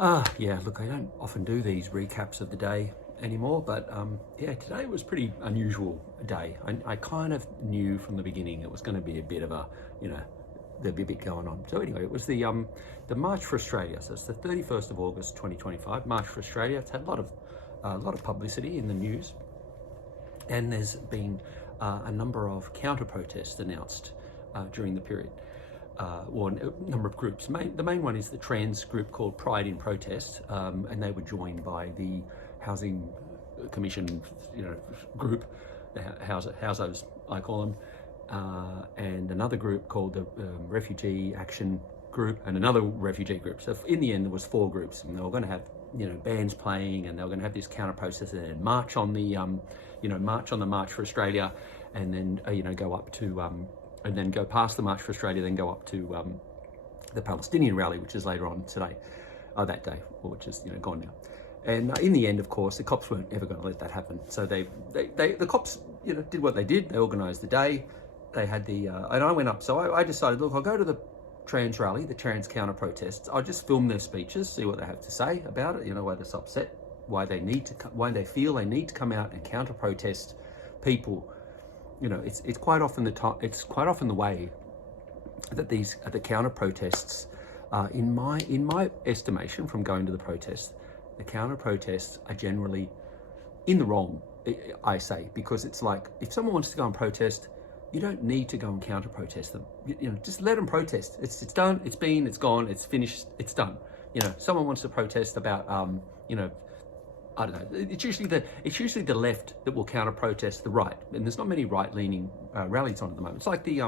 Yeah, look, I don't often do these recaps of the day anymore, but yeah, today was pretty unusual day. I kind of knew from the beginning it was going to be a bit of a, there'd be a bit going on. So anyway, it was the March for Australia. So it's the 31st of August 2025, March for Australia. It's had a lot of publicity in the news, and there's been a number of counter protests announced during the period. Or a number of groups. The main one is the trans group called Pride in Protest, and they were joined by the Housing Commission, group, the housos, I call them, and another group called the Refugee Action Group, and another refugee group. So in the end, there was 4 groups, and they were going to have bands playing, and they were going to have this counter protest, and then march on the March for Australia, and then go up to. And then go past the March for Australia, then go up to the Palestinian rally, which is later on today, that day, which is gone now. And in the end, of course, the cops weren't ever going to let that happen. So the cops did what they did. They organised the day. They had and I went up. So I decided, look, I'll go to the trans rally, the trans counter protests. I'll just film their speeches, see what they have to say about it. Why they're so upset, why they feel they need to come out and counter protest people. It's quite often the way that the counter protests, in my estimation, from going to the protests, the counter protests are generally in the wrong. I say, because it's like, if someone wants to go and protest, you don't need to go and counter protest them. Just let them protest. It's done. It's been. It's gone. It's finished. It's done. Someone wants to protest about I don't know. It's usually the left that will counter protest the right, and there's not many right-leaning rallies on at the moment. It's like the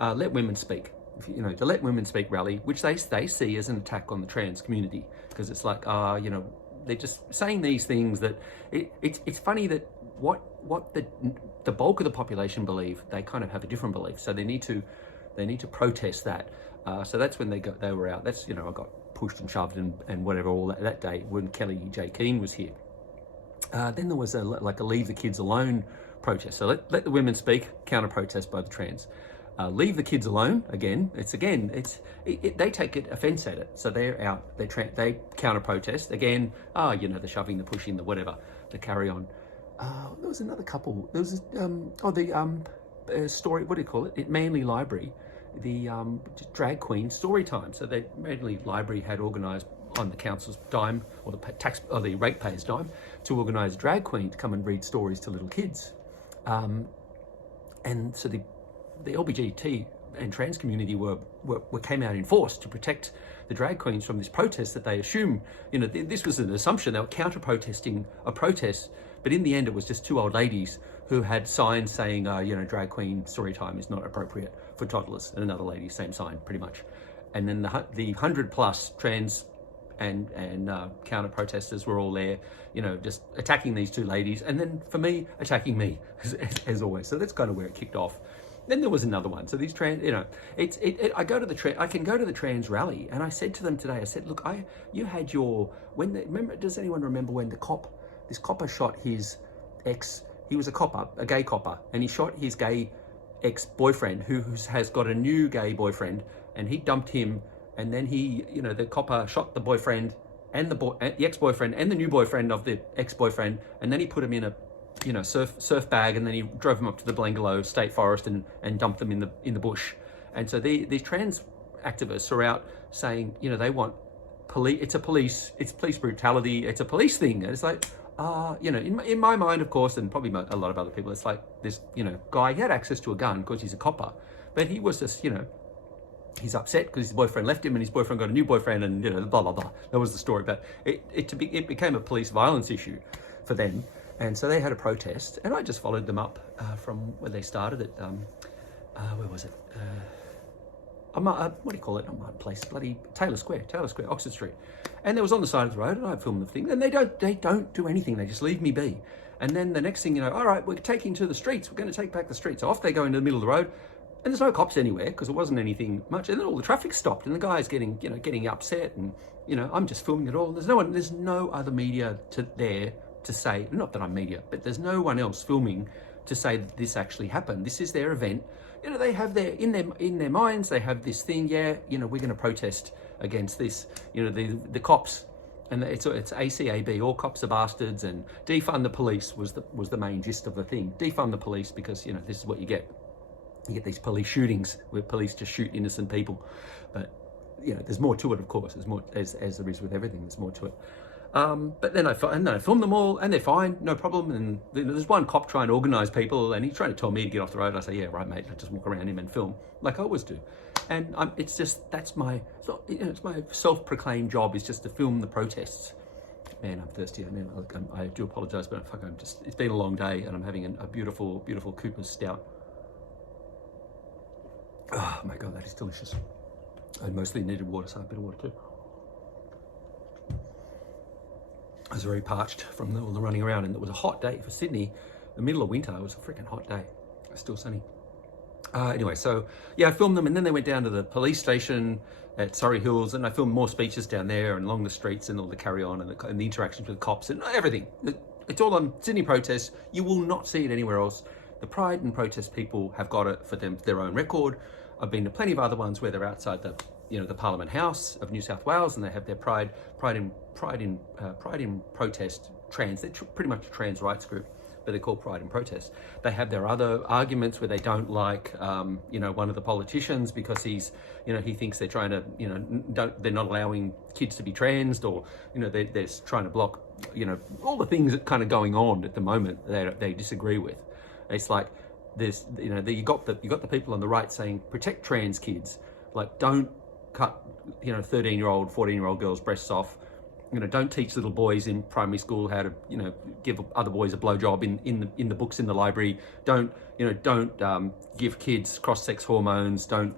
Let Women Speak, the Let Women Speak rally, which they see as an attack on the trans community, because it's like they're just saying these things that it's funny that what the bulk of the population believe, they kind of have a different belief, so they need to protest that. So that's when they were out. That's I got pushed and shoved and whatever all that day when Kelly J. Keane was here. Then there was a Leave the Kids Alone protest. So let the women speak, counter protest by the trans. Leave the kids alone, they take offense at it. So they're out, they counter protest again. The shoving, the pushing, the whatever, the carry on. There was another couple. There was the story, what do you call it? At Manly Library, the drag queen story time. So the Manly Library had organised on the council's dime, or the ratepayers' dime, to organise a drag queen to come and read stories to little kids. And so the LGBT and trans community came out in force to protect the drag queens from this protest that they assume, this was an assumption, they were counter-protesting a protest, but in the end it was just 2 old ladies who had signs saying, drag queen story time is not appropriate for toddlers, and another lady, same sign, pretty much. And then the 100+ trans and counter protesters were all there, just attacking these 2 ladies, and then for me, attacking me, as always. So that's kind of where it kicked off. Then there was another one. So these trans, I can go to the trans rally, and I said to them today, I said, look, you had does anyone remember when this copper shot his ex? He was a gay copper, and he shot his gay ex-boyfriend who has got a new gay boyfriend, and he dumped him, and then the copper shot the boyfriend and the ex-boyfriend and the new boyfriend of the ex-boyfriend, and then he put him in a surf bag, and then he drove them up to the Belanglo State Forest and dumped them in the bush. And so these trans activists are out saying, they want it's police brutality, it's a police thing. And it's like, in my mind, of course, and probably a lot of other people, it's like this, guy, he had access to a gun because he's a copper, but he was just, he's upset because his boyfriend left him and his boyfriend got a new boyfriend, and blah blah blah. That was the story. But it became a police violence issue for them. And so they had a protest, and I just followed them up from where they started at, where was it? What do you call it? Not my place, bloody Taylor Square, Oxford Street. And it was on the side of the road, and I filmed the thing. And they don't do anything. They just leave me be. And then the next thing all right, we're taking to the streets. We're going to take back the streets. So off they go into the middle of the road, and there's no cops anywhere because it wasn't anything much. And then all the traffic stopped, and the guy's getting upset, and I'm just filming it all. There's no other media there to say, not that I'm media, but there's no one else filming to say that this actually happened. This is their event. They have in their minds, they have this thing, we're going to protest against this, the cops. And it's ACAB, all cops are bastards, and defund the police was the main gist of the thing. Defund the police because, this is what you get. You get these police shootings where police just shoot innocent people. But, there's more to it, of course. There's more, as there is with everything, there's more to it. But then I filmed them all, and they're fine, no problem. And there's one cop trying to organise people, and he's trying to tell me to get off the road. I say, yeah, right, mate. I just walk around him and film, like I always do. And it's just, it's my self-proclaimed job is just to film the protests. Man, I'm thirsty. I do apologise, but it's been a long day, and I'm having a beautiful, beautiful Cooper's Stout. Oh my God, that is delicious. I mostly needed water, so a bit of water too. I was very parched from all the running around, and it was a hot day for Sydney. The middle of winter, it was a freaking hot day. It's still sunny. Anyway, so yeah, I filmed them, and then they went down to the police station at Surrey Hills, and I filmed more speeches down there and along the streets and all the carry on and the interactions with the cops and everything. It's all on Sydney protests. You will not see it anywhere else. The Pride and protest people have got it for their own record. I've been to plenty of other ones where they're outside the Parliament House of New South Wales, and they have their Pride in protest trans. They're pretty much a trans rights group, but they're called Pride and Protest. They have their other arguments where they don't like, one of the politicians because he thinks they're trying to, they're not allowing kids to be trans, or, they're trying to block, all the things that kind of going on at the moment that they disagree with. It's like there's, you got the people on the right saying protect trans kids, like don't cut, 13-year-old, 14-year-old girls' breasts off. Don't teach little boys in primary school how to, give other boys a blowjob in the books in the library. Don't give kids cross-sex hormones. Don't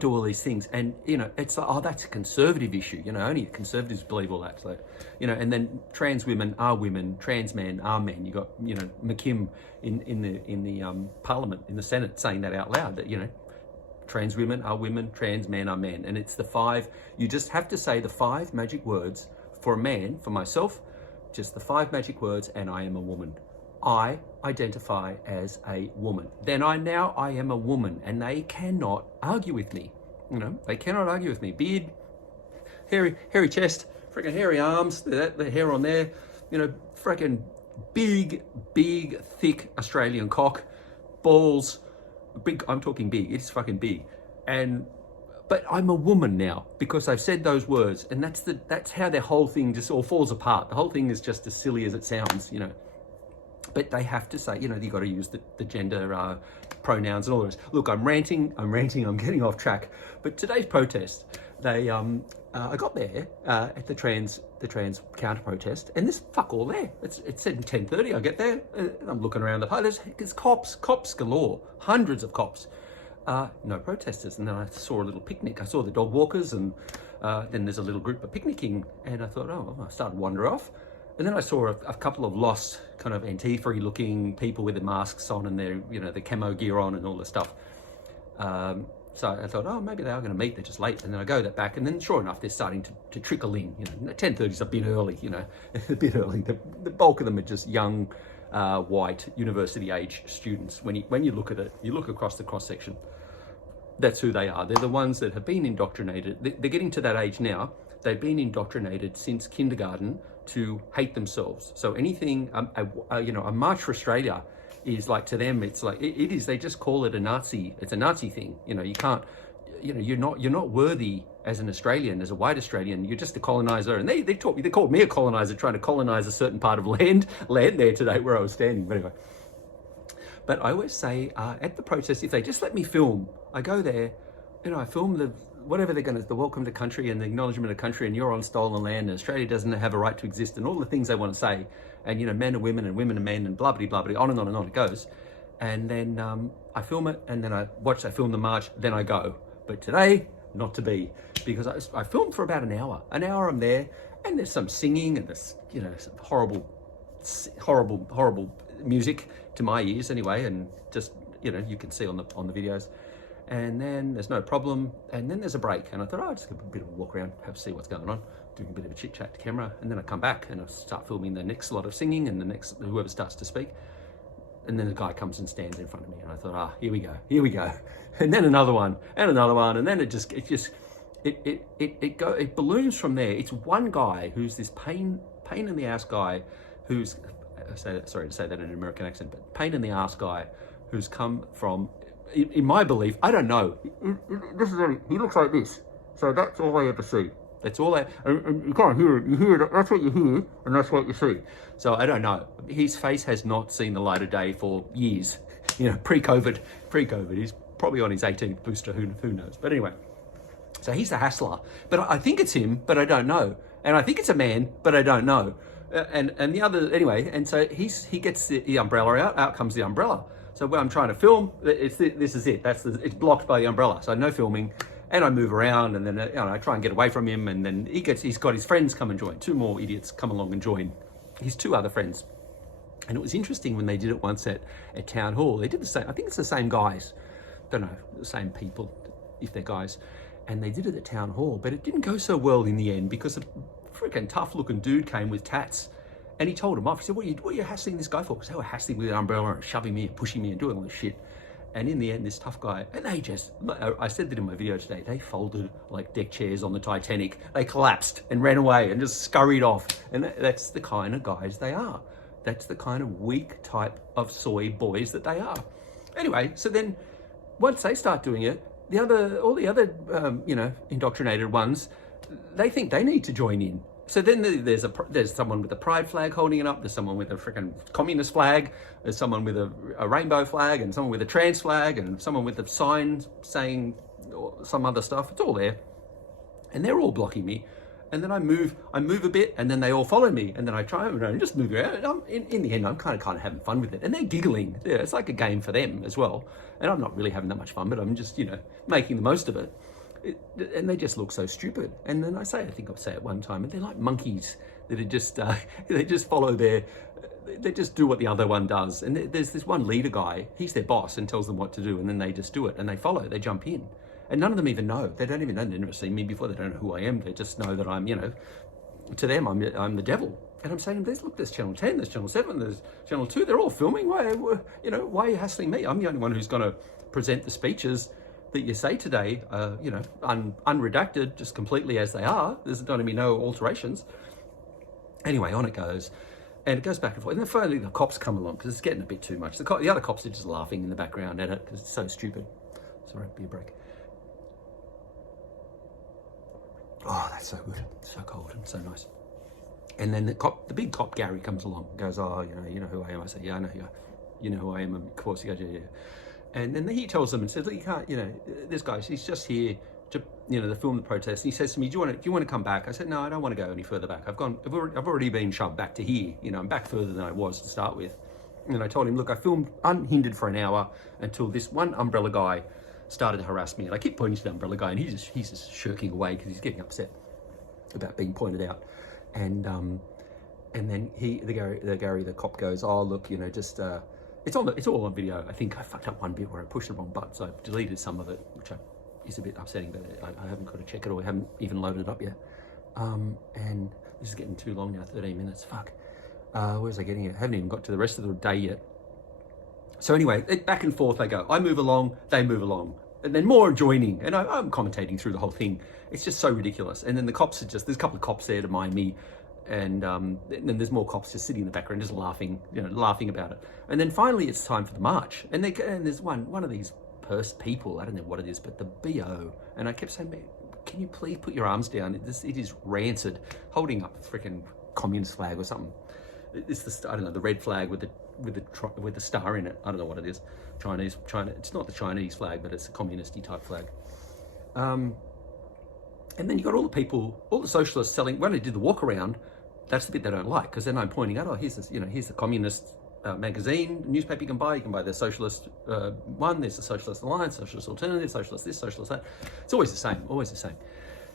do all these things. And, it's like, oh, that's a conservative issue. Only conservatives believe all that. So, and then trans women are women, trans men are men. You got, McKim in the Parliament, in the Senate, saying that out loud, that, trans women are women, trans men are men. And it's the 5, you just have to say the 5 magic words for a man, for myself, just the 5 magic words, and I am a woman. I identify as a woman. Then I am a woman, and they cannot argue with me. They cannot argue with me. Beard, hairy chest, freaking hairy arms, the hair on there, freaking big, thick Australian cock, balls, big, I'm talking big, it's fucking big. But I'm a woman now because I've said those words, and that's how their whole thing just all falls apart. The whole thing is just as silly as it sounds, But they have to say, you got to use the gender pronouns and all this. Look, I'm ranting, I'm getting off track. But today's protest, I got there at the trans counter protest, and there's fuck all there. It said 10:30. I get there, and I'm looking around the park. There's cops galore, hundreds of cops. No protesters. And then I saw a little picnic. I saw the dog walkers, and then there's a little group of picnicking. And I thought, I started to wander off. And then I saw a couple of lost kind of Antifa looking people with their masks on and their, the camo gear on and all this stuff. So I thought, maybe they are going to meet, they're just late. And then I go back, and then sure enough, they're starting to trickle in. 10:30 is a bit early, a bit early. The bulk of them are just young, white, university-age students. When you look at it, you look across the cross-section, that's who they are. They're the ones that have been indoctrinated. They're getting to that age now. They've been indoctrinated since kindergarten to hate themselves. So anything, a March for Australia is like, to them, it's like, it is, they just call it a Nazi, it's a Nazi thing. You can't, you're not worthy as an Australian, as a white Australian, you're just a colonizer. And they called me a colonizer, trying to colonize a certain part of land there today where I was standing, but anyway. But I always say, at the protest, if they just let me film, I go there, I film whatever they're going to, the welcome to country and the acknowledgement of country, and you're on stolen land, and Australia doesn't have a right to exist, and all the things they want to say, and men are women and women are men, and blah, blah, blah, blah, on and on and on it goes. And then I film it, and then I film the march, then I go. But today, not to be, because I filmed for about an hour. An hour I'm there, and there's some singing, and there's, some horrible music to my ears anyway, and just, you can see on the videos. And then there's no problem, and then there's a break, and I thought, I'll just give a bit of a walk around, see what's going on, doing a bit of a chit chat to camera, and then I come back and I start filming the next lot of singing, and the next, whoever starts to speak, and then the guy comes and stands in front of me, and I thought, here we go, and then another one, and then it just it balloons from there. It's one guy who's this pain in the ass guy, who's sorry to say that in an American accent, but pain in the ass guy, who's come from, in my belief, I don't know. This is he looks like this, so that's all I ever see. That's all you can't hear it. You hear it. That's what you hear, and that's what you see. So I don't know. His face has not seen the light of day for years. You know, pre-COVID. He's probably on his 18th booster. Who knows? But anyway, so he's the hassler. But I think it's him, but I don't know. And I think it's a man, but I don't know. And the other anyway. And so he gets the umbrella out. Out comes the umbrella. So when I'm trying to film, this is it. It's blocked by the umbrella. So no filming. And I move around, and then I try and get away from him, and then he's got his friends come and join. 2 more idiots come along and join his 2 other friends. And it was interesting when they did it once at Town Hall. They did the same. I think it's the same guys. Don't know, the same people, if they're guys. And they did it at Town Hall, but it didn't go so well in the end because a freaking tough-looking dude came with tats, and he told him off. He said, "What are you hassling this guy for?" Because they were hassling with an umbrella and shoving me and pushing me and doing all this shit. And in the end, this tough guy, and I said that in my video today, they folded like deck chairs on the Titanic. They collapsed and ran away and just scurried off. And that's the kind of guys they are. That's the kind of weak type of soy boys that they are. Anyway, so then once they start doing it, all the other indoctrinated ones, they think they need to join in. So then there's someone with a pride flag holding it up. There's someone with a freaking communist flag. There's someone with a rainbow flag, and someone with a trans flag, and someone with a sign saying some other stuff. It's all there, and they're all blocking me. And then I move a bit, and then they all follow me. And then I try and just move around. And in the end, I'm kind of having fun with it, and they're giggling. Yeah, it's like a game for them as well. And I'm not really having that much fun, but I'm just making the most of it. And they just look so stupid. And then I think I'll say it one time, and they're like monkeys that are just they just follow they just do what the other one does. And there's this one leader guy, he's their boss and tells them what to do, and then they just do it, and they follow, they jump in. And none of them even know. They don't even know. They've never seen me before. They don't know who I am. They just know that I'm, to them, I'm the devil. And I'm saying, there's Channel 10, there's Channel 7, there's Channel 2. They're all filming. Why are you hassling me? I'm the only one who's going to present the speeches that you say today, unredacted, just completely as they are. There's going to be no alterations. Anyway, on it goes. And it goes back and forth. And then finally the cops come along because it's getting a bit too much. The other cops are just laughing in the background at it because it's so stupid. Sorry, beer break. Oh, that's so good. It's so cold and so nice. And then the big cop, Gary, comes along and goes, "Oh, you know who I am." I say, "Yeah, I know you know who I am." And of course he goes, "Yeah." And then he tells them and says, "Look, you can't, this guy, he's just here to, to film the protest." And he says to me, do you want to come back?" I said, "No, I don't want to go any further back. I've already been shoved back to here. I'm back further than I was to start with." And I told him, "Look, I filmed unhindered for an hour until this one umbrella guy started to harass me." And I keep pointing to the umbrella guy, and he's just shirking away because he's getting upset about being pointed out. And then the cop goes, "Oh, look, it's all on video. I think I fucked up one bit where I pushed the wrong button, so I've deleted some of it, which is a bit upsetting, but I haven't got to check it, or I haven't even loaded it up yet. And this is getting too long now, 13 minutes, fuck. Where's I getting it? I haven't even got to the rest of the day yet. So anyway, back and forth they go. I move along, they move along. And then more joining, and I'm commentating through the whole thing. It's just so ridiculous. And then the cops there's a couple of cops there to mind me, and then there's more cops just sitting in the background, just laughing, laughing about it. And then finally it's time for the march. And there's one of these people, I don't know what it is, but the BO, and I kept saying, "Can you please put your arms down? It is rancid," holding up a freaking communist flag or something. It's I don't know, the red flag with the star in it. I don't know what it is. China. It's not the Chinese flag, but it's a communist-y type flag. And then you got all the socialists selling. When I did the walk around, that's the bit they don't like, because then I'm pointing out, here's the communist magazine, newspaper you can buy. You can buy the socialist one. There's the Socialist Alliance, Socialist Alternative, Socialist this, Socialist that. It's always the same.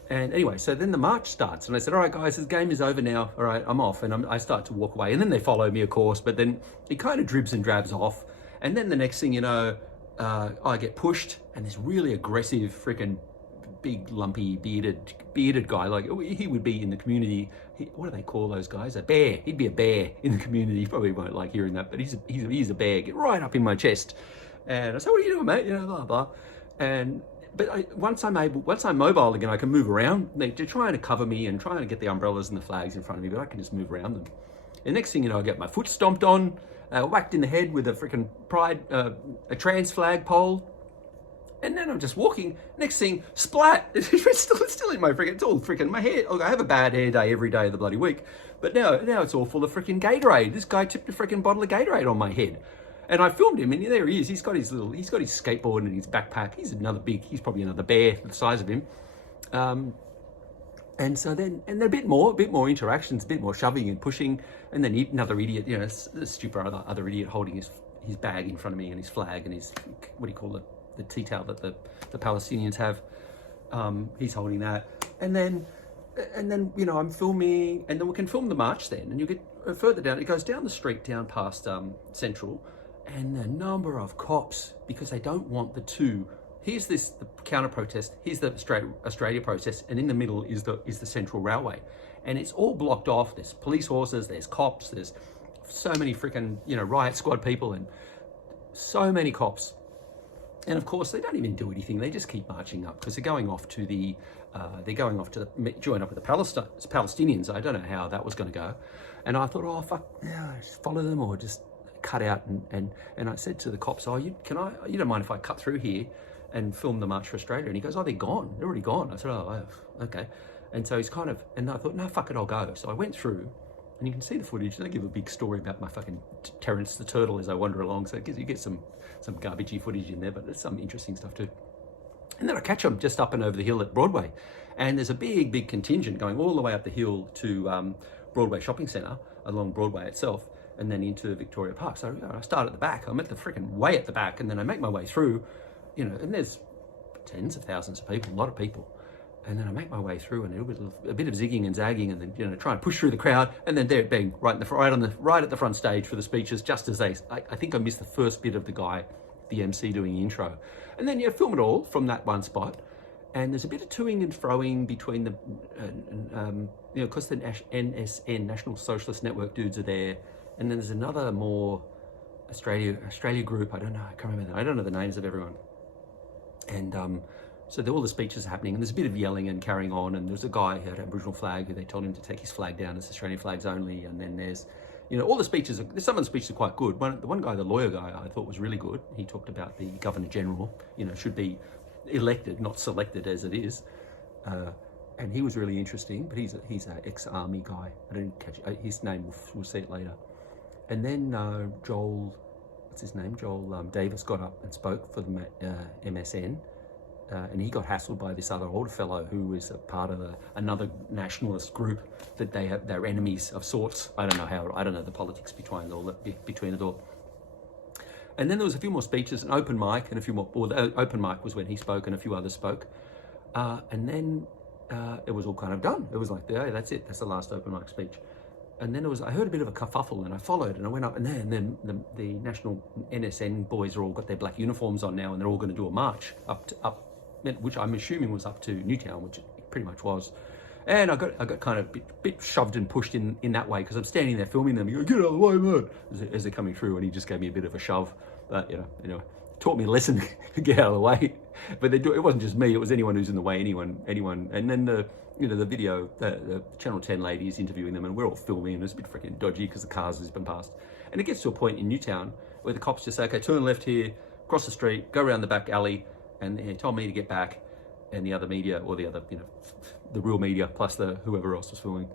And anyway, so then the march starts, and I said, "All right, guys, this game is over now. All right, I'm off." And I start to walk away, and then they follow me, of course. But then it kind of dribs and drabs off, and then the next thing you know, I get pushed, and this really aggressive, freaking big, lumpy, bearded guy, like he would be in the community. What do they call those guys? A bear. He'd be a bear in the community. You probably won't like hearing that, but he's a bear. Get right up in my chest, and I said, "What are you doing, mate?" Blah blah. And but once I'm mobile again, I can move around. They're trying to cover me and trying to get the umbrellas and the flags in front of me, but I can just move around them. And next thing you know, I get my foot stomped on, whacked in the head with a freaking a trans flag pole. And then I'm just walking. Next thing, splat! It's still in my freaking. It's all freaking my hair. I have a bad hair day every day of the bloody week, but now it's all full of freaking Gatorade. This guy tipped a freaking bottle of Gatorade on my head, and I filmed him. And there he is. He's got his skateboard and his backpack. He's probably another bear the size of him. And so then a bit more interactions, a bit more shoving and pushing, and then another idiot, the stupid other idiot holding his bag in front of me and his flag and his, what do you call it? The tea towel that the Palestinians have. He's holding that, and then I'm filming, and then we can film the march then, and you get further down. It goes down the street, down past Central, and the number of cops, because they don't want the two. Here's the counter protest. Here's the Australia protest, and in the middle is the Central Railway, and it's all blocked off. There's police horses, there's cops, there's so many freaking riot squad people, and so many cops. And of course, they don't even do anything. They just keep marching up because they're going off to join up with the Palestinians. I don't know how that was going to go. And I thought, oh fuck, yeah, just follow them or just cut out. And I said to the cops, oh, you don't mind if I cut through here and film the March for Australia? And he goes, oh, they're gone. They're already gone. I said, oh, okay. And so he's and I thought, no, fuck it, I'll go. So I went through. And you can see the footage. They give a big story about my fucking Terence the turtle as I wander along. So you get some garbagey footage in there, but there's some interesting stuff too. And then I catch them just up and over the hill at Broadway. And there's a big contingent going all the way up the hill to Broadway Shopping Centre, along Broadway itself, and then into Victoria Park. So I start at the back. I'm at the freaking way at the back, and then I make my way through, and there's tens of thousands of people, a lot of people. And then I make my way through, and it was a bit of zigging and zagging, and then try and push through the crowd, and then there being right at the front stage for the speeches. Just as I think I missed the first bit of the MC doing the intro, and then film it all from that one spot. And there's a bit of toing and froing between the, because the NSN, National Socialist Network dudes are there, and then there's another more Australia group. I don't know. I can't remember. I don't know the names of everyone, and so all the speeches are happening, and there's a bit of yelling and carrying on, and there's a guy who had an Aboriginal flag who they told him to take his flag down as Australian flags only, and then there's, all the speeches, some of the speeches are quite good. The one guy, the lawyer guy, I thought was really good. He talked about the Governor-General, should be elected, not selected as it is, and he was really interesting, but he's an ex-army guy. I didn't catch his name, we'll see it later. And then Joel Davis got up and spoke for the MSN, and he got hassled by this other older fellow who is a part of another nationalist group that they're enemies of sorts. I don't know the politics between it all. And then there was a few more speeches, an open mic, and a few more. Well, the open mic was when he spoke and a few others spoke, and then it was all kind of done. It was like, oh, that's it. That's the last open mic speech. And then I heard a bit of a kerfuffle, and I followed, and I went up, and then the national NSN boys are all got their black uniforms on now, and they're all going to do a march up, which I'm assuming was up to Newtown, which it pretty much was. And I got kind of bit shoved and pushed in that way, because I'm standing there filming them. You go, get out of the way, man, as they're coming through, and he just gave me a bit of a shove. But taught me a lesson to get out of the way. But it wasn't just me; it was anyone who's in the way. Anyone. And then the video, the Channel 10 lady is interviewing them, and we're all filming, and it's a bit freaking dodgy because the cars has been passed. And it gets to a point in Newtown where the cops just say, okay, turn left here, cross the street, go around the back alley, and he told me to get back, and the other media, or the other, the real media, plus whoever else was filming.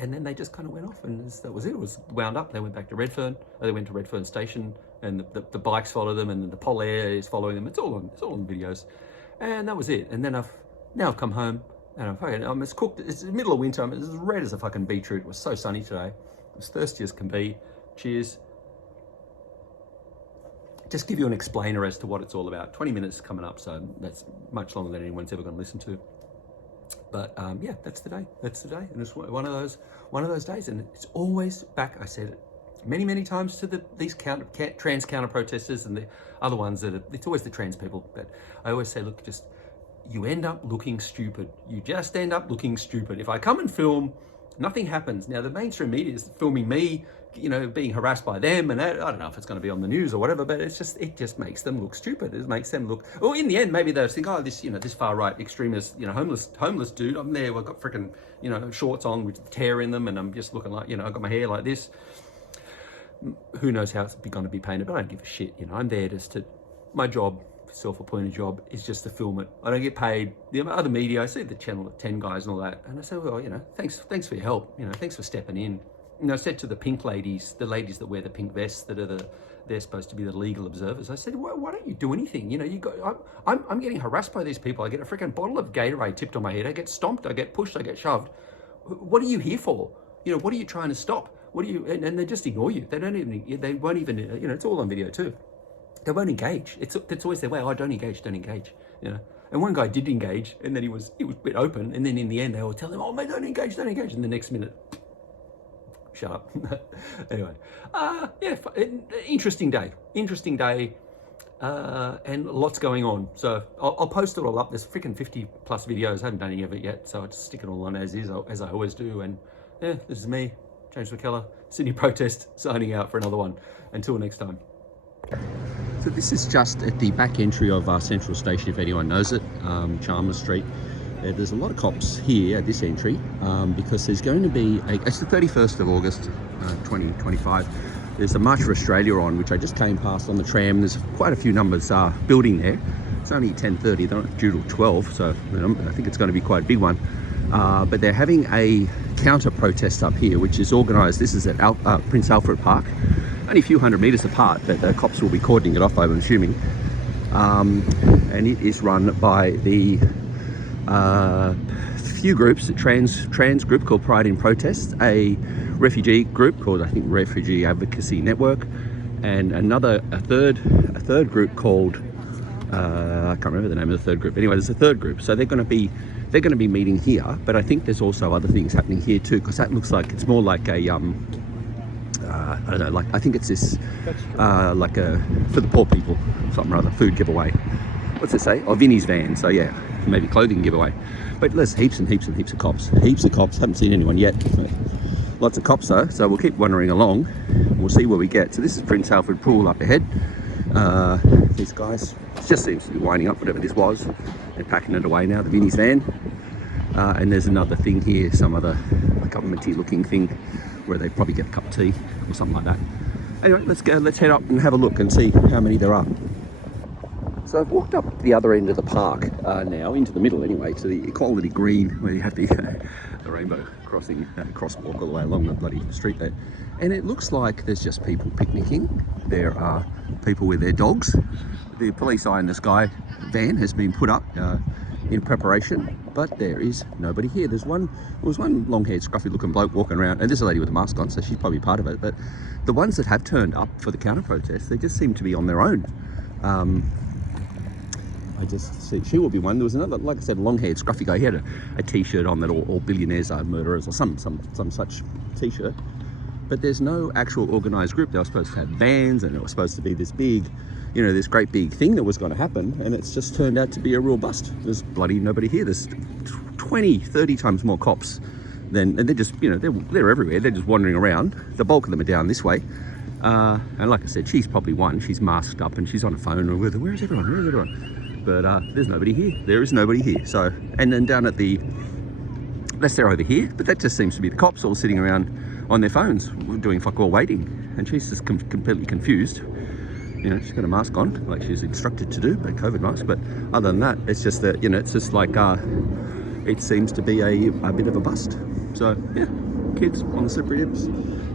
And then they just kind of went off, and that was it. It was wound up. They went back to Redfern. They went to Redfern Station, and the bikes followed them, and the Polair is following them. It's all on videos, and that was it. And then I've come home, and it's cooked. It's the middle of winter. It's as red as a fucking beetroot. It was so sunny today. It was thirsty as can be. Cheers. Just give you an explainer as to what it's all about. 20 minutes coming up, so that's much longer than anyone's ever going to listen to. But yeah, that's the day. And it's one of those days, and it's always back. I said it many times to these trans counter protesters and the other ones it's always the trans people. But I always say, look, you end up looking stupid. You just end up looking stupid. If I come and film Nothing happens. Now the mainstream media is filming me, you know, being harassed by them, and I don't know if it's going to be on the news or whatever, but it just makes them look stupid. It makes them look, well, in the end, maybe they'll think, oh, this, you know, this far right extremist, you know, homeless dude, I'm there, I've got freaking, you know, shorts on with tear in them, and I'm just looking like, you know, I've got my hair like this. Who knows how it's going to be painted, but I don't give a shit, you know. I'm there just to, my job, self-appointed job, is just to film it. I don't get paid. The other media, I see the Channel 10 guys and all that, and I say, well, you know, thanks for your help, you know, thanks for stepping in. And I said to the pink ladies, the ladies that wear the pink vests, that are they're supposed to be the legal observers, I said, why don't you do anything? You know, I'm getting harassed by these people. I get a freaking bottle of Gatorade tipped on my head. I get stomped, I get pushed, I get shoved. What are you here for? You know, what are you trying to stop? What do you, and they just ignore you. They won't even, you know, it's all on video too. They won't engage. It's always their way. Oh, don't engage, you know. And one guy did engage, and then he was a bit open, and then in the end they all tell him, oh mate, don't engage. And the next minute, shut up. Anyway, yeah, interesting day, and lots going on. So I'll post it all up. There's freaking 50 plus videos. I haven't done any of it yet, so I just stick it all on as is, as I always do. And yeah, this is me, James McKellar, Sydney Protest, signing out for another one. Until next time. So this is just at the back entry of our Central Station, if anyone knows it, Chalmers Street. There's a lot of cops here at this entry because there's going to be, it's the 31st of August 2025. There's a March for Australia on, which I just came past on the tram. There's quite a few numbers building there. It's only 10:30, they're not due till 12, so I think it's going to be quite a big one. But they're having a counter protest up here, which is organised. This is at Prince Alfred Park, only a few hundred metres apart, but the cops will be cordoning it off, I'm assuming. And it is run by the few groups, a trans group called Pride in Protest, a refugee group called, I think, Refugee Advocacy Network, and a third group called I can't remember the name of the third group. Anyway, there's a third group, so they're going to be meeting here. But I think there's also other things happening here too, because that looks like it's more like a I don't know, like I think it's this like a for the poor people, something or other, food giveaway. What's it say? Oh, Vinnie's van. So yeah, maybe clothing giveaway. But there's heaps and heaps of cops. Haven't seen anyone yet. Lots of cops though, so we'll keep wandering along. We'll see where we get. So this is Prince Alfred Pool up ahead. These guys, it just seems to be winding up whatever this was. They're packing it away now, the Vinnie's van. And there's another thing here, some other governmenty looking thing where they probably get a cup of tea or something like that. Anyway, let's head up and have a look and see how many there are. So I've walked up the other end of the park now, into the middle anyway, to the Equality Green, where you have the rainbow crossing crosswalk all the way along the bloody street there. And it looks like there's just people picnicking. There are people with their dogs. The police eye in the sky van has been put up in preparation, but there is nobody here. There was one long-haired, scruffy-looking bloke walking around, and there's a lady with a mask on, so she's probably part of it. But the ones that have turned up for the counter-protest, they just seem to be on their own. I just see she will be one. There was another, like I said, long-haired, scruffy guy. He had a T-shirt on that all billionaires are murderers, or some such T-shirt. But there's no actual organised group. They were supposed to have vans, and it was supposed to be this big, you know, this great big thing that was going to happen, and it's just turned out to be a real bust. There's bloody nobody here. There's 20, 30 times more cops than, and they're just, you know, they're everywhere. They're just wandering around. The bulk of them are down this way. And like I said, she's probably one. She's masked up and she's on a phone. Or where's everyone? But there's nobody here. There is nobody here. So, and then down at the, they're over here, but that just seems to be the cops all sitting around on their phones doing fuck all waiting. And she's just completely confused. You know, she's got a mask on, like she's instructed to do, a COVID mask. But other than that, it's just that, you know, it's just like, it seems to be a bit of a bust. So yeah, kids on the slippery dips,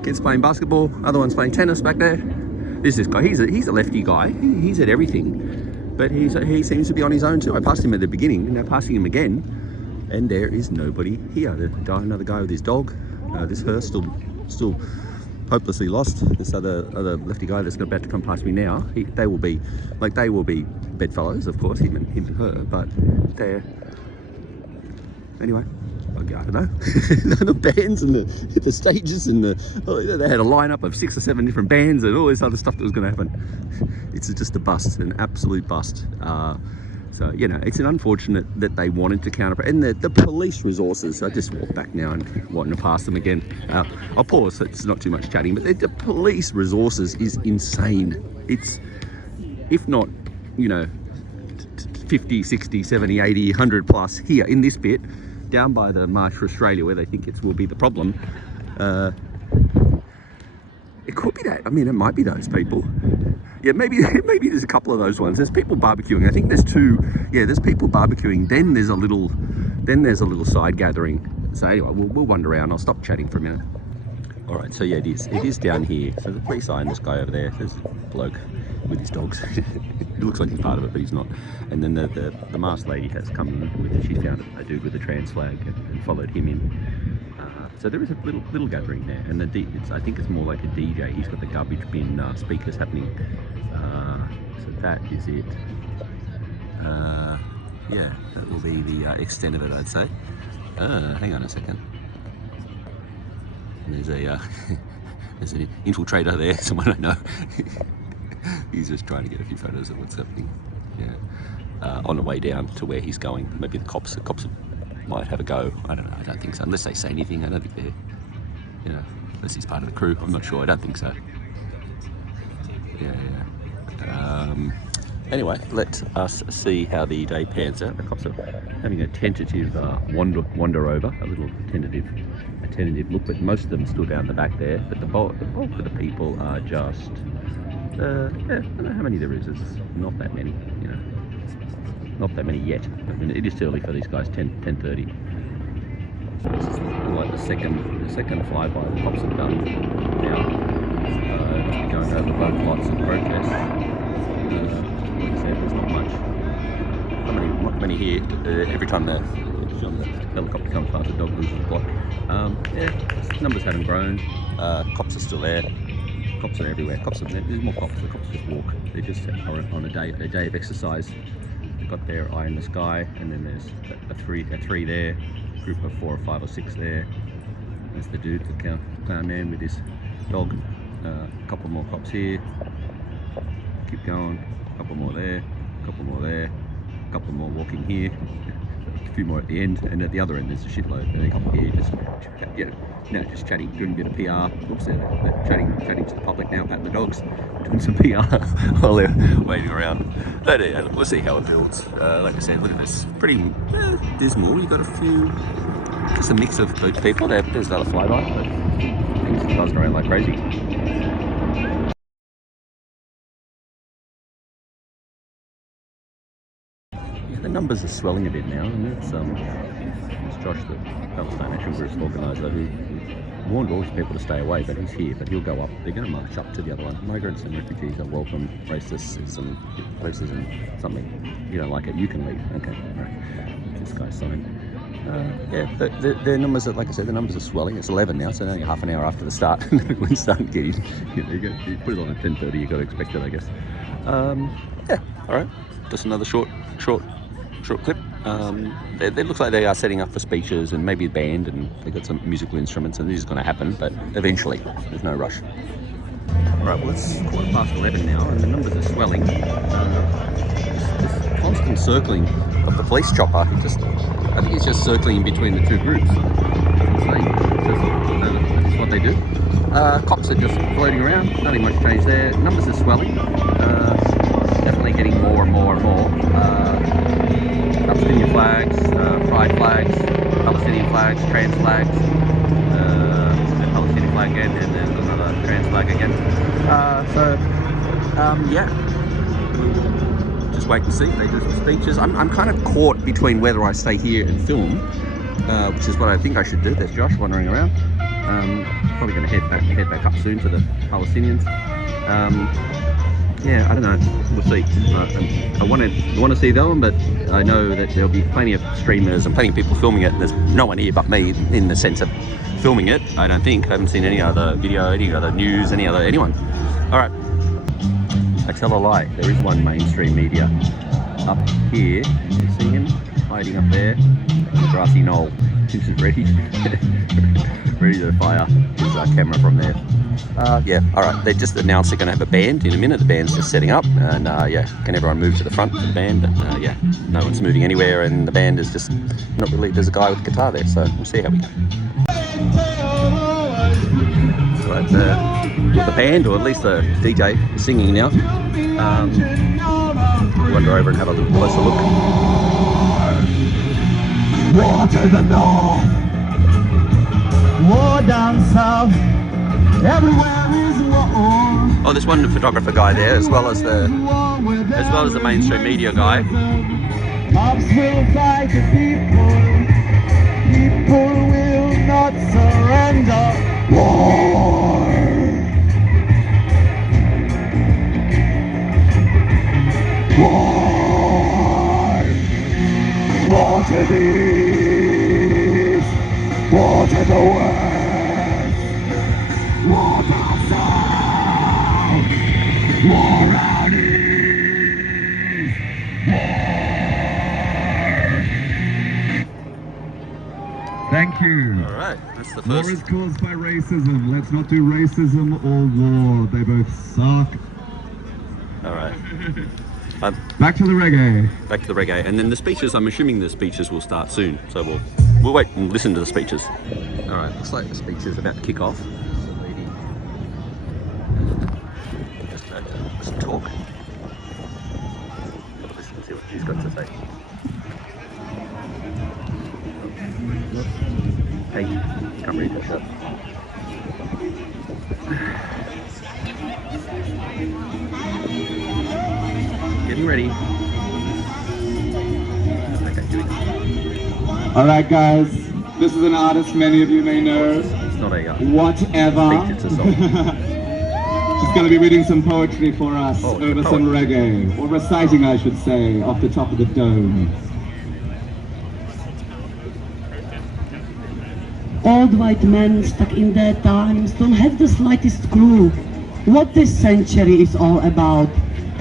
kids playing basketball, other ones playing tennis back there. There's this guy, he's a lefty guy, he's at everything. But he seems to be on his own too. I passed him at the beginning, and now passing him again, and there is nobody here. Another guy with his dog. This her still hopelessly lost. This other lefty guy that's about to come past me now. They will be bedfellows, of course, him and her. But they're anyway. I don't know. The bands and the stages and they had a lineup of 6 or 7 different bands and all this other stuff that was going to happen. It's just a bust, an absolute bust. So, you know, it's an unfortunate that they wanted to counter, and the police resources. I just walk back now and wanting to pass them again. I'll pause so it's not too much chatting, but the police resources is insane. It's, if not, you know, 50, 60, 70, 80, 100 plus here in this bit, down by the March for Australia where they think it will be the problem. It could be that. I mean, it might be those people. Yeah, maybe there's a couple of those ones. There's people barbecuing. I think there's two. Yeah, there's people barbecuing. Then there's a little side gathering. So anyway, we'll wander around. I'll stop chatting for a minute. All right. So yeah, it is down here. So the police eye and this guy over there. There's a bloke with his dogs. It looks like he's part of it, but he's not. And then the masked lady has come in with. She found a dude with a trans flag and followed him in. So there is a little gathering there, and I think it's more like a DJ. He's got the garbage bin speakers happening. So that is it. Yeah, that will be the extent of it, I'd say. Hang on a second. There's an infiltrator there, someone I know. He's just trying to get a few photos of what's happening. Yeah, on the way down to where he's going. Maybe the cops might have a go. I don't know. I don't think so. Unless they say anything, I don't think they're, you know, unless he's part of the crew. I'm not sure. I don't think so. Yeah. Anyway, let us see how the day pans out. The cops are having a tentative wander over, a little tentative look, but most of them still down the back there. But the bulk of the people are just, yeah, I don't know how many there is. It's not that many, you know. Not that many yet. I mean, it is early for these guys. 10:30. This is like the second flyby the cops have done now. Just going over both lots of protests. Like I said, there's not much. Not many here. Every time the helicopter comes past, the dog loses the block. Yeah, numbers haven't grown. Cops are still there. Cops are everywhere. There's more cops. The cops just walk. They're just on a day of exercise. Got their eye in the sky, and then there's a three there, group of 4 or 5 or 6 there. There's the dude, the clown man with his dog. A couple more cops here. Keep going. A couple more there. A couple more there. A couple more walking here. A few more at the end, and at the other end there's a shitload. And a couple here, just chatting, doing a bit of PR. Oops, they're chatting to the public now, patting the dogs, doing some PR while they're waiting around. But yeah, we'll see how it builds. Like I said, look at this, pretty dismal. You've got a few, just a mix of those people. There's another flyby, but things are buzzing around like crazy. The numbers are swelling a bit now, and it's Josh, the Palestine National Group's organiser, who warned all his people to stay away, but he's here, but he'll go up. They're going to march up to the other one. Migrants and refugees are welcome. Racism, something. You don't like it, you can leave. Okay, right. This guy's sign. Yeah, their numbers are, like I said, the numbers are swelling. It's 11 now, so only half an hour after the start. Everyone's starting to get in. You put it on at 10:30, you've got to expect it, I guess. Yeah, all right. Just another short clip. It looks like they are setting up for speeches and maybe a band, and they've got some musical instruments, and this is going to happen, but eventually. There's no rush. All right, well, it's 11:15 now, and the numbers are swelling. This constant circling of the police chopper. I think he's just circling in between the two groups. It's insane. That's what they do. Cops are just floating around. Nothing much change there. Numbers are swelling. Definitely getting more and more and more. Palestinian flags, pride flags, Palestinian flags, trans flags, the Palestinian flag again, and then another trans flag again. Yeah, we'll just wait and see. They do some speeches. I'm kind of caught between whether I stay here and film, which is what I think I should do. There's Josh wandering around. Probably going to head back up soon to the Palestinians. Yeah, I don't know. We'll see. I want to see that one, but I know that there'll be plenty of streamers and plenty of people filming it. There's no one here but me in the sense of filming it. I don't think. I haven't seen any other video, any other news, anyone. All right. I tell a lie. There is one mainstream media up here. You see him hiding up there on the grassy knoll. He's ready, ready to fire his camera from there. Yeah, alright, they just announced they're going to have a band in a minute. The band's just setting up, and yeah, can everyone move to the front of the band? But yeah, no one's moving anywhere, and the band is just not really, there's a guy with a guitar there, so we'll see how we go. Right, the band, or at least the DJ, is singing now. Wander over and have a little closer look. War to the north, war down south, everywhere is war. Oh, there's one photographer guy there, as well as the mainstream media guy. Mobs will fight the people, people will not surrender. War. War. War to the east, war to the west, war down south, war out east, war. Thank you. All right, that's the War first. is caused by racism. Let's not do racism or war. They both suck. All right. Back to the reggae. Back to the reggae, and then the speeches. I'm assuming the speeches will start soon, so we'll wait and listen to the speeches. All right, looks like the speech is about to kick off. Lady, just talk. Listen to see what she's got to say. Hey, can't read that. Getting ready. Okay, here we go. Alright guys, this is an artist many of you may know. It's not a Whatever. speech, it's a song. She's going to be reading some poetry for us Oh, over poet. some reggae. Or reciting, I should say, off the top of the dome. Old white men stuck in their times don't have the slightest clue what this century is all about.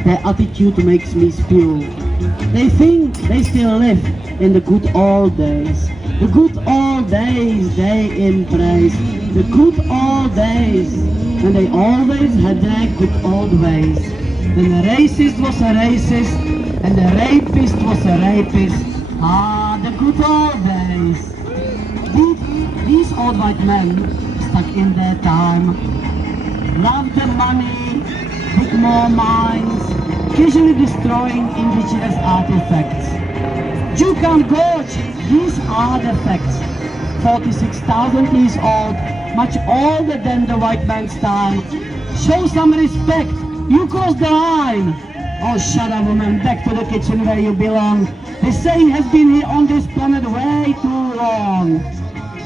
Their attitude makes me spew. They think they still live in the good old days. The good old days they embrace. The good old days when they always had their good old ways. When the racist was a racist and the rapist was a rapist. Ah, the good old days. These old white men stuck in their time love the money, dig more mines, casually destroying indigenous artifacts. You can't gorge, these are the facts. 46,000 years old, much older than the white man's time. Show some respect, you crossed the line. Oh, shut up, woman, back to the kitchen where you belong. This saying has been here on this planet way too long.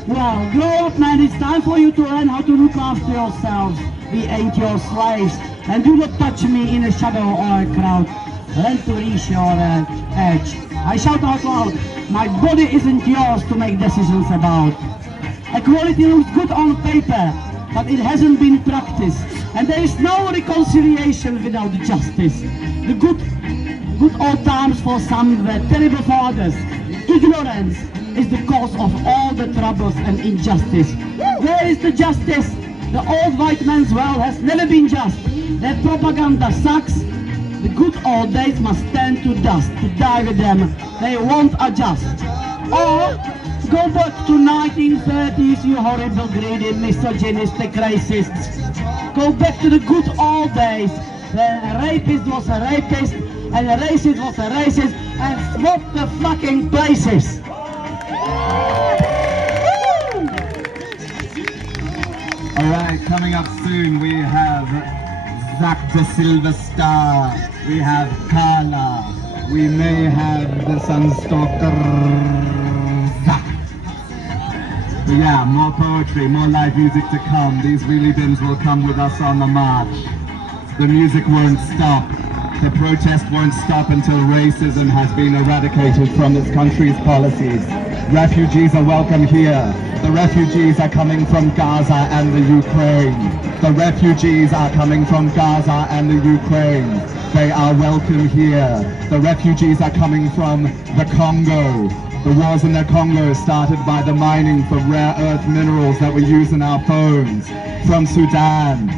Well, grow up, man, it's time for you to learn how to look after yourselves. We ain't your slaves, and do not touch me in a shadow or a crowd. Learn to reach your edge. I shout out loud, my body isn't yours to make decisions about. Equality looks good on paper, but it hasn't been practiced. And there is no reconciliation without justice. The good old times for some were terrible for others. Ignorance is the cause of all the troubles and injustice. Where is the justice? The old white man's world has never been just. Their propaganda sucks. The good old days must stand to dust. To die with them, they won't adjust. Or go back to 1930s, you horrible, greedy, misogynistic racists. Go back to the good old days. The rapist was a rapist, and the racist was a racist, and swap the fucking places. Alright, coming up soon we have Zach the Silver Star, we have Carla, we may have the Sunstalker Zach. But yeah, more poetry, more live music to come. These wheelie bins will come with us on the march. The music won't stop. The protest won't stop until racism has been eradicated from this country's policies. Refugees are welcome here. The refugees are coming from Gaza and the Ukraine. The refugees are coming from Gaza and the Ukraine. They are welcome here. The refugees are coming from the Congo. The wars in the Congo started by the mining for rare earth minerals that we use in our phones. From Sudan,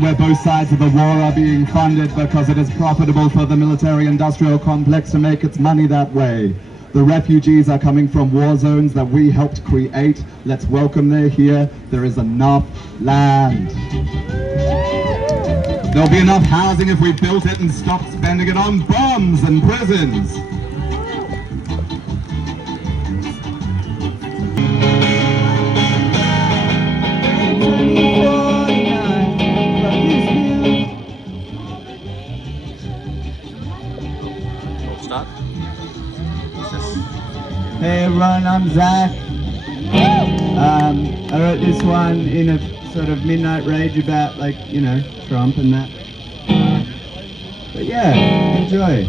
where both sides of the war are being funded because it is profitable for the military-industrial complex to make its money that way. The refugees are coming from war zones that we helped create. Let's welcome them here. There is enough land. There'll be enough housing if we built it and stopped spending it on bombs and prisons. Start. Hey everyone, I'm Zach. I wrote this one in a sort of midnight rage about, like, you know, Trump and that. But yeah, enjoy.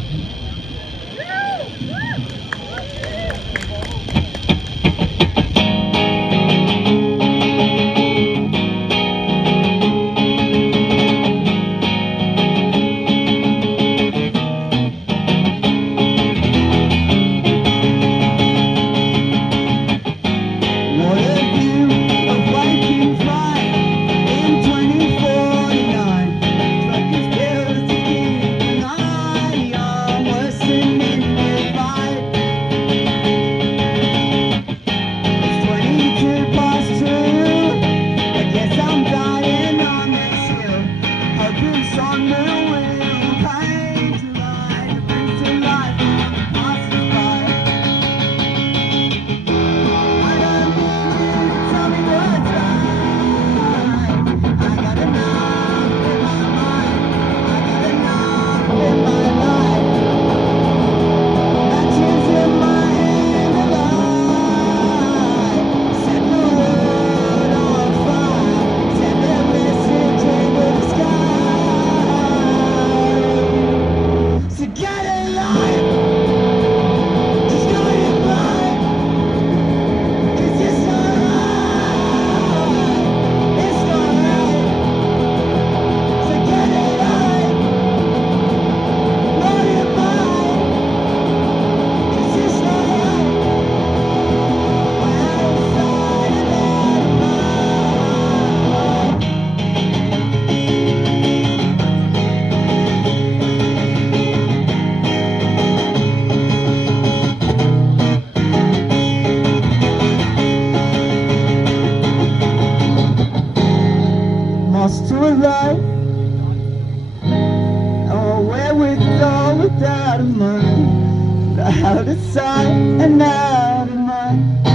Out of sight and out of mind.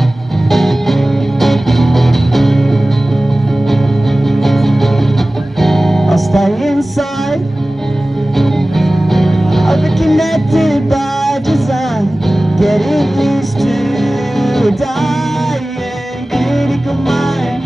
I'll stay inside. I'll be connected by design. Getting used to dying. Critical mind.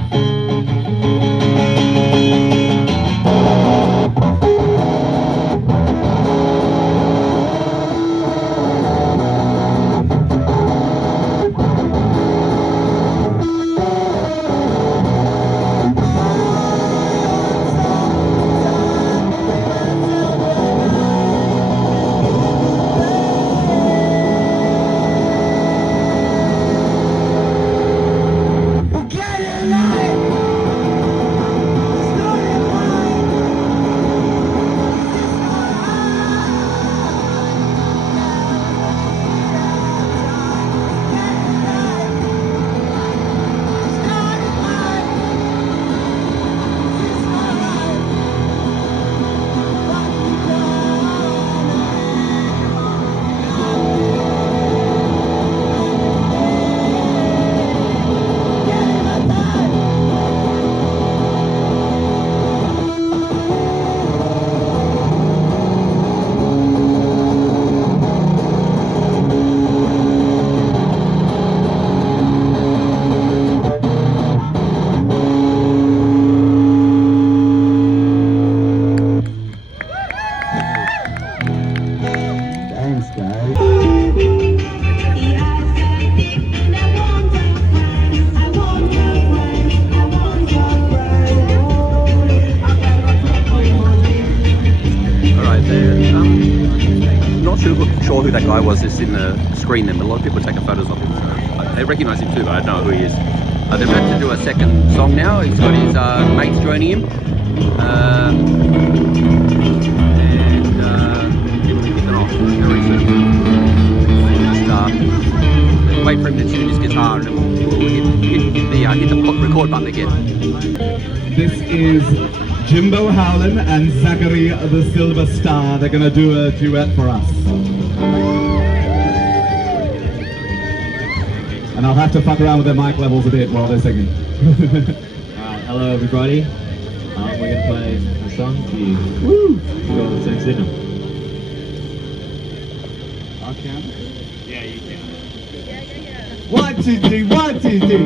guy was just in the screen there, but a lot of people taking photos of him. So they recognise him too, but I don't know who he is. They're about to do a second song now. He's got his mates joining him. It'll be kicking off very soon. Just, wait for him to tune his guitar and then we'll hit the record button again. This is Jimbo Howland and Zachary the Silver Star. They're going to do a duet for us. And I'll have to fuck around with their mic levels a bit while they're singing. Alright, hello everybody. We're going to play a song for you. Woo! You got the same signal. I can? Yeah, you can. 1, 2, 3, 1, 2, 3.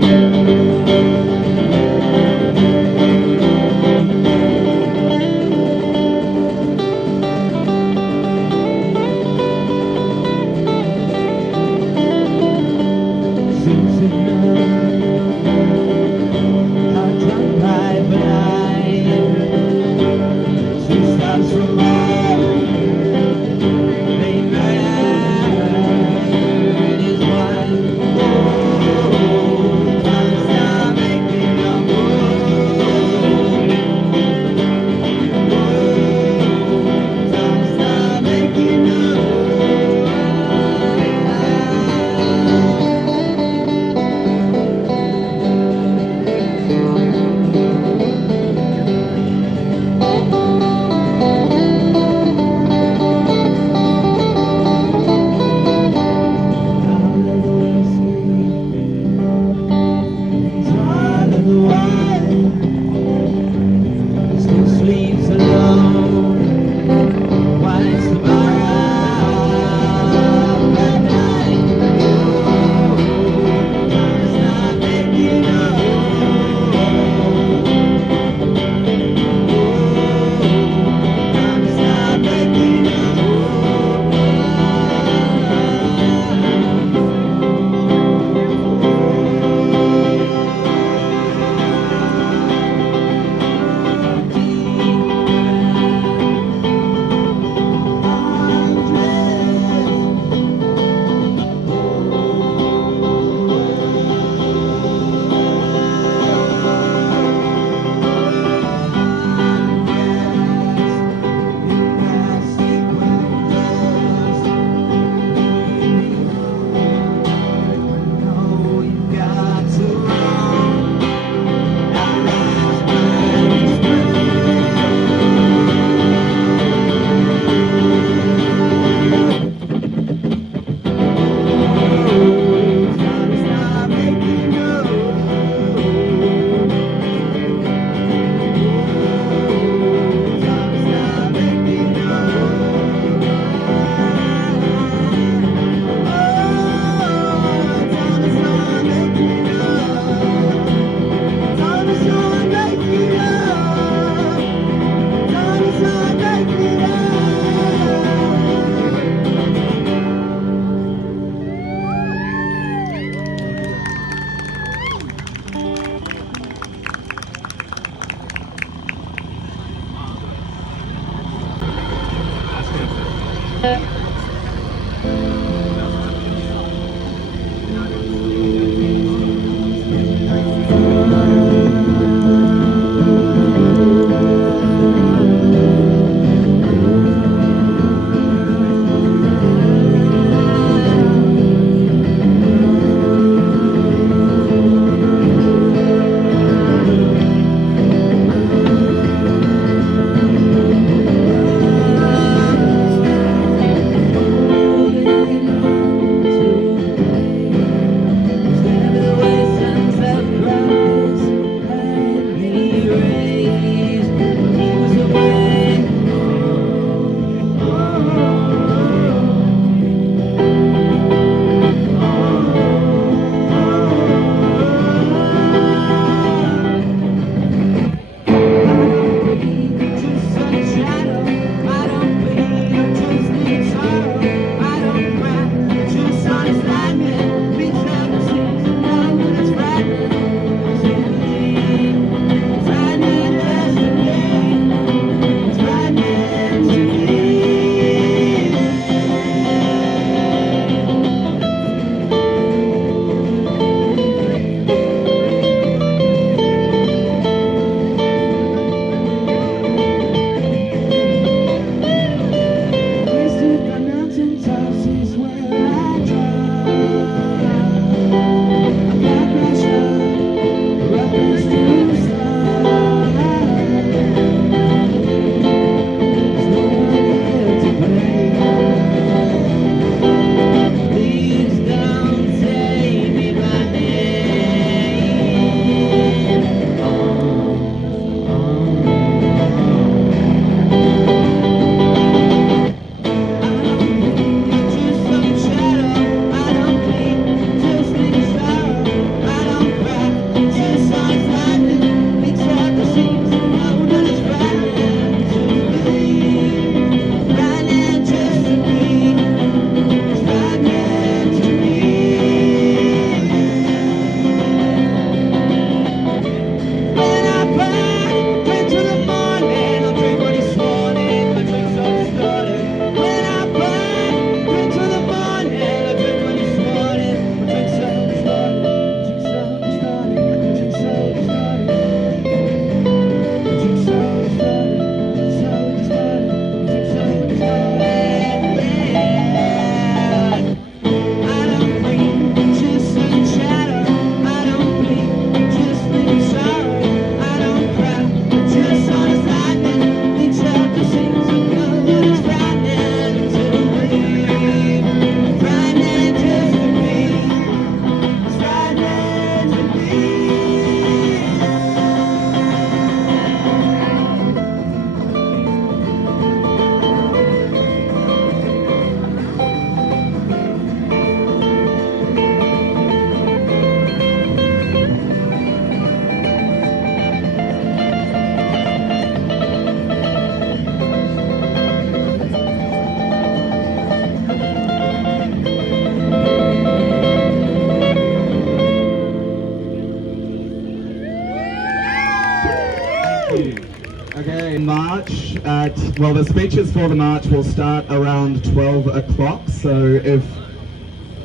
Alright, well the speeches for the march will start around 12 o'clock, so if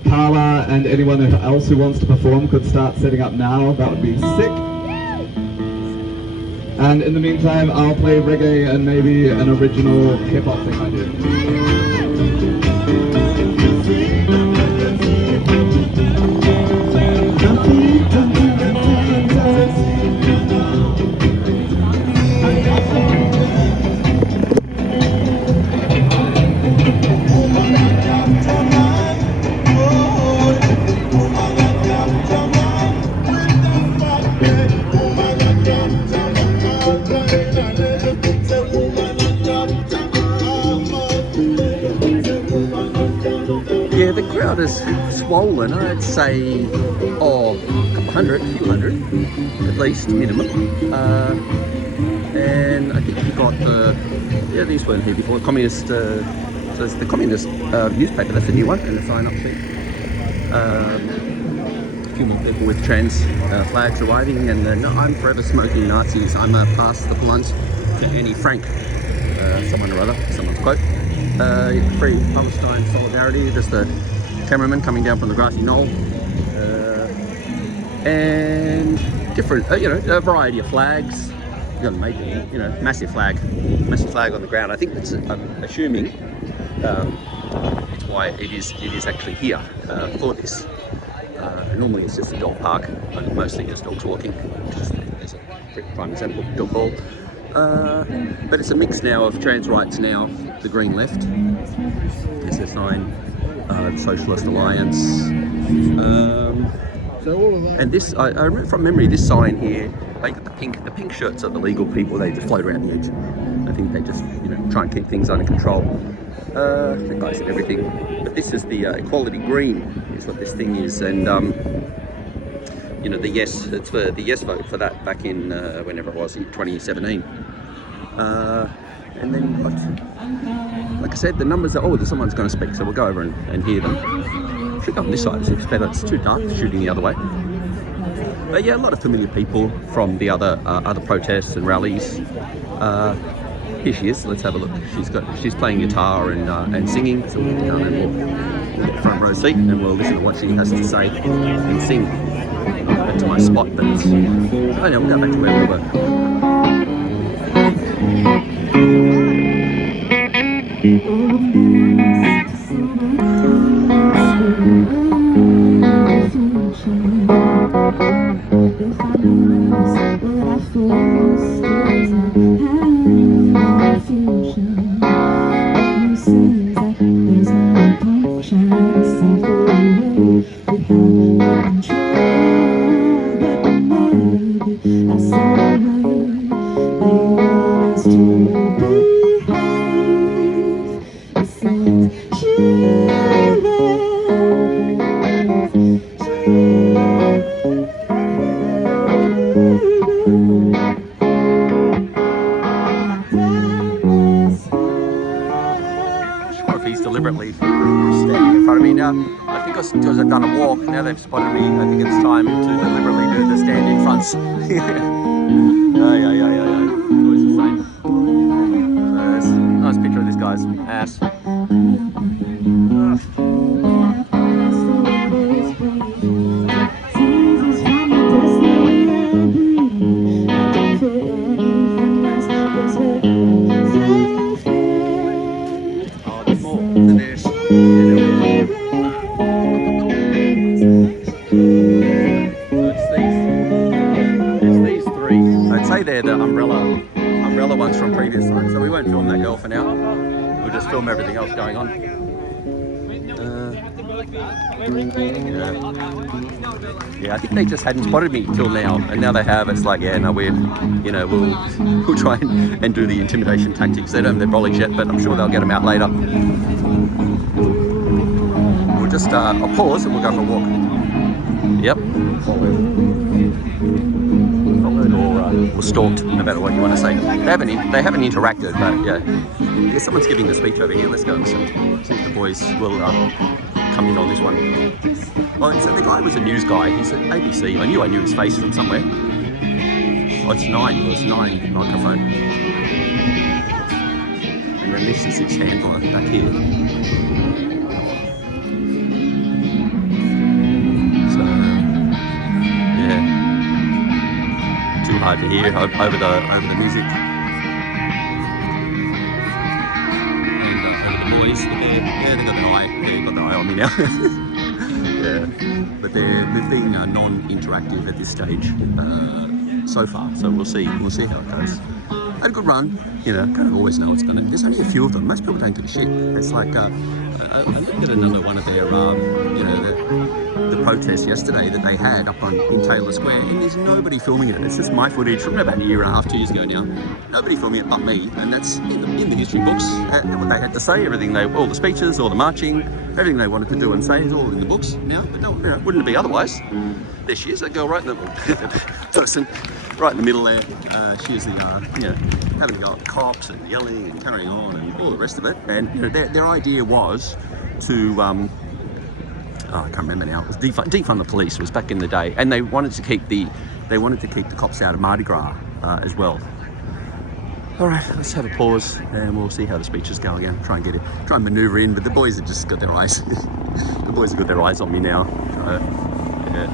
Carla and anyone else who wants to perform could start setting up now, that would be sick. And in the meantime, I'll play reggae and maybe an original hip-hop thing I do. Yeah, the crowd is swollen. I'd say, a few hundred, at least, minimum. And I think we got these weren't here before. Communist, so it's the Communist newspaper. That's the new one, and the sign-up sheet. A few more people with trans flags arriving, and no, I'm forever smoking Nazis. I'm pass the blunt to Annie Frank, someone or other, someone's quote. Free Palestine solidarity. There's the cameraman coming down from the grassy knoll, and different, a variety of flags. You've got maybe, massive flag on the ground. I think that's, I'm assuming, it's why it is actually here for this. Normally it's just a dog park, but mostly just dogs walking. There's a prime example of dog ball. But it's a mix now of trans rights now, the Green Left, there's a sign, the Socialist Alliance, and this, I remember from memory, this sign here, like the pink shirts are the legal people, they just float around the edge. I think they just, try and keep things under control. The guys and everything, but this is the equality green, is what this thing is, and the yes, it's for the yes vote for that back in whenever it was, in 2017. And then, like I said, the numbers are, someone's going to speak, so we'll go over and hear them. Should go on this side, it's better, it's too dark, shooting the other way. But yeah, a lot of familiar people from the other protests and rallies. Here she is, let's have a look. She's playing guitar and singing, so we'll get down and we'll get the front row seat and we'll listen to what she has to say and sing. To my spot, but we'll go back to where we were. Because I've done a walk, now they've spotted me. I think it's time to deliberately do the stand in fronts. Yeah. Always the same. So there's a nice picture of this guy's ass. There's more than this. They're the umbrella ones from previous times, so we won't film that girl for now. We'll just film everything else going on. Yeah, I think they just hadn't spotted me till now, and now they have. It's like, yeah, no, we'll try and do the intimidation tactics. They don't have their bollies yet, but I'm sure they'll get them out later. We'll just I'll pause and we'll go for a walk. Yep. Or stalked, no matter what you want to say. They haven't interacted, but yeah, someone's giving the speech over here. Let's go and see if the boys will come in on this one. Oh, so the guy was a news guy. He's at ABC. I knew his face from somewhere. Oh, it's 9. It was 9 microphone. then this is its handler back here. So, yeah, too hard to hear over the music. And over the boys, they got the eye on me now. Yeah, but they're being non-interactive at this stage so far. So we'll see how it goes. Had a good run, you know. Kind of always know it's gonna. There's only a few of them. Most people don't give a shit. It's like I looked at another one of their, you know, the protest yesterday that they had up in Taylor Square, and there's nobody filming it. It's just my footage from about a year and a half, 2 years ago now. Nobody filming it but me, and that's in the history books. What they had to say, all the speeches, all the marching, everything they wanted to do and say is all in the books now. But no, you know, wouldn't it be otherwise? There she is, that girl right in the person. Right in the middle there, she is the, you know, having to go at the cops and yelling and carrying on and all the rest of it. And, you know, their idea was to, I can't remember now, it was defund the police. It was back in the day. And they wanted to keep the cops out of Mardi Gras as well. All right, let's have a pause and we'll see how the speeches go again. Try and manoeuvre in, but the boys have just got their eyes, the boys have got their eyes on me now. So, yeah.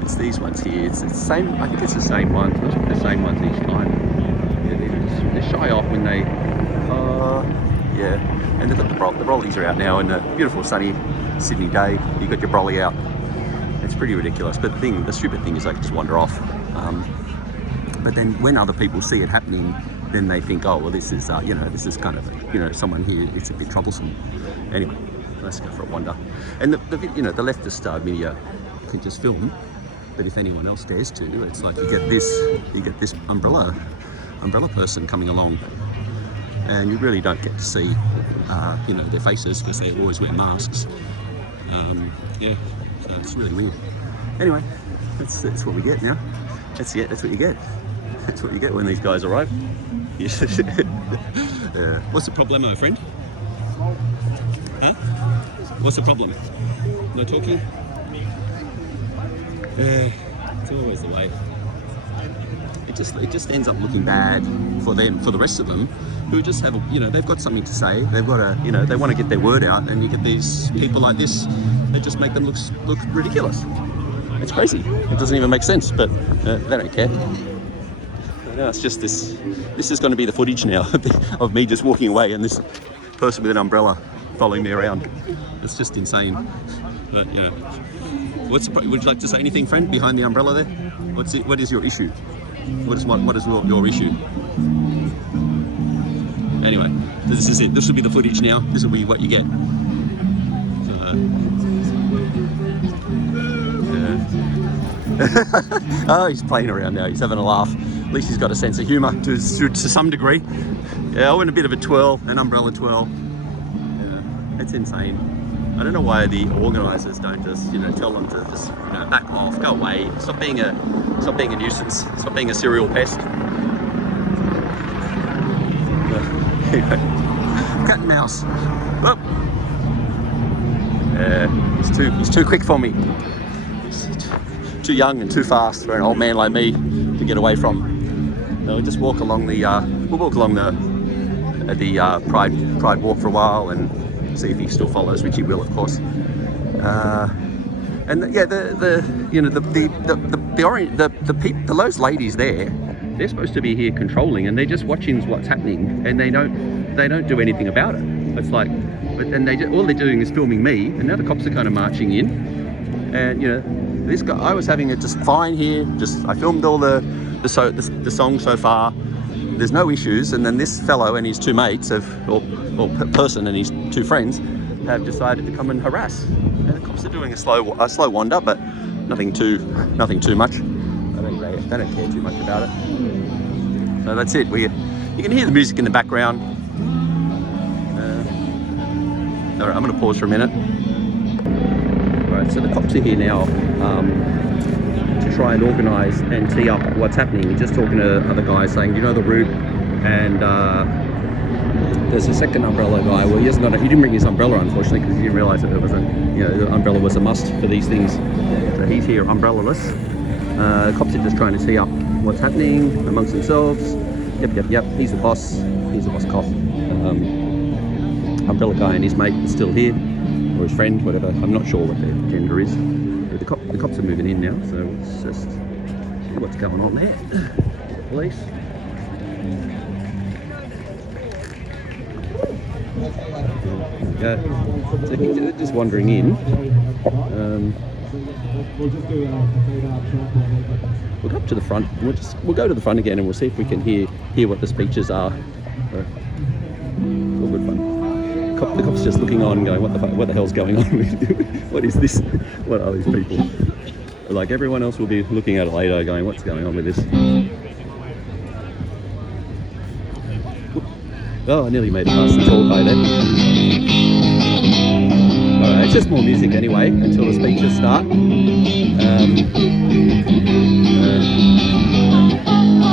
It's these ones here. It's the same. I think it's the same ones. The same ones each time. Yeah, they're shy off when they. Yeah. And they've got the brollies are out now in a beautiful sunny Sydney day. You've got your brolly out. It's pretty ridiculous. But the stupid thing is they just wander off. But then when other people see it happening, then they think, oh well, this is you know, this is kind of, you know, someone here. It's a bit troublesome. Anyway, let's go for a wander. And the you know, the leftist media can just film. But if anyone else dares to, it's like you get this umbrella person coming along, and you really don't get to see, you know, their faces because they always wear masks. Yeah, so it's really weird. Anyway, that's what we get now. That's what you get. That's what you get when these guys arrive. Yeah. What's the problem, my friend? Huh? What's the problem? No talking? It's always the way. It just ends up looking bad for them, for the rest of them, who just have, you know, they've got something to say. They've got to, you know, they want to get their word out, and you get these people like this. They just make them look ridiculous. It's crazy. It doesn't even make sense, but they don't care. No, it's just this. This is going to be the footage now of me just walking away, and this person with an umbrella following me around. It's just insane. But yeah. Would you like to say anything, friend, behind the umbrella there? What is your issue? What is your issue? Anyway, so this is it. This will be the footage now. This will be what you get. Yeah. Oh, he's playing around now. He's having a laugh. At least he's got a sense of humour to some degree. Yeah, I went a bit of a twirl, an umbrella twirl. Yeah, it's insane. I don't know why the organisers don't just, you know, tell them to just, you know, back off, go away, stop being a nuisance, stop being a serial pest. Cat and mouse. Oh. Yeah, he's too quick for me. He's too young and too fast for an old man like me to get away from. So we'll just walk along the Pride walk for a while and see if he still follows, which he will, of course. And yeah, those ladies there, they're supposed to be here controlling, and they're just watching what's happening, and they don't do anything about it. It's like, all they're doing is filming me, and now the cops are kind of marching in, and you know, this guy, I was having it just fine here. I filmed all the song so far. There's no issues, and then this fellow and his two mates or person and his two friends have decided to come and harass. And the cops are doing a slow wander, but nothing too much. They don't care too much about it. So that's it. You can hear the music in the background. All right, I'm going to pause for a minute. All right, so the cops are here now to try and organise and tee up what's happening. We're just talking to other guys saying, you know the route, and there's a second umbrella guy. Well, he didn't bring his umbrella, unfortunately, because he didn't realise that the umbrella was a must for these things. So he's here umbrella-less. The cops are just trying to tee up what's happening amongst themselves. Yep. He's the boss. He's the boss cop. umbrella guy and his mate still here, or his friend, whatever. I'm not sure what their gender is. But the cops are moving in now, so let's just see what's going on there. Police. There we go. So just wandering in. We'll go up to the front. We'll go to the front again, and we'll see if we can hear what the speeches are. All good fun. The cop's just looking on, going, "What the hell's going on? What is this? What are these people?" Like everyone else will be looking at it later, going, "What's going on with this?" Oh, I nearly made it past the tall guy then. Alright, it's just more music anyway, until the speeches start. I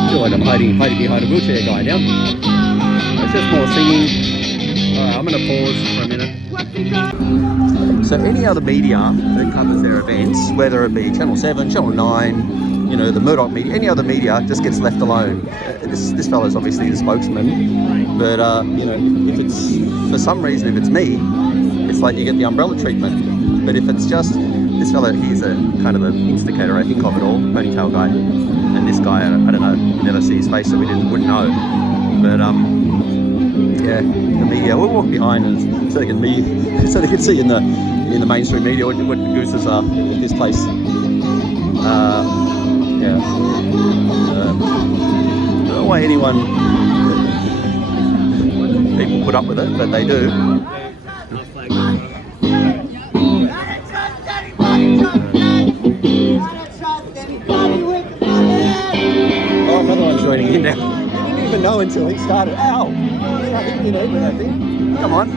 feel like I'm hiding behind a wheelchair guy now. It's just more singing. Alright, I'm going to pause for a minute. So any other media that covers their events, whether it be Channel 7, Channel 9, you know, the Murdoch media, any other media just gets left alone. This fellow's obviously the spokesman, but you know, if it's, for some reason, if it's me, it's like you get the umbrella treatment. But if it's just this fellow, he's a kind of an instigator, I think, of it all, ponytail guy, and this guy, I don't know, you never see his face, so we wouldn't know. But yeah, the media, we'll walk behind and so they can see in the mainstream media what the gooses are at this place. Yeah. I don't know why people put up with it, but they do. Oh, another one's joining in now. I didn't even know until he started. Ow! You know, I think. Come on.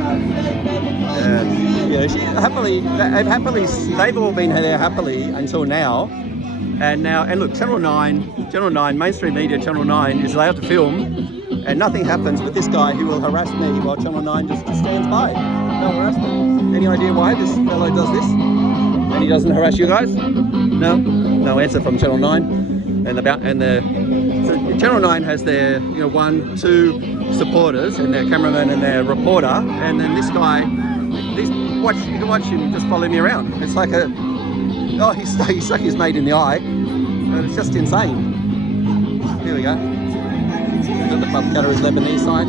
Yeah, they've all been there happily until now. And look, Channel 9, mainstream media, Channel 9 is allowed to film, and nothing happens with this guy who will harass me while Channel 9 just stands by. No harassment. Any idea why this fellow does this? And he doesn't harass you guys? No answer from Channel 9. So Channel 9 has their 1, 2 supporters and their cameraman and their reporter, and then this guy, you can watch him just follow me around. It's like he stuck his mate in the eye, and it's just insane. Here we go. Got the Qatar's Lebanese sign.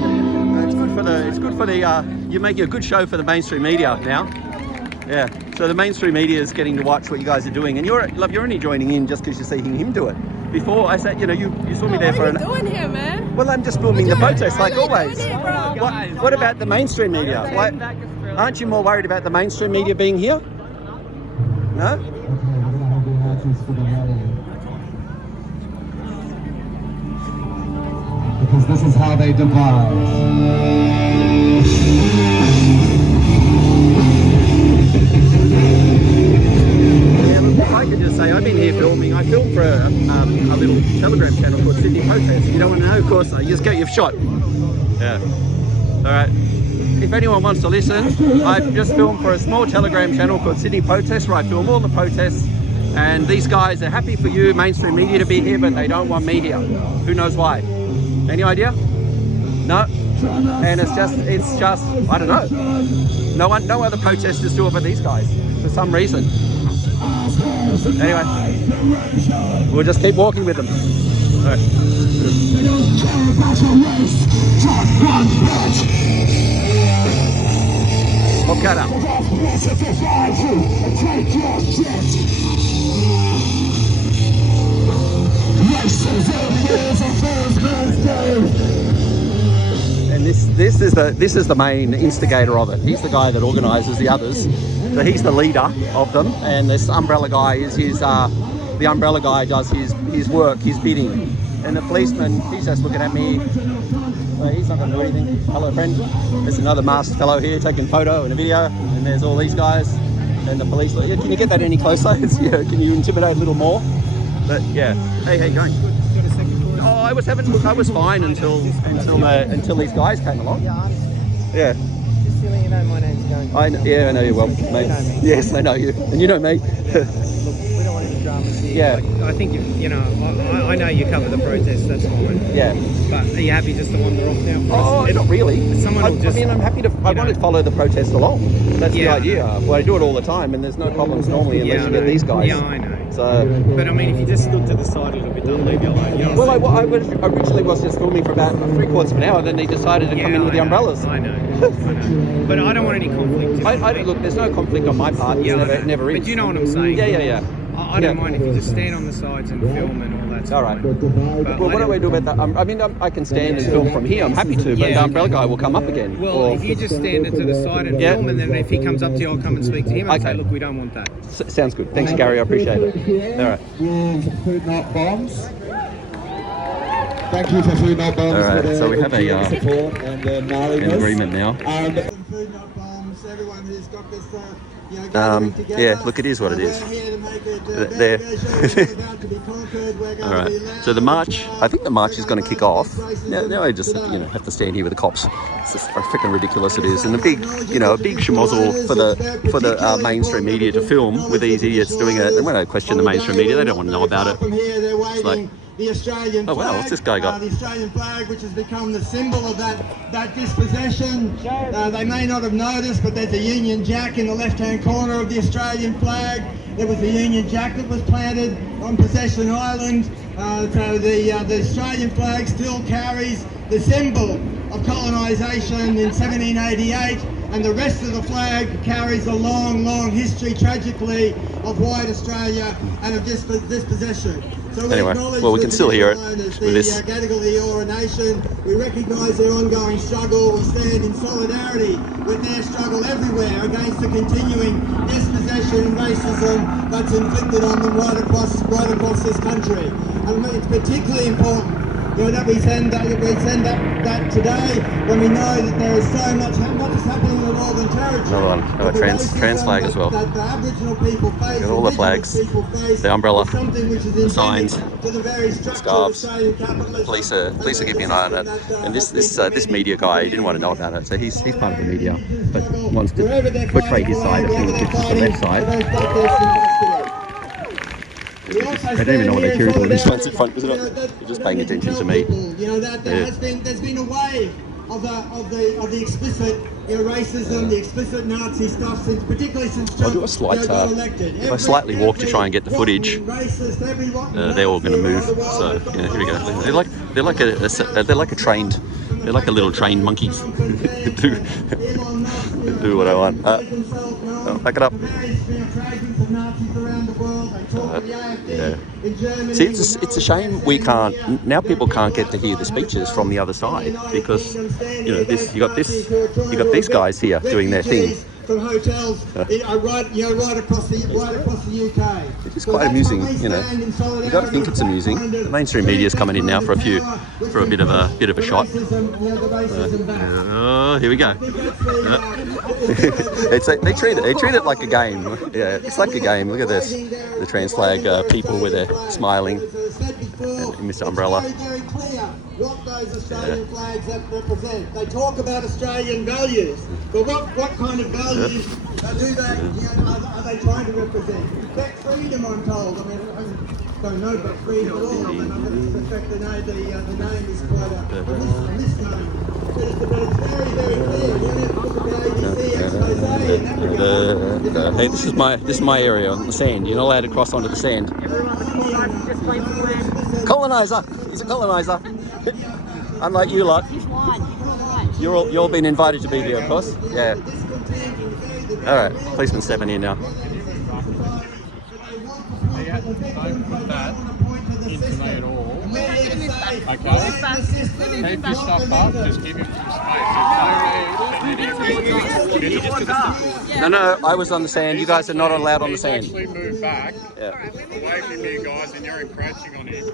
It's good for the. You're making a good show for the mainstream media now. Yeah. So the mainstream media is getting to watch what you guys are doing, and you're only joining in just because you're seeing him do it. Before I said, you saw me there for an. What are you doing here, man? Well, I'm just filming the protest like always. Here, What about the mainstream media? Why, aren't you more worried about the mainstream media being here? No? Because this is how they divide. I can just say I've been here filming. I filmed for a little Telegram channel called Sydney Protest. If you don't want to know, of course, you just get your shot. Yeah. All right. If anyone wants to listen, I've just filmed for a small Telegram channel called Sydney Protest, where I film all the protests. And these guys are happy for you, mainstream media, to be here, but they don't want me here. Who knows why? Any idea? No. And it's just, I don't know. No other protesters do it but these guys for some reason. Anyway, we'll just keep walking with them. All right. Okada. And this is the main instigator of it. He's the guy that organises the others. So he's the leader of them, and this umbrella guy is the umbrella guy does his work, his bidding. And the policeman, he's just looking at me. He's not going to do anything. Hello, friend. There's another masked fellow here taking a photo and a video, and there's all these guys. And the police, can you get that any closer? Can you intimidate a little more? But yeah. Hey, how you going? Oh, I was fine until these guys came along. Yeah. Just to let you know, my name's going. I know you well, mate. You know me. Yes, I know you, and you know me. Look, we don't want any drama. Yeah. Like, I think I know you cover the protests. That's fine. Yeah. But are you happy just to wander off now? Oh, not really. Someone will just. I mean, I'm happy to. I want to follow the protest along. That's the Yeah. idea. Well, I do it all the time, and there's no problems normally unless you get these guys. Yeah, I know. So. But I mean, if you just stood to the side a little bit, don't leave you alone. You know Well, what I'm saying? I originally was just filming for about 3/4 of an hour, then he decided to come in with the umbrellas. I know. But I don't want any conflict. Look, there's no conflict on my part. Yeah, There's never is. But you know what I'm saying? Yeah. I don't mind if you just stand on the sides and film and all that. All right. But Well, what do I do about that? I mean, I can stand and film from here. I'm happy to, but the umbrella guy will come up again. Well, if you just stand to the side and film, and then if he comes up to you, I'll come and speak to him and say, look, we don't want that. Sounds good. Thanks, Gary. I appreciate it. All right. With Food Not Bombs. Thank you for Food Not Bombs. All right, for so we have their a support and their an agreement now. And Food Not Bombs, everyone who's got this, Yeah, look, it is what it is. There. All right. So the march, I think the march is going to kick off. Now I just have to stand here with the cops. It's just how freaking ridiculous it is, and a big schmozzle for the mainstream media to film with these idiots doing it. And when I question the mainstream media, they don't want to know about it. It's like, the Australian flag, oh wow, what's this guy got? The Australian flag, which has become the symbol of that dispossession. They may not have noticed, but there's a Union Jack in the left-hand corner of the Australian flag. There was a Union Jack that was planted on Possession Island. So the Australian flag still carries the symbol of colonisation in 1788, and the rest of the flag carries a long, long history, tragically, of white Australia and of dispossession. So we anyway, well, we can still hear it with this. Gadigal Eora Nation. We recognise their ongoing struggle. We stand in solidarity with their struggle everywhere against the continuing dispossession and racism that's inflicted on them right across this country. And it's particularly important that we send that today when we know that there is so much is happening in the Northern Territory. Another one, trans flag as well. That the Aboriginal people face, got all the flags, the umbrella, the signs, the scarves. Police are keeping an eye on it. And this media guy, he didn't want to know about it, so he's part of the media, but wants to portray his side of things, which is the left side. I don't even know what they're cheering for. This one's in front, isn't it? They're just paying attention to me. There's been a wave of the explicit racism, the explicit Nazi stuff, particularly since Trump I'll do a slight, got elected. if I slightly walk to try and get the footage, they're all going to move. So yeah, here we go. They're like a little trained monkeys. do what I want. Back it up. Yeah. See, it's a shame we can't now. People can't get to hear the speeches from the other side because you got these guys here doing their thing. From hotels right across the UK. It's quite amusing, you got to think it's amusing. The mainstream media's coming in now for a bit of a shot. Here we go. They treat it like a game. Yeah, it's like a game. Look at this, the trans flag people with their smiling and Mr. Umbrella. Very clear what those Australian flags represent. They talk about Australian values, but what kind of values are they trying to represent? Bec Freedom, I'm told. I mean, I don't know Bec Freedom at all. I mean, I suspect the name is quite a misname. But it's very, very clear. You don't have to look at the ABC expose in that regard. Hey, this is my area on the sand. You're not allowed to cross onto the sand. Colonizer. He's a colonizer. Unlike you lot. You're all been invited to be here, of course. Yeah. All right. Policeman stepping in now. Don't put that into me at all. Okay? Keep your stuff up, just give him some space. No, I was on the sand. You guys are not allowed on the sand. He's actually moved back away from you guys and you're encroaching on him.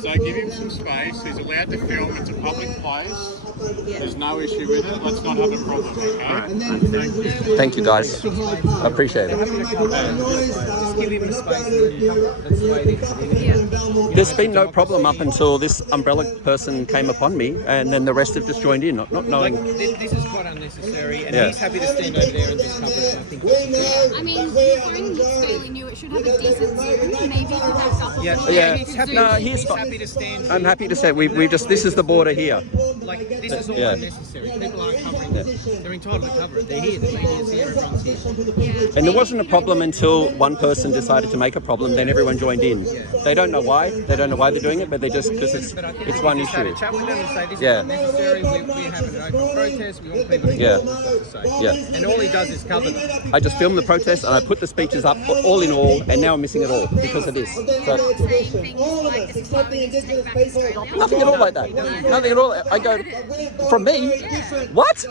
So give him some space. He's allowed to film. It's a public place. There's no issue with it. Let's not have a problem, okay? Thank you, guys. I appreciate it. There's been no problem up until this umbrella person came upon me, and then the rest have just joined in, not knowing. This is quite unusual. unnecessary, and Yeah. he's happy to stand over there and just cover it. So I think it's I mean, it's fairly new. It should have a decent zoom. Maybe he backs up. Yeah. he's happy, No, he's happy to stand. I'm happy to say we just this is the border here. Like, this is all Yeah. unnecessary. People aren't covering it. They're entitled to cover it. They're here. The media's here. Everyone's here. And there wasn't a problem until one person decided to make a problem. Then everyone joined in. They don't know why. They don't know why they're doing it, but they just because it's one Just have a issue. chat with them and say this Yeah. is unnecessary. We're having an open protest. We want people to hear what we've got to say. Yeah. And all he does is cover them. I just filmed the protest and I put the speeches up all in all, and now I'm missing it all because of this. So, nothing at all like that. Nothing at all. I go, from me? What?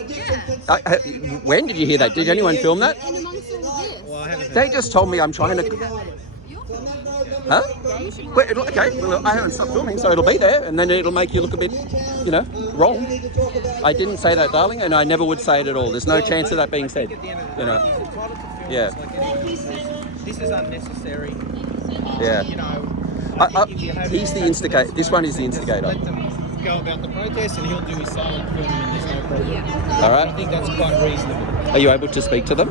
When did you hear that? Did anyone film that? Well, I haven't. They just told me I'm trying to... Huh? Well, okay, well, I haven't stopped filming, so it'll be there, and then it'll make you look a bit, wrong. I didn't say that, darling, and I never would say it at all. There's no chance of that being said, Yeah. This is unnecessary. Yeah. He's the instigator. This one is the instigator. Let them go about the protest, and he'll do his silent filming, and there's no problem. All right. I think that's quite reasonable. Are you able to speak to them?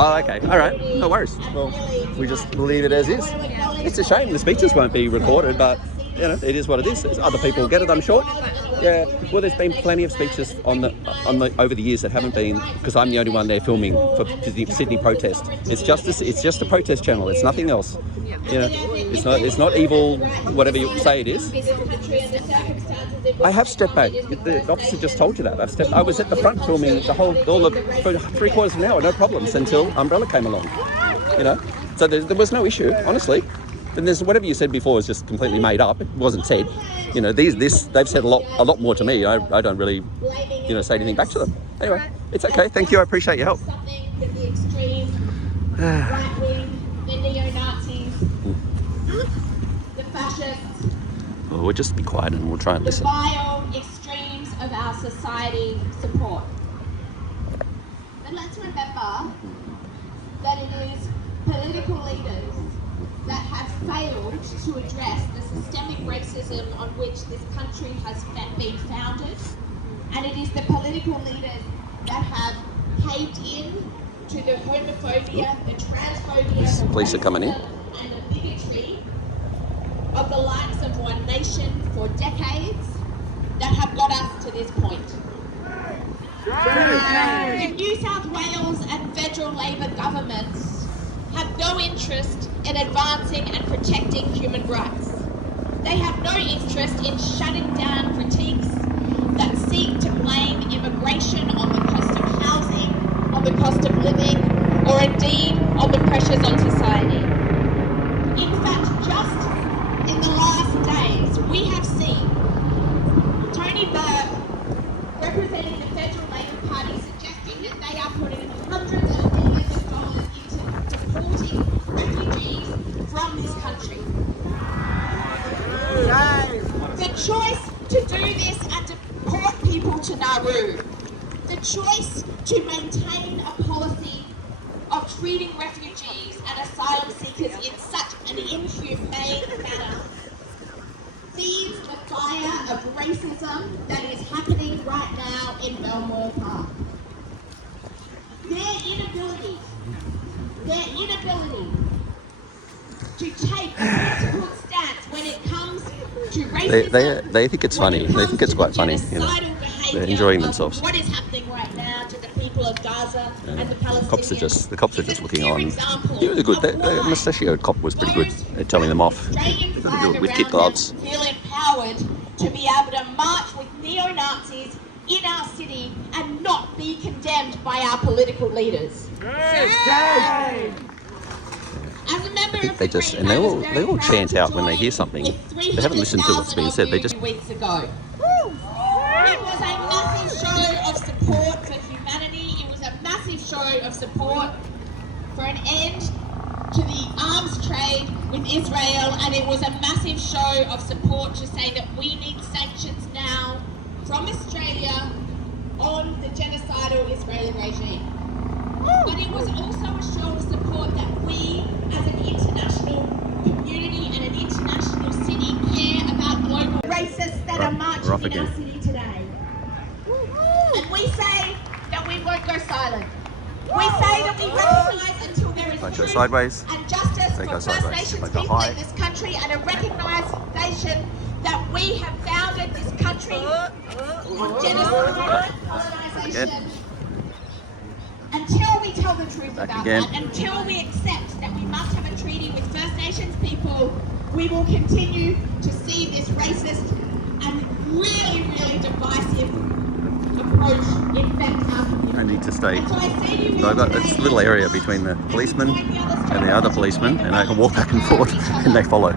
Oh, okay. All right. No worries. Well, we just leave it as is. It's a shame the speeches won't be recorded, but it is what it is. Other people get it, I'm sure. Yeah. Well, there's been plenty of speeches on the over the years that haven't been, because I'm the only one there filming for the Sydney protest. It's just a protest channel. It's nothing else. It's not evil, whatever you say it is. I have stepped back. The officer just told you that. I was at the front filming for 3/4 of an hour, no problems, until Umbrella came along. So there was no issue, honestly. And there's whatever you said before was just completely made up. It wasn't said. They've said a lot more to me. I don't really, say anything back to them. Anyway, it's okay. Thank you. I appreciate your help. Something that the extreme right wing, the neo-Nazis, the fascists, Well, we'll just be quiet and we'll try and the listen. vile extremes of our society support. But let's remember that it is political leaders that have failed to address the systemic racism on which this country has been founded, and it is the political leaders that have caved in to the homophobia, the transphobia, the Police are coming in. racism and the bigotry of the likes of One Nation for decades that have got us to this point. The New South Wales and federal Labor governments have no interest in advancing and protecting human rights. They have no interest in shutting down critiques that seek to blame immigration on the cost of housing, on the cost of living, or indeed on the pressures on society. In fact, just in the last days, we have seen Tony Burke, representing the Federal Labor Party, suggesting that they are putting hundreds of millions of dollars into deporting refugees from this country. The choice to do this and deport people to Nauru, the choice to maintain a policy of treating refugees and asylum seekers in such an inhumane manner, feeds the fire of racism that is happening right now in Belmore Park. Their inability to take a principled stance when it comes to racism. They think it's funny. They think it's quite funny. They're enjoying themselves. What is happening right now to the people of Gaza and the Palestinians? The cops are just looking on. He was good. The mustachioed cop was pretty good at telling them off with kid gloves. Feel empowered to be able to march with neo-Nazis in our city and not be condemned by our political leaders. As a member of They just and they all chant out when they hear something. They haven't listened to what's being said. They just. Weeks ago. It was a massive show of support for humanity. It was a massive show of support for an end to the arms trade with Israel, and it was a massive show of support to say that we need sanctions now from Australia on the genocidal Israeli regime. But it was also a show of support that we, as an international community and an international city, care about global racists that are marching in our city today. sideways. And justice They for go First sideways. Nations They go people high. in this country, and a recognition that we have founded this country on genocide, colonisation. Until we tell the truth Back about again. that, until we accept that we must have a treaty with First Nations people, we will continue to see this racist and really, really divisive approach infect our community. I need to stay. And so I say to you So I've got today, this little area between the policeman and the other policeman, and I can walk back and forth, and they follow.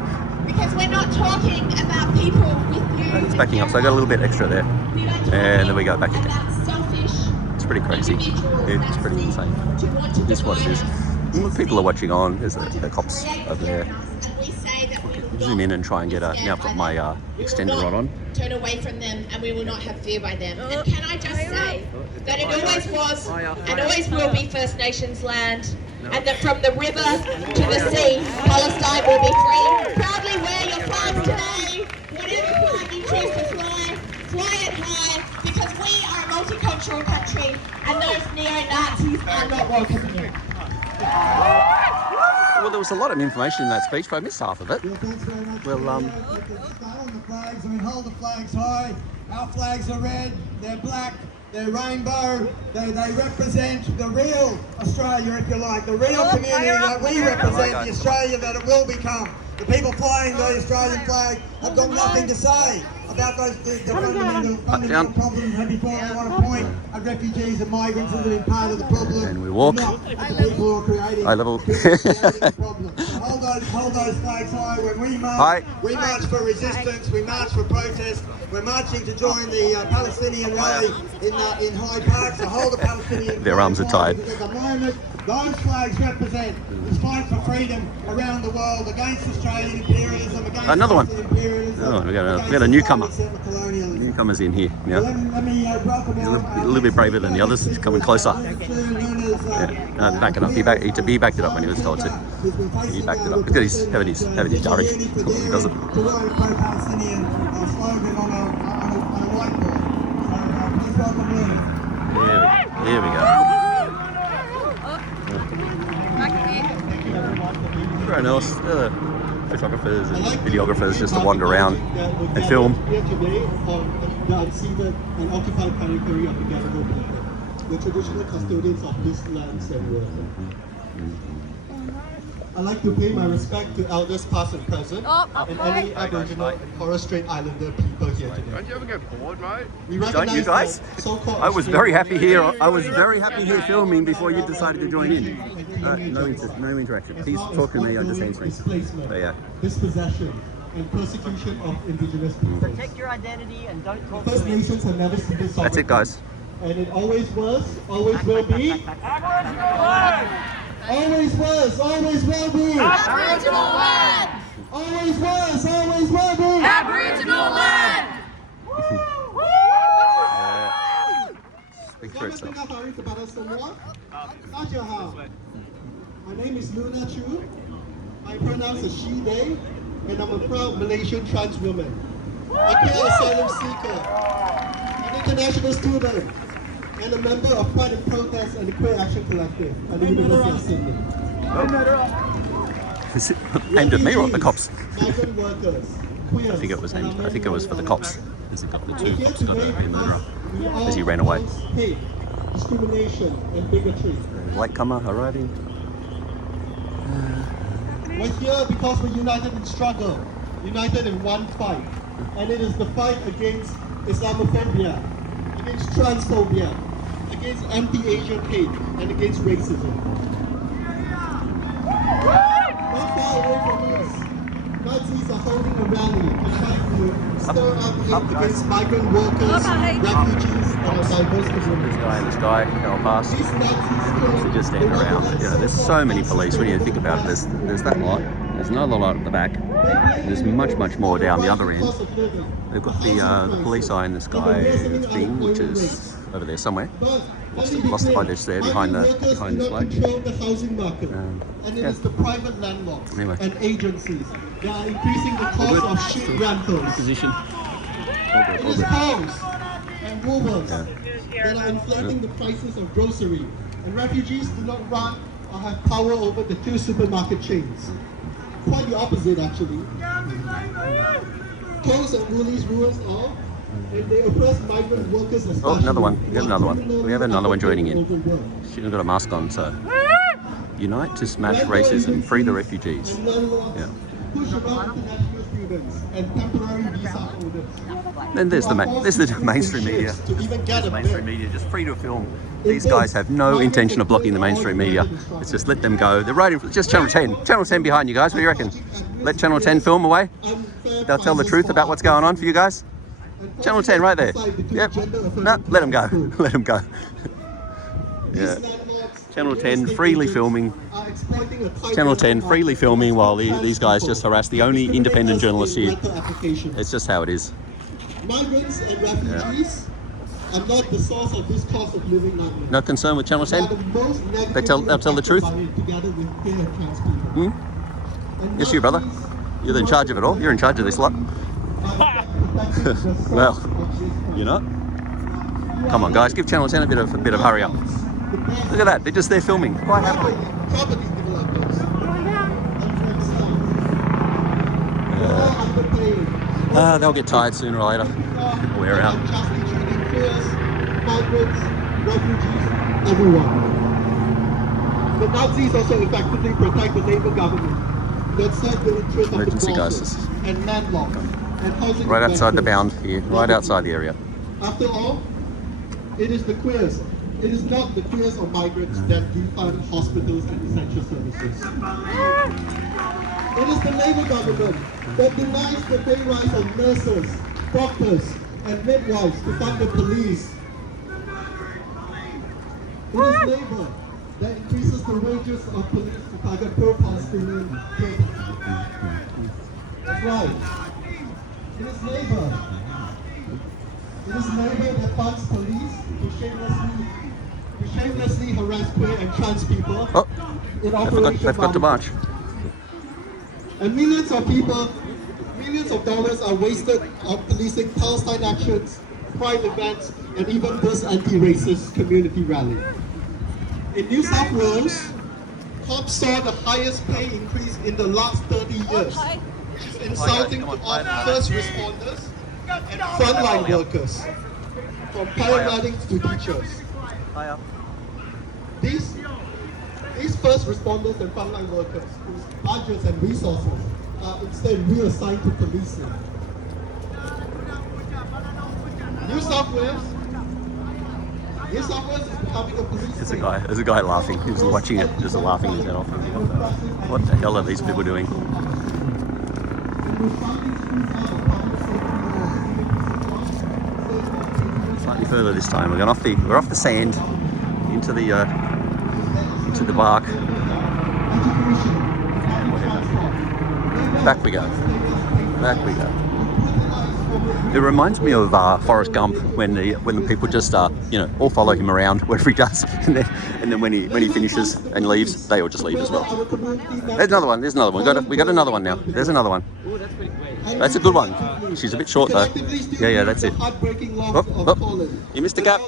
because we're not talking about people with you. It's backing up, so I got a little bit extra there, We are talking and then we go back again. about selfish It's pretty crazy. It's pretty insane. to want to It is what it is. divide us. And people are watching on. There's the cops over there. And we say that we will Zoom not in and try and get a. Now I've got my extender rod on. turn away from them, and we will not have fear by them. And can I just say that it always was and always will be First Nations land, and that from the river to the sea, Palestine will be free. Proudly wear your flags today. Whatever flag you choose to fly, fly it high, because we are a multicultural country, and those neo-Nazis are not welcome here. Well, there was a lot of information in that speech, but I missed half of it. Yeah, thanks very much. Well, Stay on the flags. I mean, hold the flags high. Our flags are red, they're black, they're rainbow. They represent the real Australia, if you like, the real community that we represent, the Australia that it will become. The people flying the Australian flag have got nothing to say about those the fundamental problems. And before I want to point at refugees and migrants as being part of the problem. And we walk. Not the people who are creating, High level. creating the problem. So hold those flags high when we march. High. We march for resistance. We march for protest. We're marching to join the Palestinian rally in Hyde Park. So hold the Palestinian. Their arms are tied. Because at the moment, those flags represent this fight for freedom around the world against Australian imperialism, against Another one. imperialism. Oh, we got a newcomer. Colonialism. Newcomer's in here now. Let me welcome He's a little bit braver than the others. He's coming closer. Yeah, back it up. He backed it up when he was told to. He backed it up. Look at his having his diary. He does it. To write a pro-Palestinian slogan on a whiteboard. So please welcome Leong. Here we go. Everyone else, photographers and videographers, just to wander around and film. Here today on the unceded and occupied territory of the Gatorade people, the traditional custodians of these lands and waters. I'd like to pay my respect to elders past and present, and any Aboriginal and Torres Strait Islander people here today. Don't you ever get bored, mate? We Don't recognize you guys? the so-called I was very happy here. I was Australian very happy here filming before you decided to join in. No interaction. Please talk to me. I'm just answering. So yeah. Dispossession and persecution of Indigenous people. Protect your identity and don't talk First to me. Nations have never seen this. That's it, guys. And it always was, always will be. Always was, always will be. Aboriginal land! Always was, always will be. Aboriginal land! Speak for itself. My name is Luna Choo. I pronounce a she, they, and I'm a proud Malaysian trans woman. A queer asylum seeker, an international student, and a member of Pride and Protest and the Queer Action Collective at the University of Sydney. Is it aimed at me or at the cops? Migrant workers, queers, I think it was aimed. I think it was for the cops. As he got the two We're here cops got today him because we all as he ran away. oppose hate, discrimination, and bigotry. Latecomer arriving. We're here because we're united in struggle, united in one fight. And it is the fight against Islamophobia, against transphobia, against anti-Asian hate, and against racism. Not far away from us, Nazis are holding a rally and trying to stir up hate against migrant workers, refugees, and a diverse community. This guy going past. These Nazis They just stand around. You know, there's so many police. When you think about it, there's that lot. There's another lot at the back. There's much more down the other end. They've got the police eye in the sky thing, which is over there somewhere. Lost the footage there behind the flag. The housing market, and it is the private landlords and agencies that are increasing the cost of ship rentals. Position. It is Coles and Woolworths that are inflating the prices of grocery, and refugees do not run have power over the 2 supermarket chains. Quite the opposite, actually. Coles and Woolies rules all, and they oppress migrant workers especially. Oh, another one. We have another one. We have another one joining in. She hasn't got a mask on, so. Unite to smash racism, free the refugees. Yeah. Push around international students and temporary visa holders. Then there's the mainstream media. Mainstream media just free to film. These guys have no intention of blocking the mainstream media. It's just let them go. They're right in, just Channel 10. Channel 10 behind you guys. What do you reckon? Let Channel 10 film away. They'll tell the truth about what's going on for you guys. Channel 10 right there. Yep. No, let them go. Let them go. Yeah. Channel 10 freely filming. Channel 10 freely filming while these guys just harass the only independent journalist here. It's just how it is. Migrants and refugees are not the source of this cost of living nightmare. No concern with Channel 10? They'll tell the truth? Yes, you, brother. You're in charge of it all. You're in charge of this lot. Well, you know. Come on, guys. Give Channel 10 a bit of hurry up. Look at that. They're just there filming. Quite happily. They'll get tired sooner or later. Wear out. Migrants, refugees, everyone. The Nazis also effectively protect the Labour government that serve the interests of the bosses and landlords and housing. Right outside the bound here, right outside the area. After all, it is the queers. It is not the queers or migrants that defund hospitals and essential services. It is the Labour government that denies the pay rise of nurses, doctors, and midwives to fund the police. It is Labour that increases the wages of police to target pro-Palestinian protesters. That's right. It is Labour. It is Labour that funds police to shamelessly harass queer and trans people. Oh, I forgot to march. And millions of dollars are wasted on policing Palestine actions, pride events, and even this anti-racist community rally. In New South Wales, cops saw the highest pay increase in the last 30 years, which is insulting to all first responders and frontline workers, from paramedics to teachers. These first responders and frontline workers, whose budgets and resources are instead reassigned to policing. New South Wales is becoming a police state. There's a guy laughing. He was watching it, just laughing his head off. What the hell are these people doing? Slightly further this time. We're off the sand into the bark. Back we go. Back we go. It reminds me of Forrest Gump when the people just all follow him around wherever he does, and then when he finishes and leaves, they all just leave as well. There's another one. We got another one now. There's another one. That's a good one. She's a bit short though. Yeah, that's it. Oh, you missed the gap.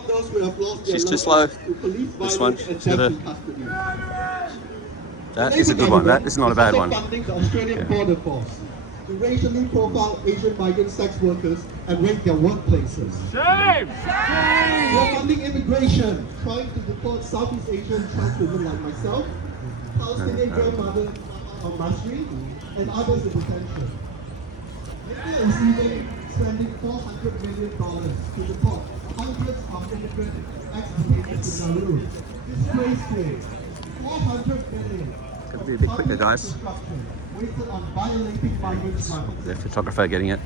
She's too slow. This one. That is a good one. That is not a bad one. Yeah. To racially profile Asian migrant sex workers and rape their workplaces. Shame! We're funding immigration, trying to deport Southeast Asian trans women like myself, Palestinian grandmother of Masri, and others in detention. We're spending $400 million to deport hundreds of immigrant expatriates in Nauru. Disgraceful. $400 million. Gotta be a bit quicker, guys. The photographer getting it.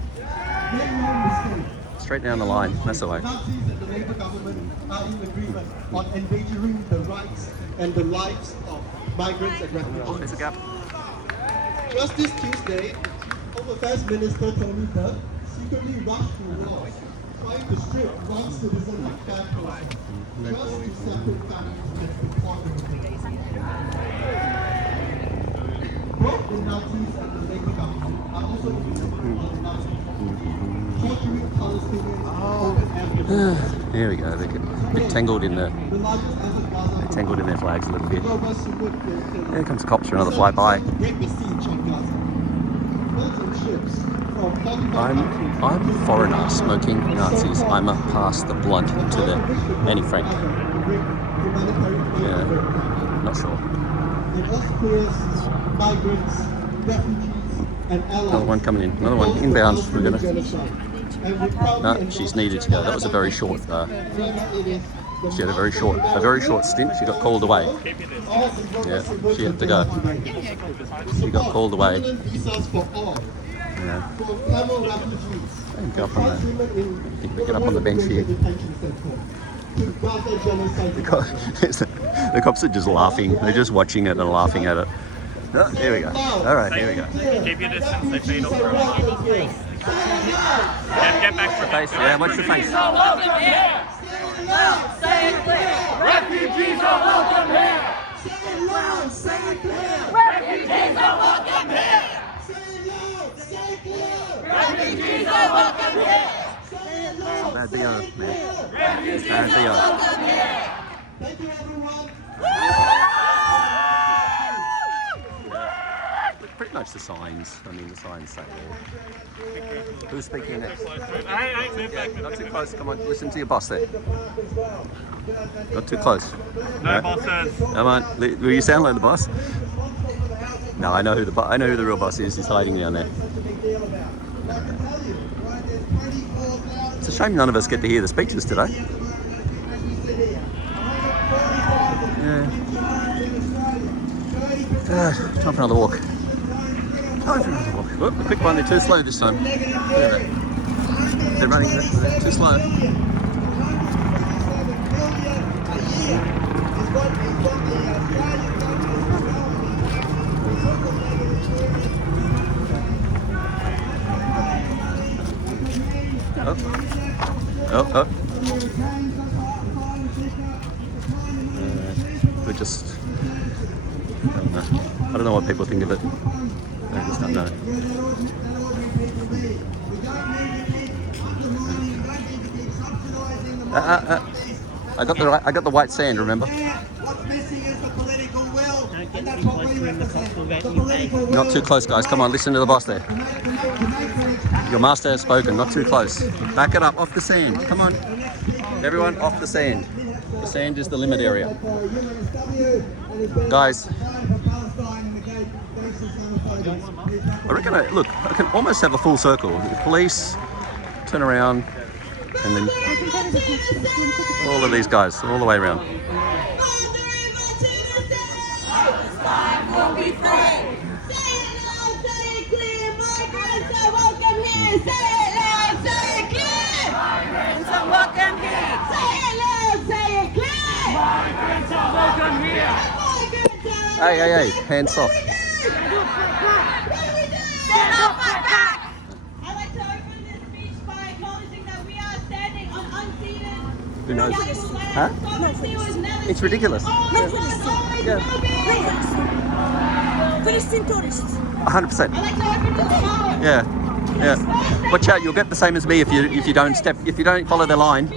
Straight down the line. That's the way. Nazis and the Labour government are in agreement on endangering the rights and the lives of migrants and refugees. There's a gap. Just this Tuesday, Home Affairs Minister Tony Burke secretly rushed to law, trying to strip non-citizen of fair process, just to separate families and deport them. Both the Nazis and the Labour government are also in on the Nazis torturing Palestinians. There we go. They get a bit tangled in the entangled in their flags a little bit. Here comes the cops for another flight by. I'm a foreigner smoking Nazis. I'm a pass the blunt to the Annie Frank. Yeah, not sure. Another one coming in. Another one inbound. We're gonna. No, she's needed to go. That was a very short. She had a very short stint. She got called away. Yeah, she had to go. She got called away. Yeah. Get up on that. I think we get up on the bench here. The cops are just laughing. They're just watching it and laughing at it. Oh, here we go. All right, here we go. Keep your distance. They feed off. Get back to face. Yeah, watch your face. Say it clear. Refugees are welcome here. Say it loud. Say it clear. Refugees are welcome here. Say it loud. Say it clear. Refugees are welcome here. Say it loud. Bad BO, man. Refugees Bad BO. are welcome here. Thank you, everyone. Pretty much the signs. I mean, the signs say it all. Who's speaking next? Not too close. Come on, listen to your boss there. Not too close. No bosses. Come on. Will you sound like the boss? No, I know who the real boss is. He's hiding down there. It's a shame none of us get to hear the speeches today. Yeah. Time for another walk. Oh, a quick one, they're too slow this time. They're running too slow. Oh. We're just... I don't know what people think of it. I just don't know. I got the white sand, remember? Not too close, guys. Come on, listen to the boss there. Your master has spoken. Not too close. Back it up. Off the sand. Come on. Everyone off the sand. The sand is the limit area. Guys. I reckon, look, I can almost have a full circle. The police, turn around, and then all of these guys, all the way around. Hey, hands off. I'd like to open this speech by acknowledging that we are standing on unceded. Who knows? Huh? It's ridiculous. Yeah. 100%. Yeah. Watch out! You'll get the same as me if you don't follow the line.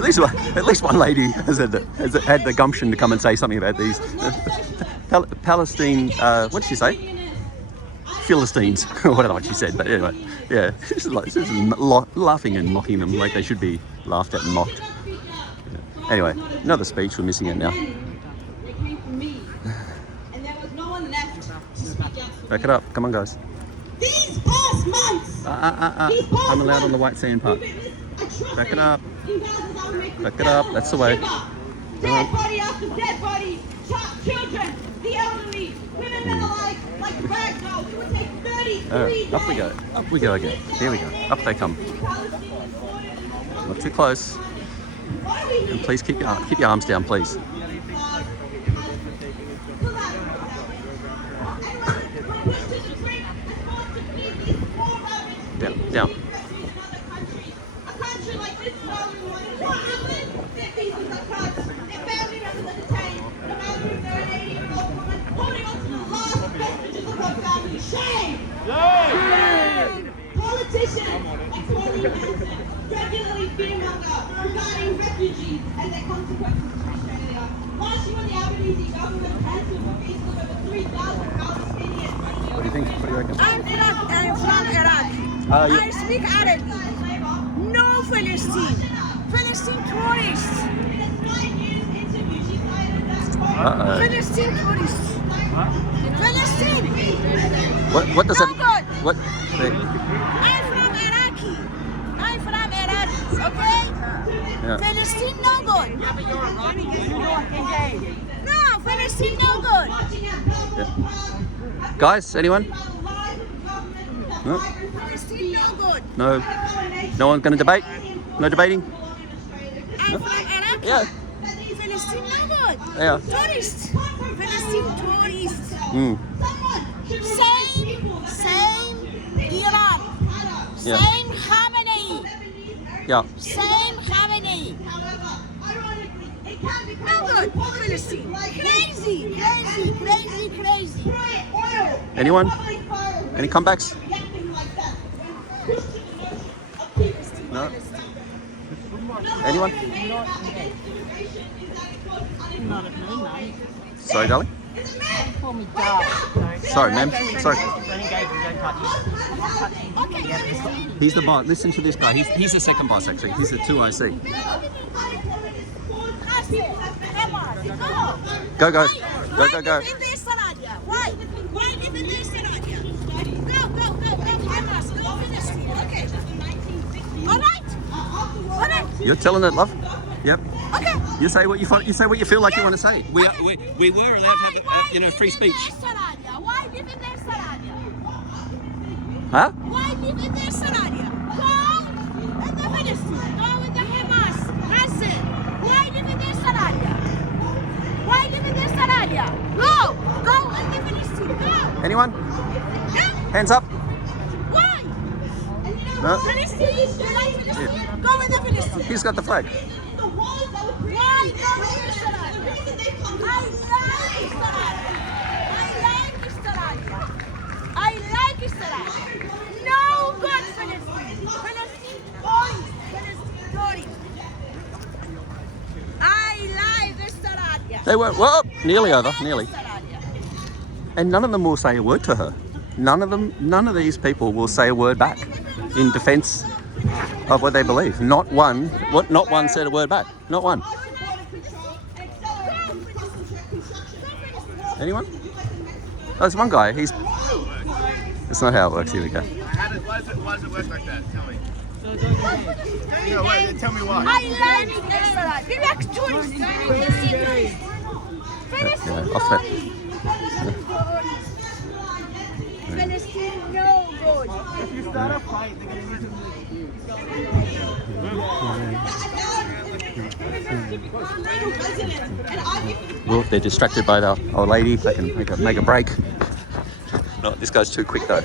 At least one lady has had the gumption to come and say something about these Palestine. What did she say? Philistines. I don't know what she said, but anyway, yeah, she's laughing and mocking them like they should be laughed at and mocked. Yeah. Anyway, another speech. We're missing it now. Back it up. Come on, guys. These past months. I'm allowed on the white sand part. Back it up. Back it up. That's the way. Dead body after dead body. Children, the elderly, women that are like rag dolls. It would take 33 days. Up we go. Up we go again. Here we go. Up they come. Not too close. And please keep your arms down, please. Down. Politicians regularly fearmonger regarding refugees. refugees and their consequences to Australia. Last year, the Albanese government cancelled the visas of over 3,000 Palestinians. What do you think? What do you reckon? I'm from Iraq. I speak Arabic. No Palestine. Palestine tourists. Palestine tourists. Palestine. What does no it? good. What? I'm from Iraqi. I'm from Iraq. Okay. Yeah. Palestine no good. Yeah, but you're Iraqi. No, Palestine no good. Yeah. Guys, anyone? No. Palestine no good. No. No one's going to debate. No debating. I'm from Iraq. Yeah. Palestine no good. Yeah. Tourists. Palestine tourists. Mm. Same Iran. Yeah. Same Khamenei. Yeah. Same Khamenei. No good. Palestine. Crazy. Anyone? Any comebacks? No. Anyone? Sorry, darling. Sorry, ma'am. Sorry. He's the boss. Listen to this guy. He's the second boss, actually. He's the 2IC. Go. Why? All right. You're telling it, love. Yep. Okay. You say what you feel like you want to say. We were allowed to have free speech. Why live in their Saraya? Huh? Why live in their Saraya? Go in the Palestine. Go in the Hamas. Gaza. Why live in their Saraya? Go in the Palestine. Go. Anyone? No. Hands up. Why? No. Palestine. You like Palestine? Go in the Palestine. He's got the flag. Why go in the Saraya? I like Israel. No good Palestine. Palestine tourists. I like Israel. They were, well, nearly over, nearly. And none of them will say a word to her. None of these people will say a word back in defence of what they believe. Not one said a word back. Not one. Anyone? Oh, there's one guy. It's not how it works. Here we go. Why does it work like that? Tell me. Tell me why. I like Israel. We like tourists. Yeah, off that. Palestine no good. If you start a fight, they're going to need to Well, they're distracted by the old lady. They can make a break. No, this guy's too quick though.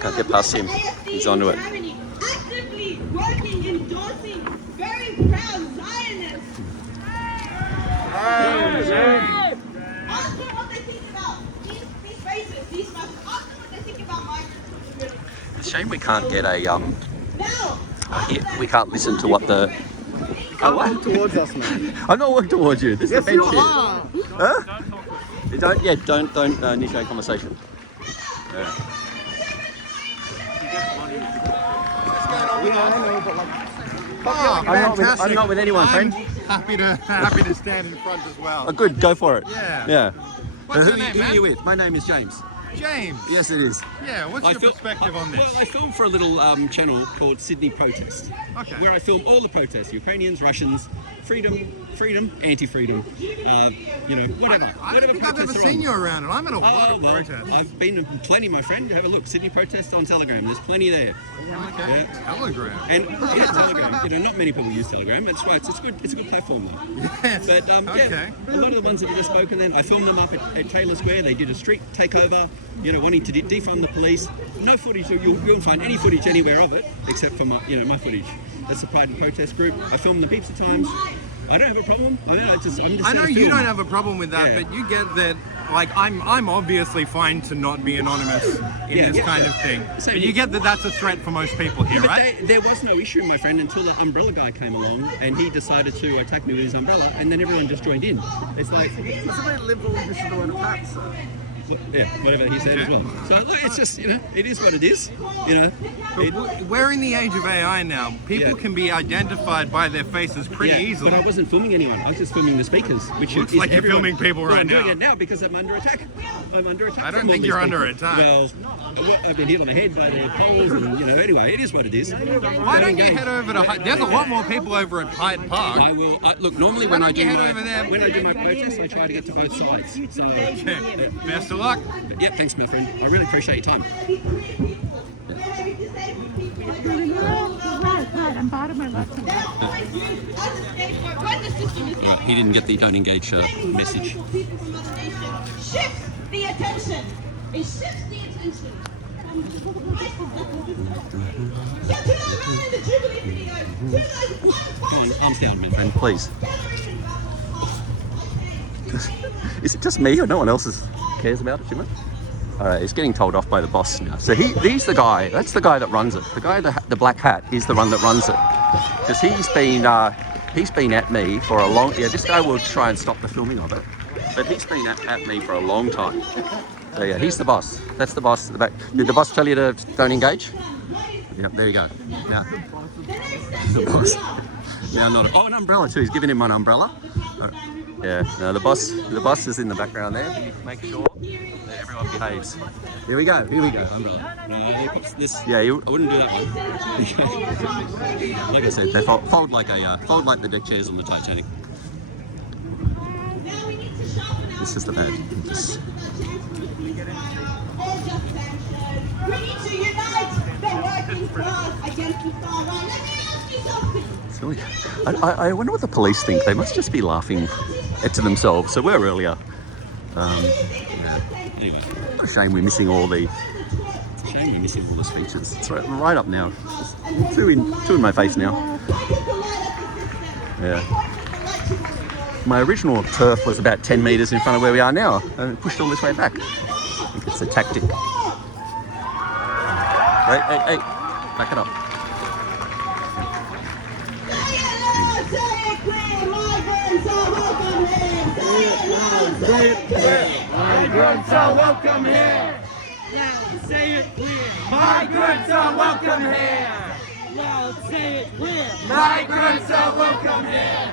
Can't get past him. He's onto it. Actively working, endorsing, very proud Zionists. Ask them what they think about these races, these Muslims. Ask them what they think about migrants. It's a shame we can't get a we can't listen to what the. walk towards us, man. I'm not walking towards you. This is a bench here. are. Huh? Don't initiate conversation. Yeah. I'm not with anyone, friend. Happy to stand in front as well. Oh, good, go for it. Yeah. What's Who your name, are man? you with? My name is James. James. Yes, it is. Yeah. What's your perspective on this? Well, I film for a little channel called Sydney Protest, where I film all the protests: Ukrainians, Russians, freedom, anti-freedom, whatever. I don't think I've ever seen you around, and I'm at a lot of protests. I've been to plenty, my friend. Have a look. Sydney Protest on Telegram. There's plenty there. Okay. Yeah. Telegram. And Telegram. Not many people use Telegram. That's right. It's a good platform though. Yes. But a lot of the ones that have just spoken then, I filmed them up at Taylor Square. They did a street takeover. Wanting to defund the police. No footage. You won't find any footage anywhere of it except for my footage. That's the Pride and Protest group. I filmed them heaps of times. I don't have a problem. I know you don't have a problem with that, but you get that like I'm obviously fine to not be anonymous in this kind of thing. So But you get that that's a threat for most people here, But right? there was no issue, my friend, until the umbrella guy came along and he decided to attack me with his umbrella, and then everyone just joined in. It's like, yeah, whatever he said as well. So like, it's just, it is what it is. We're in the age of AI now. People can be identified by their faces pretty easily. But I wasn't filming anyone. I was just filming the speakers, which Looks is like you're filming people right I'm now. doing it now because I'm under attack. I'm under attack. I don't from all think these you're under people. attack. Well, I've been hit on the head by their poles, and anyway, it is what it is. Why don't you head over to Hyde? There's a lot more people over at Hyde Park. I will. Look, normally when I do head my over there? when I do my protest, I try to get to both sides. So Best of luck. Yeah, thanks, my friend. I really appreciate your time. I'm part of my lesson. He didn't get the don't engage message. Shift the attention. It shifts the attention. Come on, arms down, my friend, please. Is it just me or no one else cares about it, Jimmy? All right, he's getting told off by the boss now. So he's the guy. That's the guy that runs it. The guy, the black hat, is the one that runs it. Because he's been at me for a long. Yeah, this guy will try and stop the filming of it, but he's been at me for a long time. So yeah, he's the boss. That's the boss at the back. Did the boss tell you to don't engage? Yep, there you go. Now, the boss. Now not. Oh, an umbrella too. He's giving him an umbrella. Yeah. No, the boss is in the background there. Make sure that everyone behaves. Here we go. Umbrella. Yeah, I wouldn't do that one. Like I said, they fold like the deck chairs on the Titanic. This is the bad. We need to unite the working class against the far right. Let me ask you something. Silly. I wonder what the police think. They must just be laughing to themselves. So we're earlier. Anyway, what a shame we're missing all the. Shame we're missing all the speeches. It's right up now. It's two in my face now. Yeah. My original turf was about 10 metres in front of where we are now, and it pushed all this way back. I think it's a tactic. Hey, back it up. Migrants are welcome here. Now say it clear. Migrants are welcome here. Now say it clear. Migrants are welcome here.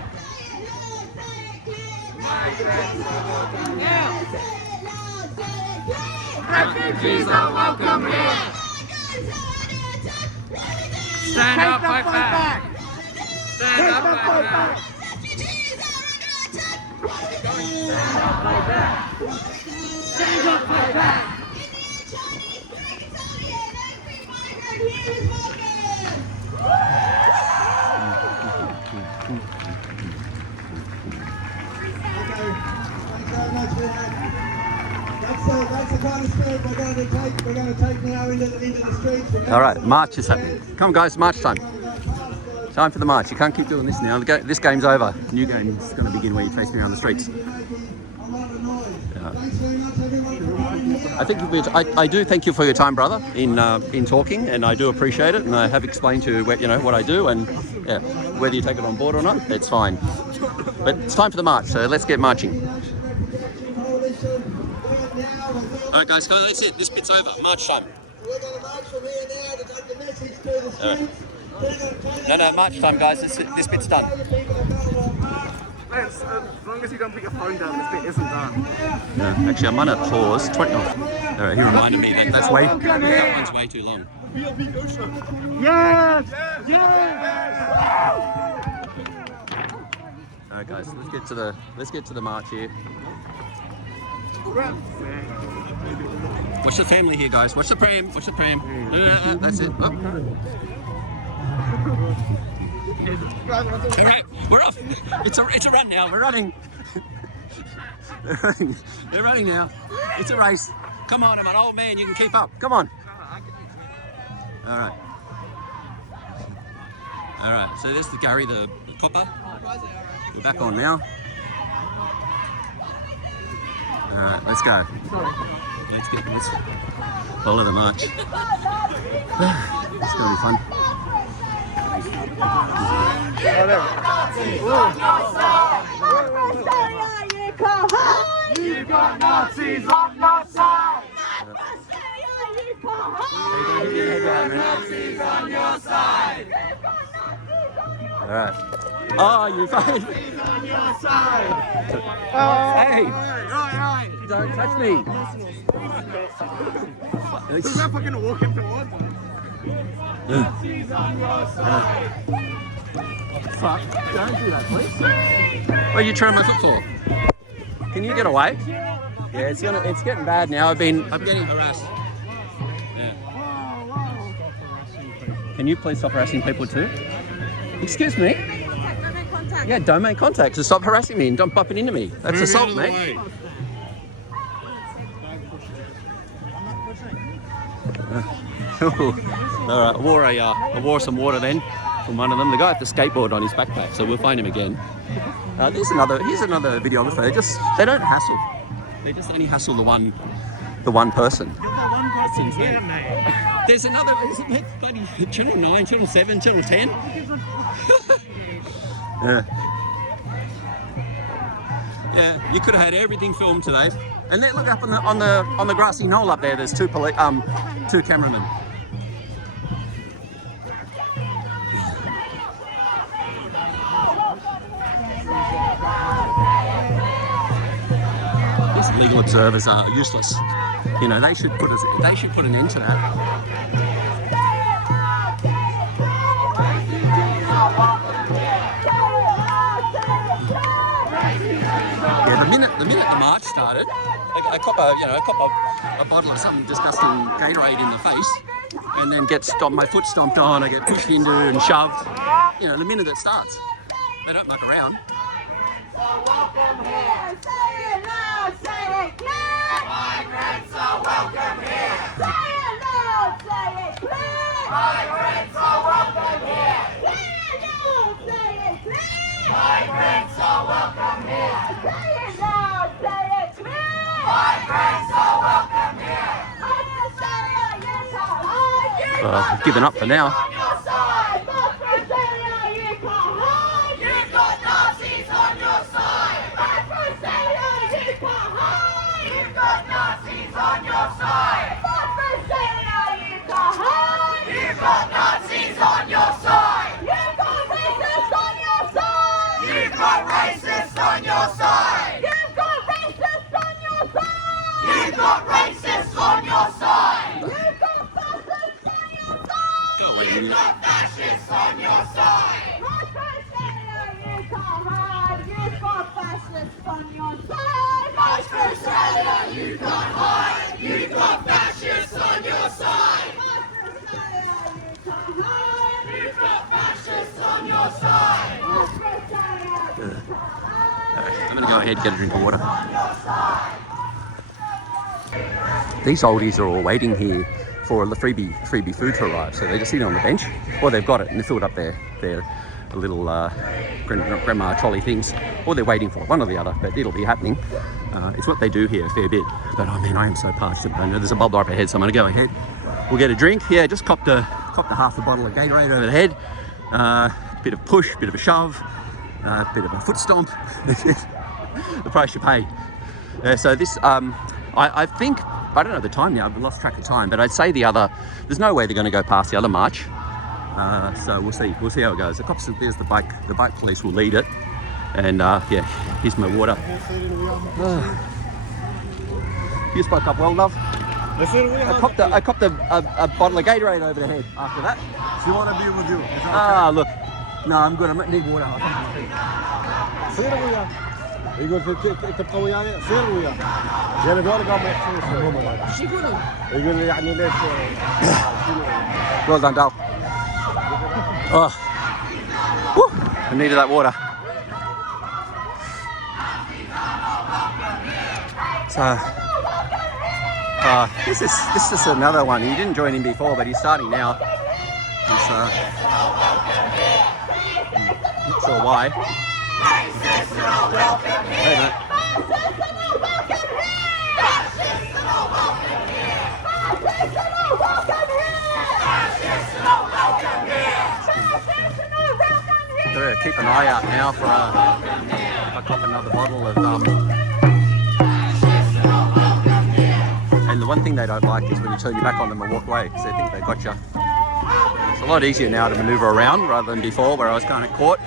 Migrants are welcome here. Refugees are welcome here. Stand up, fight back. Stand up, fight back. Stand up, fight back. Stand up, fight back. That's the kind of spirit we're going to take now into the streets. All right, march is happening. Come on, guys, march time. Time for the march. You can't keep doing this now. This game's over. The new game is going to begin where you chase me around the streets. I do thank you for your time, brother, in talking, and I do appreciate it. And I have explained to you, what I do, and yeah, whether you take it on board or not, it's fine. But it's time for the march, so let's get marching. All right, guys, that's it. This bit's over. March time. We're going to march from here now to take the message to the streets. No, march time, guys. This bit's done. As long as you don't put your phone down, this bit isn't done. No, actually, I'm going to pause. 20. Oh, all right, he reminded me that that one's way too long. Yes! All right, guys, let's get to the march here. Watch the family here, guys. Watch the pram. Watch the pram. That's it. Oh. All right, we're off. It's a run now. We're running. They're running now. It's a race. Come on, I'm an old man. You can keep up. Come on. All right. All right. So there's the Gary, the copper. We're back on now. Alright, let's go. Let's follow the march. It's gonna be fun. You got Nazis on your side. You got Nazis on your side. Alright. Oh, you fine. On your side. Hey! Right. Don't touch me! We're not fucking walking towards us. Nazis on your side. Fuck, don't do that, please. What are you trying my foot for? Can you get away? Yeah, it's getting bad now. I'm getting harassed. Yeah. Can you please stop harassing people too? Excuse me? Don't make contact. Yeah, don't make contact. So stop harassing me and don't bumping into me. That's assault, mate. All right, I wore some water then from one of them. The guy had the skateboard on his backpack, so we'll find him again. Here's another videographer. They don't hassle. They just only hassle the one person. There's another. Isn't that bloody Channel 9, Channel 7, Channel 10? Yeah, you could have had everything filmed today. And then look up on the grassy knoll up there. There's two cameramen. These legal observers are useless. You know, they should put an end to that. Yeah, the minute the march started, I cop a bottle of some disgusting Gatorade in the face, and then my foot stomped on, I get pushed into and shoved. You know, the minute it starts, they don't muck around. Welcome here. Say it loud, say it clear. Migrants are welcome here. Say it loud, say it clear. Migrants are welcome here. Say it loud, say it clear. Migrants are welcome here. Say it loud, say it clear. Migrants are welcome here. I've given up for now. Fascists on your side! You've got fascists on your side! March for Australia, you can't hide! You've got fascists on your side! March for Australia, you can't hide! You've got fascists on your side! March for Australia, you can't hide! I'm going to go ahead and get a drink of water. These oldies are all waiting here for the freebie food to arrive, so they're just sitting on the bench. Well, they've got it and they filled up their little grandma trolley things, or they're waiting for it, one or the other, but it'll be happening. It's what they do here a fair bit. But I mean, I am so parched. I know there's a bubble up ahead, so I'm going to go ahead. We'll get a drink. Yeah, just copped a half a bottle of Gatorade over the head. Bit of push, bit of a shove, bit of a foot stomp. The price you pay. So this, I think, I don't know the time now, I've lost track of time, but I'd say there's no way they're going to go past the other march. So we'll see how it goes. The cops, there's the bike police will lead it. And yeah, here's my water. You spoke up well, love. I copped a bottle of Gatorade over the head after that. Do you want to be with you? Look, no, I'm good, I need water. يقول انت بقوي يعني سير وياه يعني دول قام يحكون ايش يقولون؟ يقول لي يعني ليش Well done, Dal. Oh, woo, I needed that water. So, this is another one. He didn't join in before, but he's starting now. He's not sure why. Racists are welcome here! Hey, Fascists are welcome here! eye out now for if I cop another bottle of and the one thing they don't like is when you turn your back on them and walk away because they think they got you. It's a lot easier now to manoeuvre around rather than before where I was kind of caught.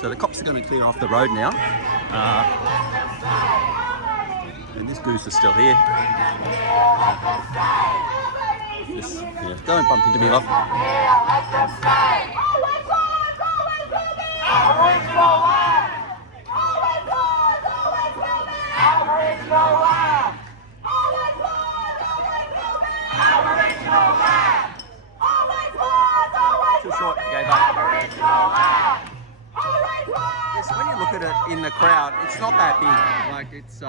So the cops are going to clear off the road now. And this goose is still here. Don't bump into me, love. Too short, gave up. Yes, when you look at it in the crowd, it's not that big. Like it's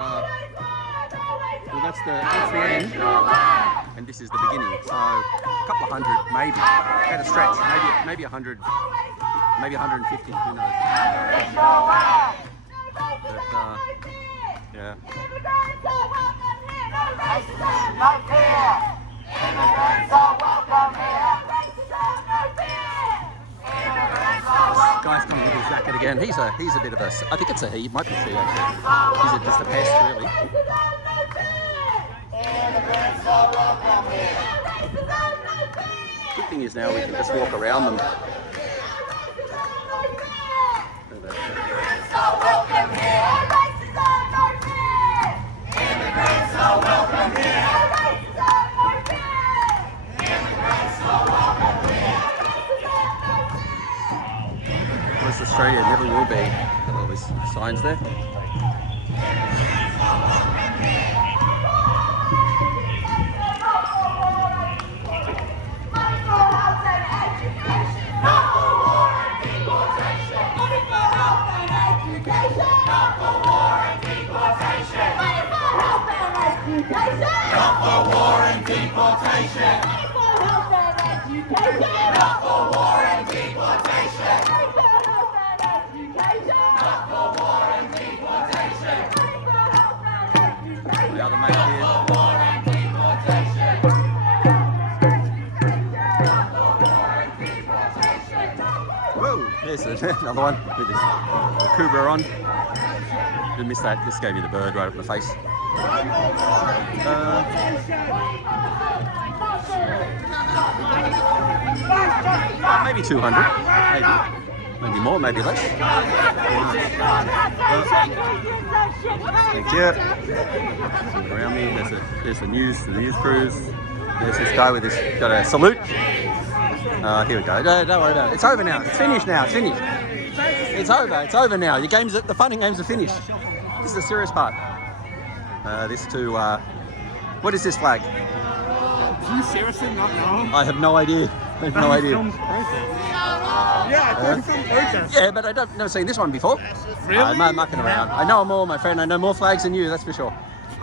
well, that's the end, and this is the beginning. So a couple of hundred, maybe at a stretch, maybe 100, maybe 150. Who knows? But, yeah. This guy's coming with his jacket again. He's a bit of a. I think it's a he. Might be she actually. He's just a pest, really. Good thing is now we can just walk around them. West Australia never will be. Got all these signs there. Not for war and deportation. Not for war and deportation. Not for war and deportation. The other mate here. Whoa, there's another one with this cougar on. Didn't miss that. This gave me the bird right up the face. Maybe 200, maybe more, maybe less. Thank you. Around me, there's the news crews. There's this guy with this, got a salute. Here we go. Don't worry about it. It's over now. It's finished now. It's finished. It's over. It's over now. The fun and games are finished. This is the serious part. This to, what is this flag? Do you seriously not know? I have no idea. I have no idea. Yeah, I thought some protest. Yeah, but I don't know seen this one before. Really? I'm mucking around. I know them all, my friend. I know more flags than you, that's for sure.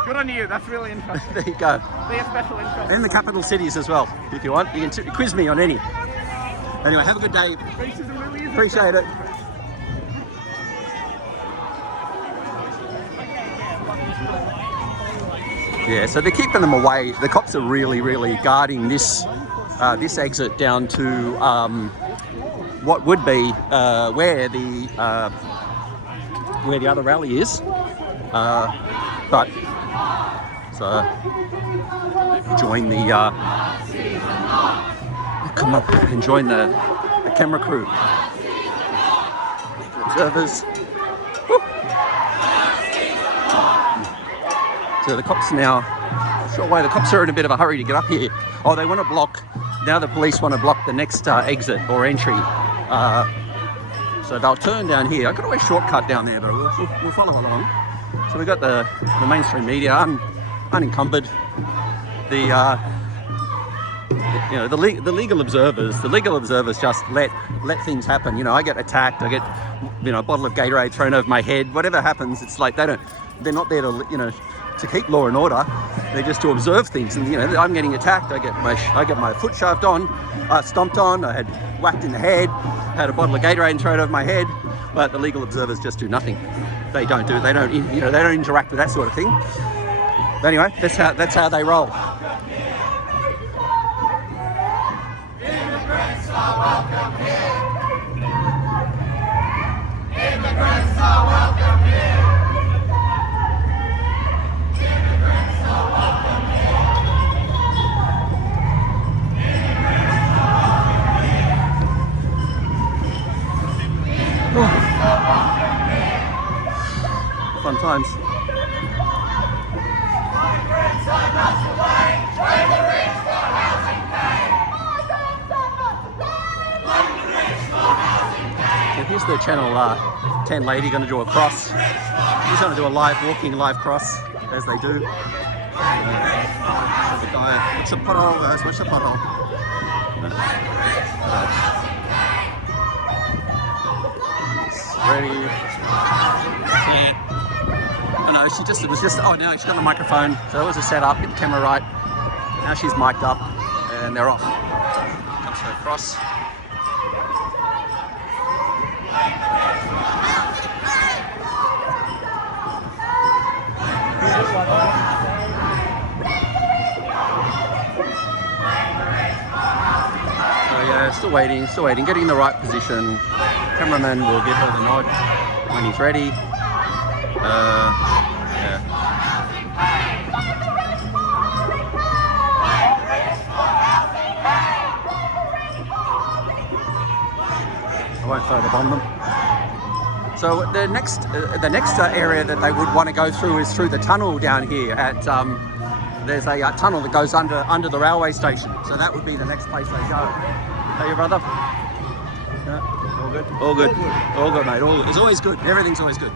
Good on you. That's really interesting. There you go. Be a special interest. In the capital cities as well, if you want. You can quiz me on any. Anyway, have a good day. Racism really is Appreciate it. Yeah, so they're keeping them away. The cops are really, really guarding this this exit down to what would be where the other rally is. But so join the come up and join the camera crew, observers. Woo. So the cops now, not sure why the cops are in a bit of a hurry to get up here. Oh, they want to block, now the police want to block the next exit or entry. So they'll turn down here. I've got a way shortcut down there, but we'll follow along. So we've got the mainstream media, unencumbered. The legal observers. The legal observers just let things happen. You know, I get attacked. I get, a bottle of Gatorade thrown over my head. Whatever happens, it's like they're not there to to keep law and order. They're just to observe things. And I'm getting attacked. I get my foot shoved on, stomped on. I had whacked in the head. Had a bottle of Gatorade thrown over my head. But the legal observers just do nothing. They don't interact with that sort of thing. But anyway, that's how they roll. fun times. So here's the Channel 10 lady going to do a cross. She's going to do a live cross, as they do. The guy, what's the pothole, guys? What's the pothole? Ready. Yeah. Oh no, she just, it was just, oh no, she's got the microphone. So it was a setup, get the camera right. Now she's mic'd up and they're off. Comes her across. So yeah, still waiting, getting in the right position. Cameraman will give her the nod when he's ready. Yeah. I won't photobomb them. So the next area that they would want to go through is through the tunnel down here at there's a tunnel that goes under the railway station. So that would be the next place they go. Hey, your brother? Yeah, all good? All good. All good, mate. It's always good. Everything's always good.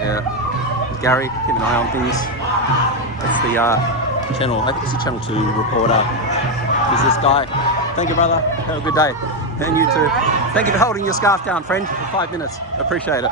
Yeah. Gary, keep an eye on things. That's the channel. I think it's the Channel 2 reporter. Is this guy? Thank you, brother. Have a good day. And you too. Thank you for holding your scarf down, friend, for 5 minutes. Appreciate it.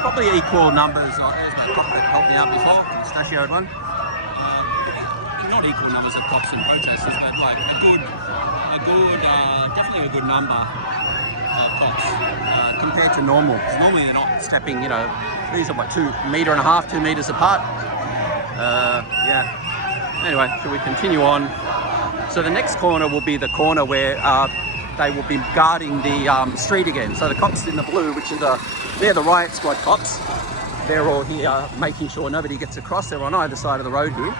Probably equal numbers. There's my cop that helped me out before, the mustachioed one. Not equal numbers of cops and protesters, but like definitely a good number of cops compared to normal. Because normally they're not stepping, you know, these are what, 2.5 meters, 2 meters apart. Yeah. Anyway, so we continue on. So the next corner will be the corner where they will be guarding the street again. So the cops in the blue, which are they're the riot squad cops. They're all here making sure nobody gets across. They're on either side of the road here.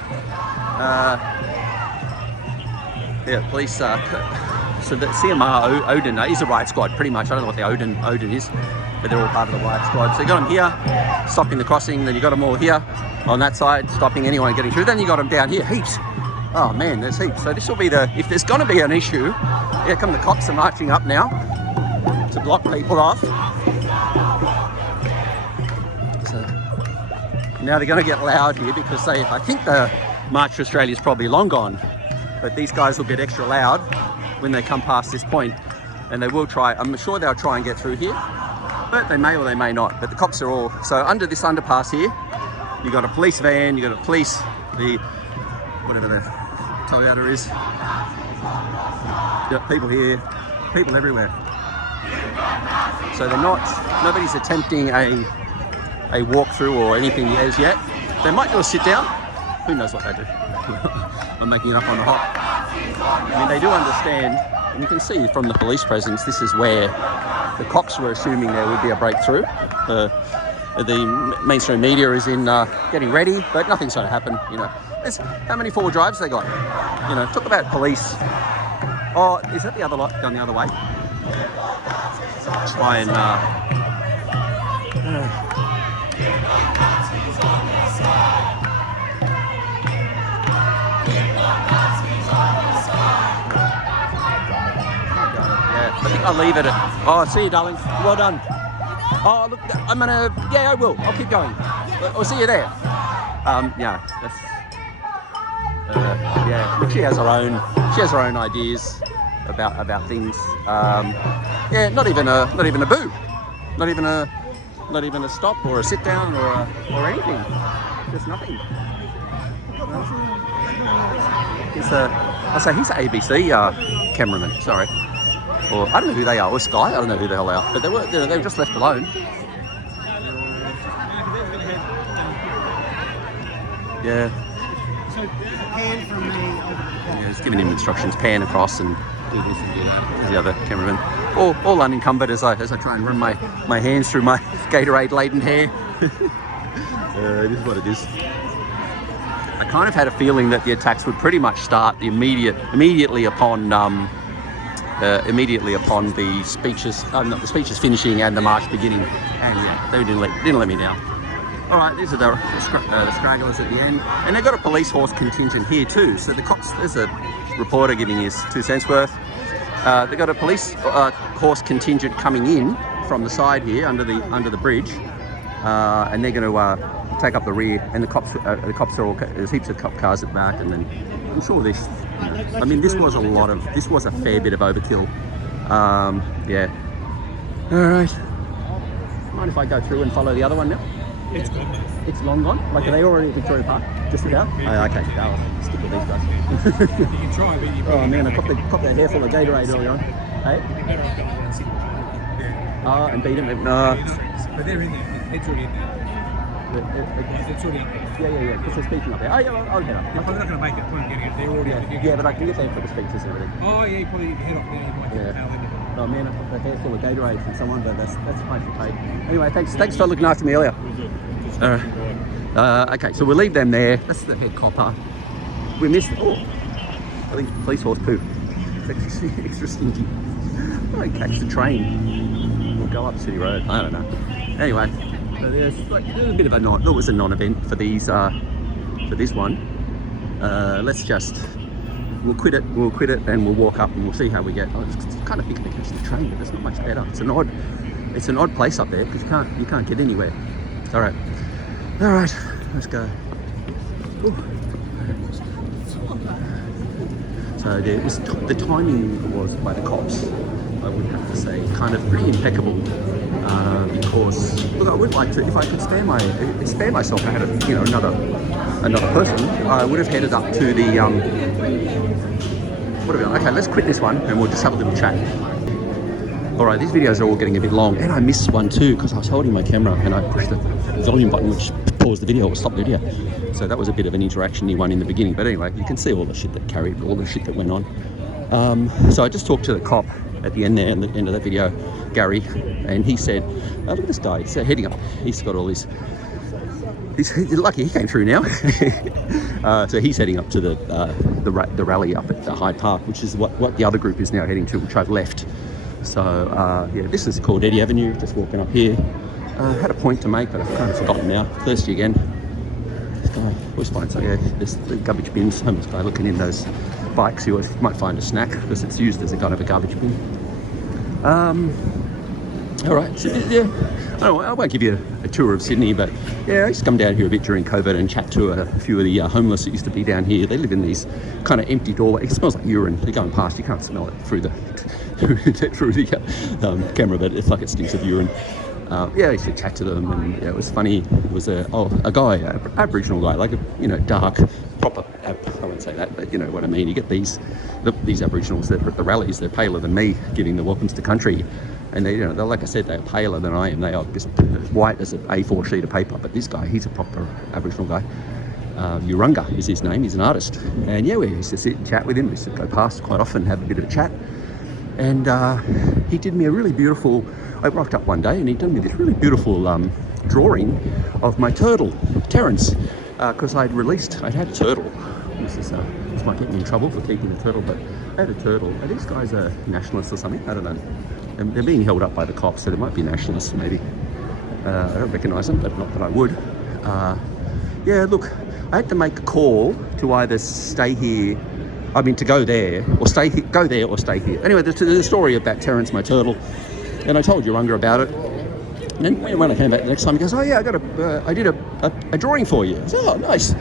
Yeah, police. So the CMR Odin is a riot squad, pretty much. I don't know what the Odin is, but they're all part of the riot squad. So you got them here, stopping the crossing. Then you got them all here on that side, stopping anyone getting through. Then you got them down here, heaps. Oh man, there's heaps. So this will be the, if there's going to be an issue, here come the cops are marching up now to block people off. So now they're going to get loud here because I think the March for Australia is probably long gone, but these guys will get extra loud when they come past this point, and they will try, I'm sure they'll try and get through here, but they may or they may not. But the cops are all, so under this underpass here, you got a police van, you got a police, whatever the Toyota is. Yep, people here, people everywhere. So they're not, nobody's attempting a walkthrough or anything as yet. They might do a sit down. Who knows what they do? I'm making it up on the hop. I mean, they do understand, and you can see from the police presence, this is where the cops were assuming there would be a breakthrough. The mainstream media is in getting ready, but nothing's going to happen. You know, how many forward drives they got? You know, talk about police. Oh, is that the other lot going the other way? Try and I think I'll leave it at, oh, see you, darling. Well done. Oh, look, I'm gonna, yeah, I will. I'll keep going. I'll see you there. Yeah, that's, yeah, look, she has her own ideas about things. Yeah, not even a boo. Not even a stop or a sit down or anything. There's nothing. He's he's an ABC cameraman, sorry. Or I don't know who they are, or Sky, I don't know who the hell they are. But they were just left alone. Yeah. So pan from me. Yeah, he's giving him instructions, pan across and do this and do that. There's the other cameraman. All unencumbered as I try and run my hands through my Gatorade laden hair. It is what it is. I kind of had a feeling that the attacks would pretty much start immediately upon the speeches finishing and the march beginning. And yeah, they didn't let me down. All right, these are the stragglers at the end, and they've got a police horse contingent here too. So the cops, there's a reporter giving his 2 cents worth. They've got a police horse contingent coming in from the side here under the bridge, and they're going to take up the rear. And the cops are all, there's heaps of cop cars at the back, and then I'm sure this. I mean, this was a fair bit of overkill. Yeah. All right. Mind if I go through and follow the other one now? It's gone, mate. It's long gone? Like, are they already at Victoria Park? Just about? Oh, okay. I'll stick with these guys. You can try, but you Oh, man, I copped a hair full of Gatorade earlier on. Hey? And beat him? No. But they're in there. It's already in there. It's already in there. Yeah. Because they're speaking up there. Oh, yeah, I'll head up. You're probably not going to make that point of getting it. They're already in there. Yeah, but I can get there for the speeches and everything. Oh, yeah, you probably head off there. You might get the tail end of it. Oh man, I got a hair full of Gatorade from someone, but that's fine for pay. Anyway, thanks for looking after me earlier. Okay, so we'll leave them there. That's the head copper. We missed. Oh, I think police horse poo. It's extra stinky. I catch the train. We'll go up City Road. I don't know. Anyway, so there's a bit of a non. It was a non-event for these. For this one. Let's just. We'll quit it and we'll walk up and we'll see how we get. I was kind of thinking to catch the train, but that's not much better. It's an odd place up there because you can't get anywhere. All right, let's go. Ooh. So the timing was by the cops, I would have to say, kind of pretty impeccable. Because look, I would like to, if I could spare myself, I had another person, I would have headed up to the okay, let's quit this one and we'll just have a little chat. All right, these videos are all getting a bit long, and I missed one too because I was holding my camera and I pushed the volume button which paused the video or stopped the video. So that was a bit of an interaction-y one in the beginning, but anyway, you can see all the shit that carried, all the shit that went on. So I just talked to the cop at the end there, at the end of that video, Gary, and he said, oh, look at this guy, he's heading up, he's got all this, he's lucky he came through now. So he's heading up to the rally up at the Hyde Park, which is what the other group is now heading to, which I've left. So yeah, this is called Eddie Avenue, just walking up here. Had a point to make, but I've kind of forgotten now. Thirsty again. This guy always finds, so yeah, there's the garbage bins, homeless guy looking in those bikes. You always might find a snack because it's used as a kind of a garbage bin. All right, so yeah, I won't give you a tour of Sydney, but yeah, I used to come down here a bit during COVID and chat to a few of the homeless that used to be down here. They live in these kind of empty doorways. It smells like urine. They're going past, you can't smell it through the camera, but it's like it stinks of urine. Yeah, I used to chat to them, and yeah, it was funny. It was a guy, an Aboriginal guy, like a dark, proper. I won't say that, but you know what I mean. You get these Aboriginals that are at the rallies. They're paler than me, giving the welcomes to country, and they're like I said, they're paler than I am. They are just as white as an A4 sheet of paper. But this guy, he's a proper Aboriginal guy. Urunga is his name. He's an artist, and yeah, we used to sit and chat with him. We used to go past quite often, have a bit of a chat, and he did me a really beautiful. I rocked up one day and he'd done me this really beautiful drawing of my turtle, Terence, because I'd had a turtle. This might get me in trouble for keeping a turtle, but I had a turtle. Are these guys nationalists or something? I don't know. And they're being held up by the cops, so they might be nationalists maybe. I don't recognise them, but not that I would. Yeah, look, I had to make a call to either stay here, to go there, or stay here, go there or stay here. Anyway, there's a story about Terence, my turtle. And I told Urunga about it. And then when I came back the next time, he goes, "Oh yeah, I did a drawing for you." I said, "Oh, nice."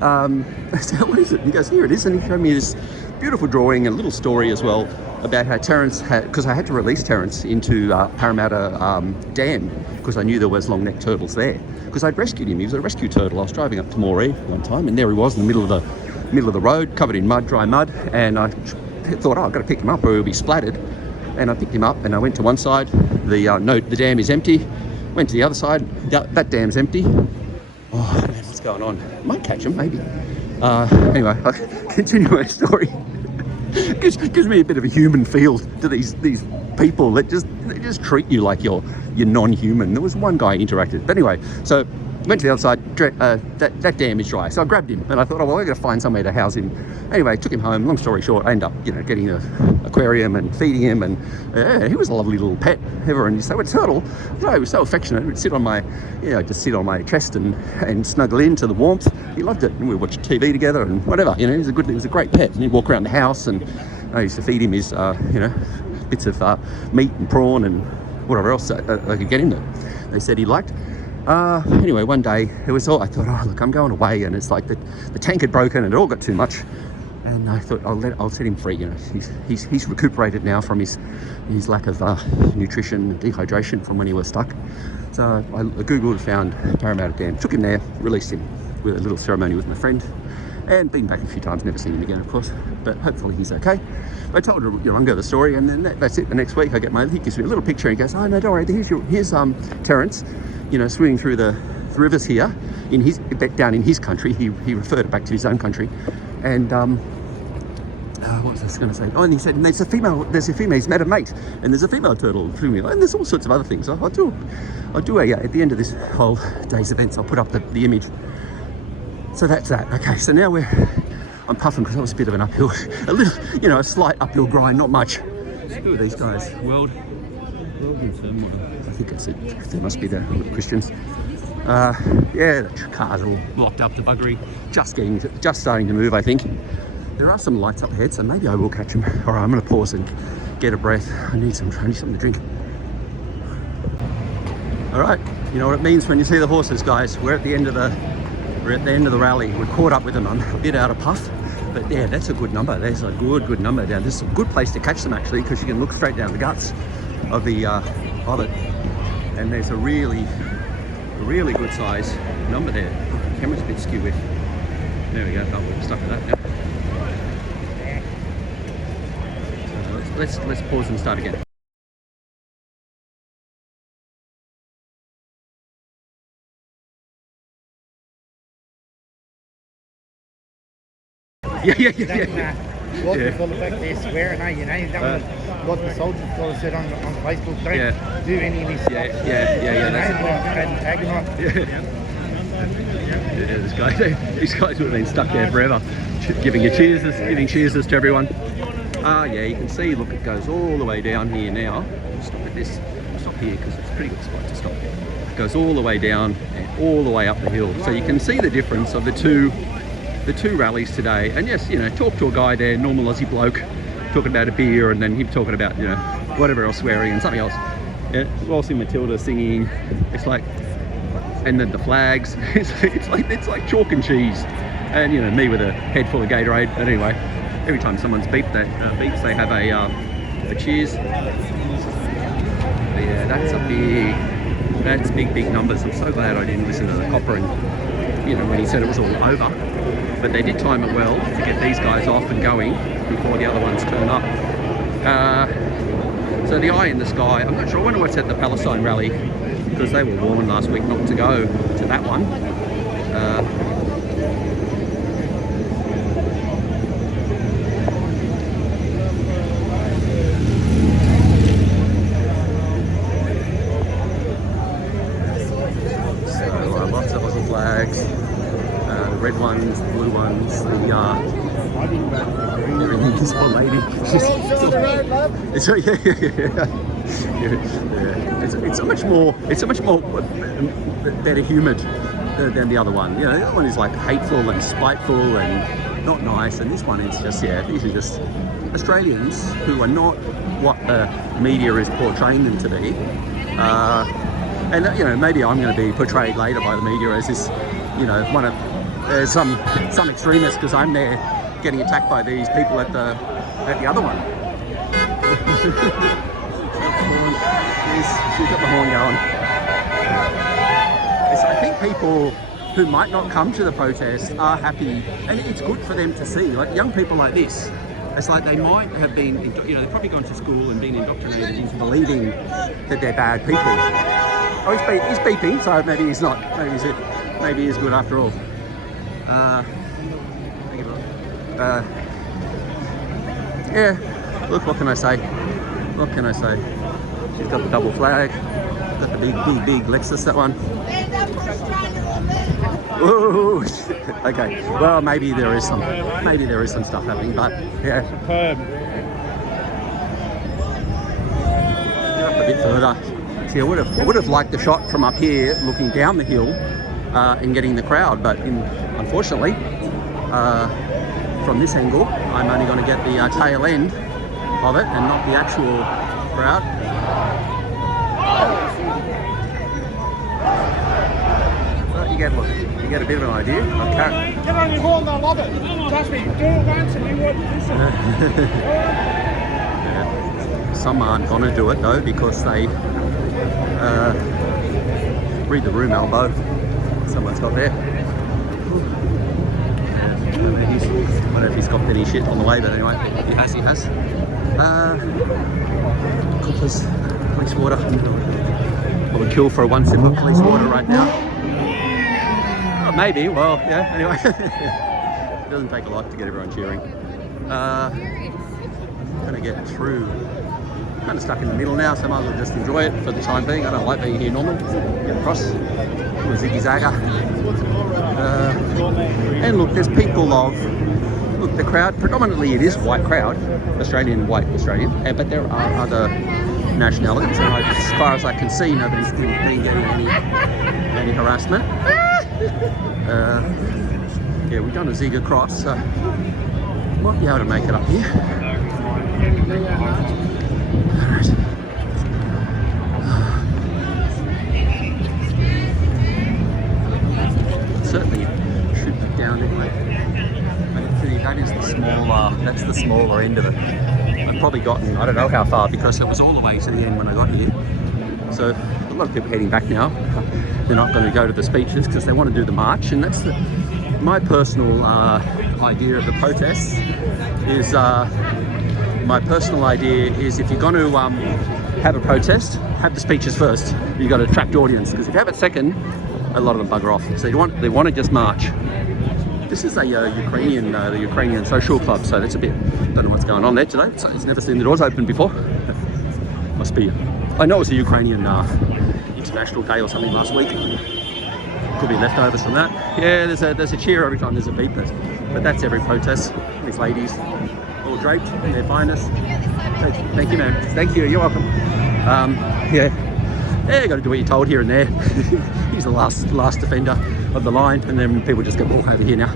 I said, "What is it?" And he goes, "Here it is." And he showed me beautiful drawing, a little story as well about how Terence had, because I had to release Terence into Parramatta Dam because I knew there was long-necked turtles there. Because I'd rescued him. He was a rescue turtle. I was driving up to Moree one time, and there he was in the middle of the road, covered in mud, dry mud. And I thought, oh, I've got to pick him up or he'll be splattered. And I picked him up, and I went to one side. The dam is empty. Went to the other side. That dam's empty. Oh man, what's going on? Might catch him, maybe. Anyway, I'll continue my story. gives me a bit of a human feel to these people that just treat you like you're non-human. There was one guy interacted, but anyway, so went to the other side. That dam is dry, so I grabbed him and I thought, oh well, I got to find somewhere to house him. Anyway, took him home. Long story short, I ended up getting an aquarium and feeding him, and he was a lovely little pet. Everyone used to say, well, turtle, he was so affectionate. He'd sit on my just sit on my chest and snuggle into the warmth. He loved it, and we watched TV together and whatever. He was a great pet, and he'd walk around the house, and I used to feed him his bits of meat and prawn and whatever else I could get him that they said he liked. Anyway, one day it was all, I thought, oh look, I'm going away, and it's like the tank had broken and it all got too much, and I thought I'll set him free. He's recuperated now from his lack of nutrition and dehydration from when he was stuck. So I googled, found Parramatta Dam, took him there, released him with a little ceremony with my friend, and been back a few times, never seen him again, of course, but hopefully he's okay. I told Yarunga the story, and then that's it. The next week I get he gives me a little picture, and he goes, oh no, don't worry, here's Terence, swimming through the rivers here down in his country. He referred it back to his own country, and what was I going to say? Oh, and he said, and there's a female, he's met a mate, and there's a female turtle swimming, and there's all sorts of other things. I'll do at the end of this whole day's events, I'll put up the image. So that's that. Okay, so now I'm puffing because that was a bit of an uphill, a slight uphill grind, not much. Who are these guys? World I think it's they must be the Christians. Yeah, the cars are all locked up, the buggery, just starting to move, I think. There are some lights up ahead, so maybe I will catch them. All right, I'm going to pause and get a breath. I need something to drink. All right, you know what it means when you see the horses, guys. We're at the end of the rally. We're caught up with them. I'm a bit out of puff, but yeah, that's a good number. There's a good number down. This is a good place to catch them actually, because you can look straight down the guts of it, and there's a really good size number there. The camera's a bit skew with. There we go. Oh, we're stuck with that now. So let's pause and start again. Yeah. Walking full of back there swearing, you don't want what the soldiers fellas said on Facebook, don't do any of this stuff. These guys would have been stuck there forever, giving cheers to everyone. Yeah, you can see, look, it goes all the way down here now. Stop at this. Stop here because it's a pretty good spot to stop. It goes all the way down and all the way up the hill. So you can see the difference of the two rallies today. And yes, talk to a guy there, normal Aussie bloke, talking about a beer, and then him talking about whatever else, swearing and something else. Yeah, whilst in Matilda singing, it's like, and then the flags, it's like chalk and cheese, and me with a head full of Gatorade. But anyway, every time someone's beeps, they have a cheers. But yeah, that's big numbers. I'm so glad I didn't listen to the copper and when he said it was all over. But they did time it well to get these guys off and going before the other ones turn up. So the eye in the sky, I'm not sure, I wonder what's at the Palestine rally, because they were warned last week not to go to that one. So lots of Aussie flags. The red ones, the blue ones, this poor lady. It's so much more better humoured than the other one. The other one is like hateful and spiteful and not nice, and this one is just, these are just Australians who are not what the media is portraying them to be. And maybe I'm going to be portrayed later by the media as this, one of some extremists, because I'm there getting attacked by these people at the other one. She's got the horn going. I think people who might not come to the protest are happy, and it's good for them to see. Like young people like this, it's like they might have been, you know, they've probably gone to school and been indoctrinated into believing that they're bad people. Oh, he's beeping, so maybe he's not. Maybe he's good after all. Yeah, look, what can I say? What can I say? She's got the double flag, got the big Lexus, that one. Ooh, okay. Well, maybe there is some stuff happening, but yeah. Up a bit further. See, I would have liked the shot from up here, looking down the hill, and getting the crowd, but unfortunately, from this angle, I'm only going to get the tail end of it and not the actual crowd. Well, you get a bit of an idea. Okay. Get on your horn, I love it. Trust me, do it once and you won't listen. Yeah. Some aren't going to do it though because they read the room, elbow. Someone's got there. I don't know if he's got any shit on the way, but anyway, he has. Coppers, police water. I would kill for one sip of police water right now. Oh, maybe, well, yeah, anyway. It doesn't take a lot to get everyone cheering. I'm gonna get through. I'm kind of stuck in the middle now, so I might as well just enjoy it for the time being. I don't like being here normal. Get across. Do a ziggy-zagger. And look, there's people of, look, the crowd, predominantly it is white crowd, white Australian, but there are other nationalities, and as far as I can see, nobody's been getting any harassment. Yeah, we've done a zig across, so might be able to make it up here. Alright. Certainly should be down anyway. That is the smaller, that's the smaller end of it. I've probably gotten, I don't know how far, because it was all the way to the end when I got here. So a lot of people heading back now. They're not going to go to the speeches because they want to do the march, and that's my personal idea of the protests is, if you're going to have a protest, have the speeches first. You've got to attract audience, because if you have it second, a lot of them bugger off. So they want to just march. This is a the Ukrainian social club, so that's a bit, don't know what's going on there today. It's never seen the doors open before. Must be, I know it was a Ukrainian International Day or something last week. Could be leftovers from that. Yeah, there's a cheer every time there's a beat, but that's every protest. These ladies, all draped in their finest. Thank you, ma'am. Thank you, you're welcome. Yeah, you got to do what you're told here and there. He's the last defender of the line, and then people just go over here now.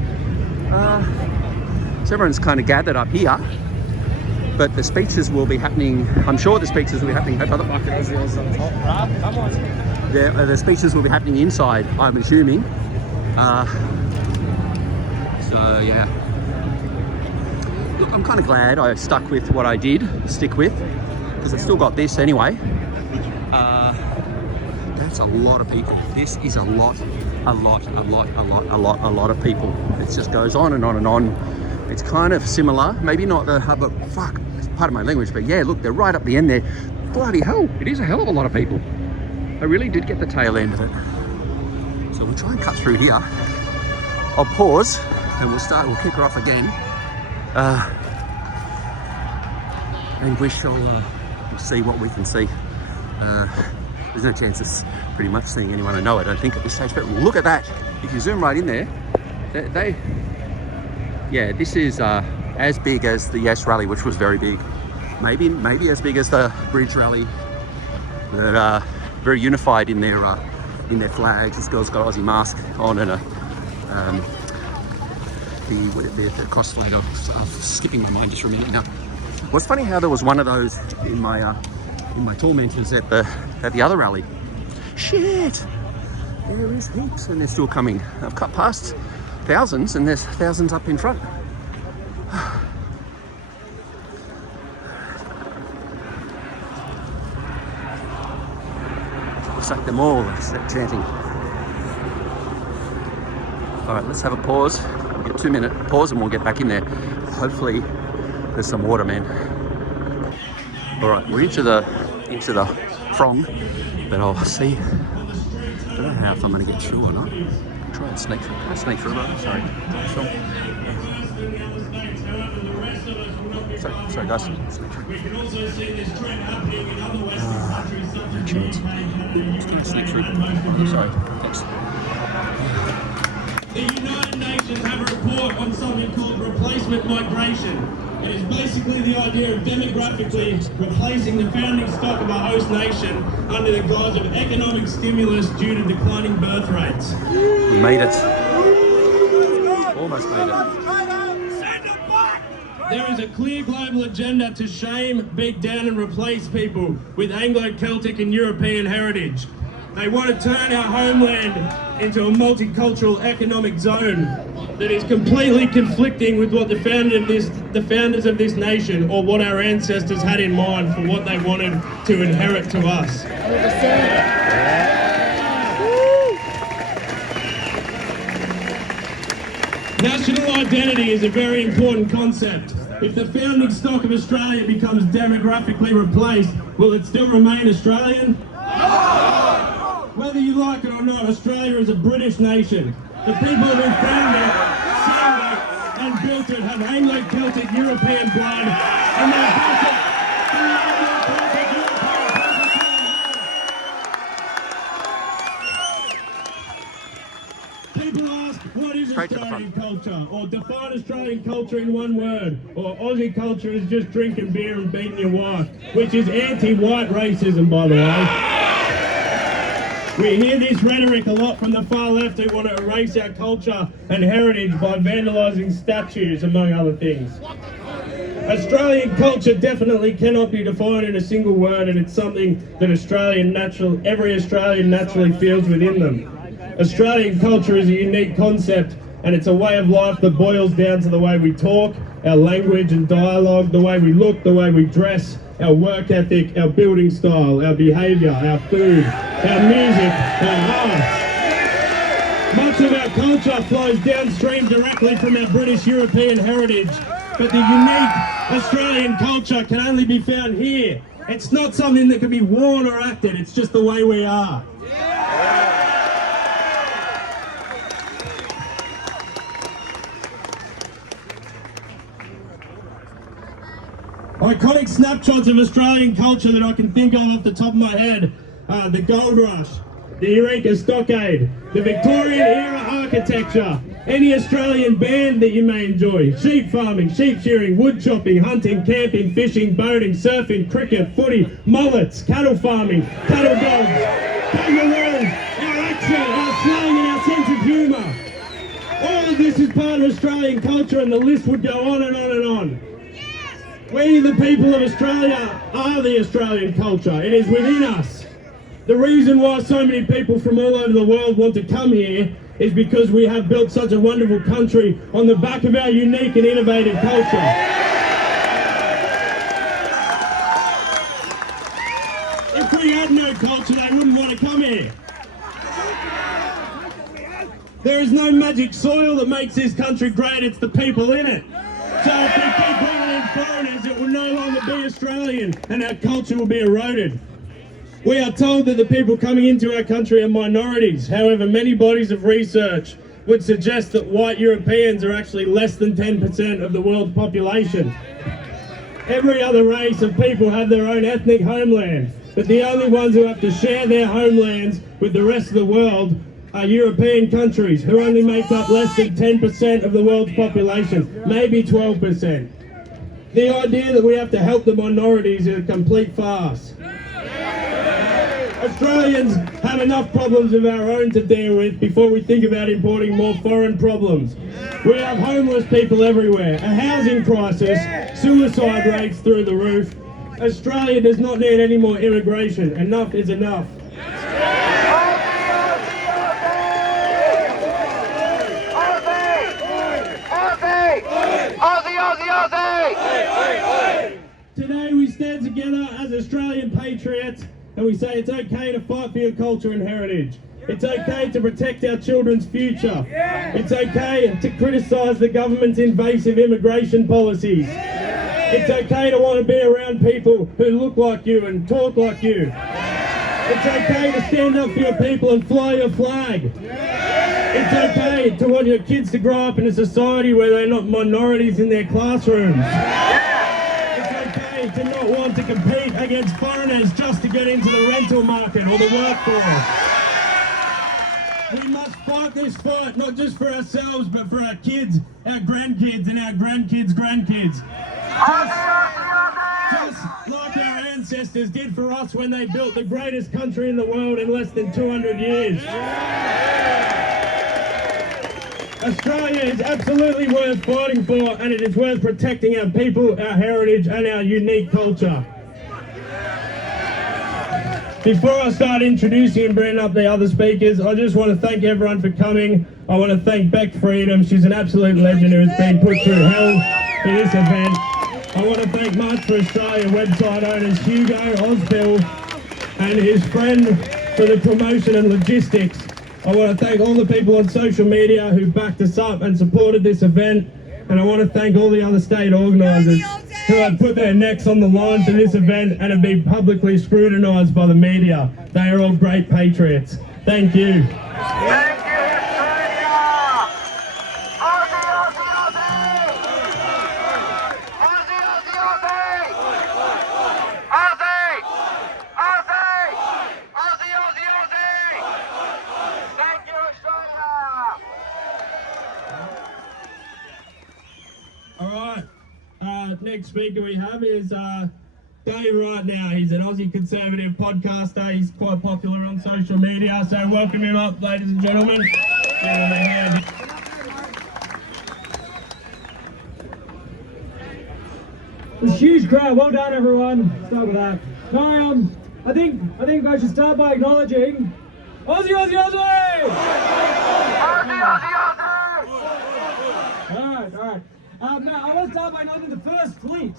So everyone's kind of gathered up here, but the speeches will be happening. I'm sure the speeches will be happening. The speeches will be happening inside, I'm assuming. So yeah. Look, I'm kind of glad I stuck with what I did stick with, because I've still got this anyway. That's a lot of people. This is a lot of people. It just goes on and on and on. It's kind of similar, maybe not the hub, but fuck, it's part of my language, but yeah, look, they're right up the end there. Bloody hell, it is a hell of a lot of people. I really did get the tail end of it. So we'll try and cut through here. I'll pause and we'll kick her off again. And we shall see what we can see. There's no chance of pretty much seeing anyone I know, I don't think, at this stage, but look at that. If you zoom right in there, yeah, this is as big as the Yes rally, which was very big. Maybe as big as the Bridge rally. They're very unified in their flags. This girl's got an Aussie mask on and the cross flag. I'm skipping my mind just for a minute now. Well, it's funny how there was one of those in my tormentors at the other rally. Shit, there is heaps, and they're still coming. I've cut past thousands, and there's thousands up in front. sack them all, they start chanting. Alright, let's have a pause. We'll get 2-minute pause and we'll get back in there. Hopefully there's some water, man. Alright, we're into the throng, but I'll see. I don't know how if I'm going to get through or not. Try and sneak through. Can I sneak through, brother? Sorry. Sorry guys. Sneak through. No chance. Can I sneak through? Sorry. Thanks. The United Nations have a report on something called replacement migration. It is basically the idea of demographically replacing the founding stock of a host nation under the guise of economic stimulus due to declining birth rates. We made it. Almost made it. There is a clear global agenda to shame, beat down and replace people with Anglo-Celtic and European heritage. They want to turn our homeland into a multicultural economic zone that is completely conflicting with what the founders of this nation, or what our ancestors had in mind for what they wanted to inherit to us. National identity is a very important concept. If the founding stock of Australia becomes demographically replaced, will it still remain Australian? No! Whether you like it or not, Australia is a British nation. The people who found it, signed it, and built it have Anglo-Celtic European blood, and they built it through Anglo-Celtic European. People ask, what is Australian culture? Or define Australian culture in one word. Or Aussie culture is just drinking beer and beating your wife, which is anti-white racism, by the way. We hear this rhetoric a lot from the far left who want to erase our culture and heritage by vandalising statues, among other things. Australian culture definitely cannot be defined in a single word, and it's something that every Australian naturally feels within them. Australian culture is a unique concept, and it's a way of life that boils down to the way we talk, our language and dialogue, the way we look, the way we dress, our work ethic, our building style, our behaviour, our food, our music, our art. Much of our culture flows downstream directly from our British European heritage, but the unique Australian culture can only be found here. It's not something that can be worn or acted, it's just the way we are. Iconic snapshots of Australian culture that I can think of off the top of my head are the Gold Rush, the Eureka Stockade, the Victorian era architecture, any Australian band that you may enjoy, sheep farming, sheep shearing, wood chopping, hunting, camping, fishing, boating, surfing, cricket, footy, mullets, cattle farming, cattle dogs, kangaroos, our accent, our slang and our sense of humour. All of this is part of Australian culture, and the list would go on and on and on. We, the people of Australia, are the Australian culture. It is within us. The reason why so many people from all over the world want to come here is because we have built such a wonderful country on the back of our unique and innovative culture. If we had no culture, they wouldn't want to come here. There is no magic soil that makes this country great, it's the people in it. So if we keep bringing in foreigners, it will no longer be Australian and our culture will be eroded. We are told that the people coming into our country are minorities. However, many bodies of research would suggest that white Europeans are actually less than 10% of the world's population. Every other race of people have their own ethnic homeland, but the only ones who have to share their homelands with the rest of the world are European countries, who only make up less than 10% of the world's population, maybe 12%. The idea that we have to help the minorities is a complete farce. Australians have enough problems of our own to deal with before we think about importing more foreign problems. We have homeless people everywhere, a housing crisis, suicide rates through the roof. Australia does not need any more immigration. Enough is enough. Today we stand together as Australian patriots and we say it's okay to fight for your culture and heritage. It's okay to protect our children's future. It's okay to criticise the government's invasive immigration policies. It's okay to want to be around people who look like you and talk like you. It's okay to stand up for your people and fly your flag. It's okay to want your kids to grow up in a society where they're not minorities in their classrooms. It's okay to not want to compete against foreigners just to get into the rental market or the workforce. We must fight this fight, not just for ourselves, but for our kids, our grandkids, and our grandkids' grandkids. Just like our ancestors did for us when they built the greatest country in the world in less than 200 years. Australia is absolutely worth fighting for, and it is worth protecting our people, our heritage, and our unique culture. Before I start introducing and bringing up the other speakers, I just want to thank everyone for coming. I want to thank Bec Freedom. She's an absolute legend who has been put through hell for this event. I want to thank March for Australia website owners Hugo Osbill and his friend for the promotion and logistics. I want to thank all the people on social media who backed us up and supported this event. And I want to thank all the other state organisers who have put their necks on the line for this event and have been publicly scrutinised by the media. They are all great patriots. Thank you. Next speaker we have is Dave Wright now. He's an Aussie conservative podcaster. He's quite popular on social media, so welcome him up, ladies and gentlemen. It's a huge crowd. Well done, everyone. Start with that. No, I think I should start by acknowledging Aussie, Aussie, Aussie! Aussie, Aussie, Aussie! All right. Now, I want to start by acknowledging the First Fleet.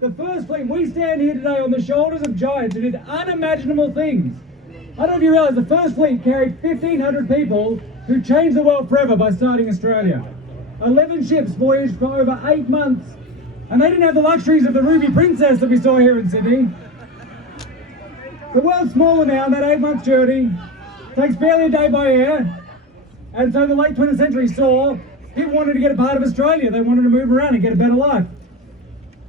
The First Fleet. We stand here today on the shoulders of giants who did unimaginable things. I don't know if you realise the First Fleet carried 1,500 people who changed the world forever by starting Australia. 11 ships voyaged for over 8 months, and they didn't have the luxuries of the Ruby Princess that we saw here in Sydney. The world's smaller now, and that 8-month journey takes barely a day by air, and so the late 20th century saw people wanted to get a part of Australia. They wanted to move around and get a better life.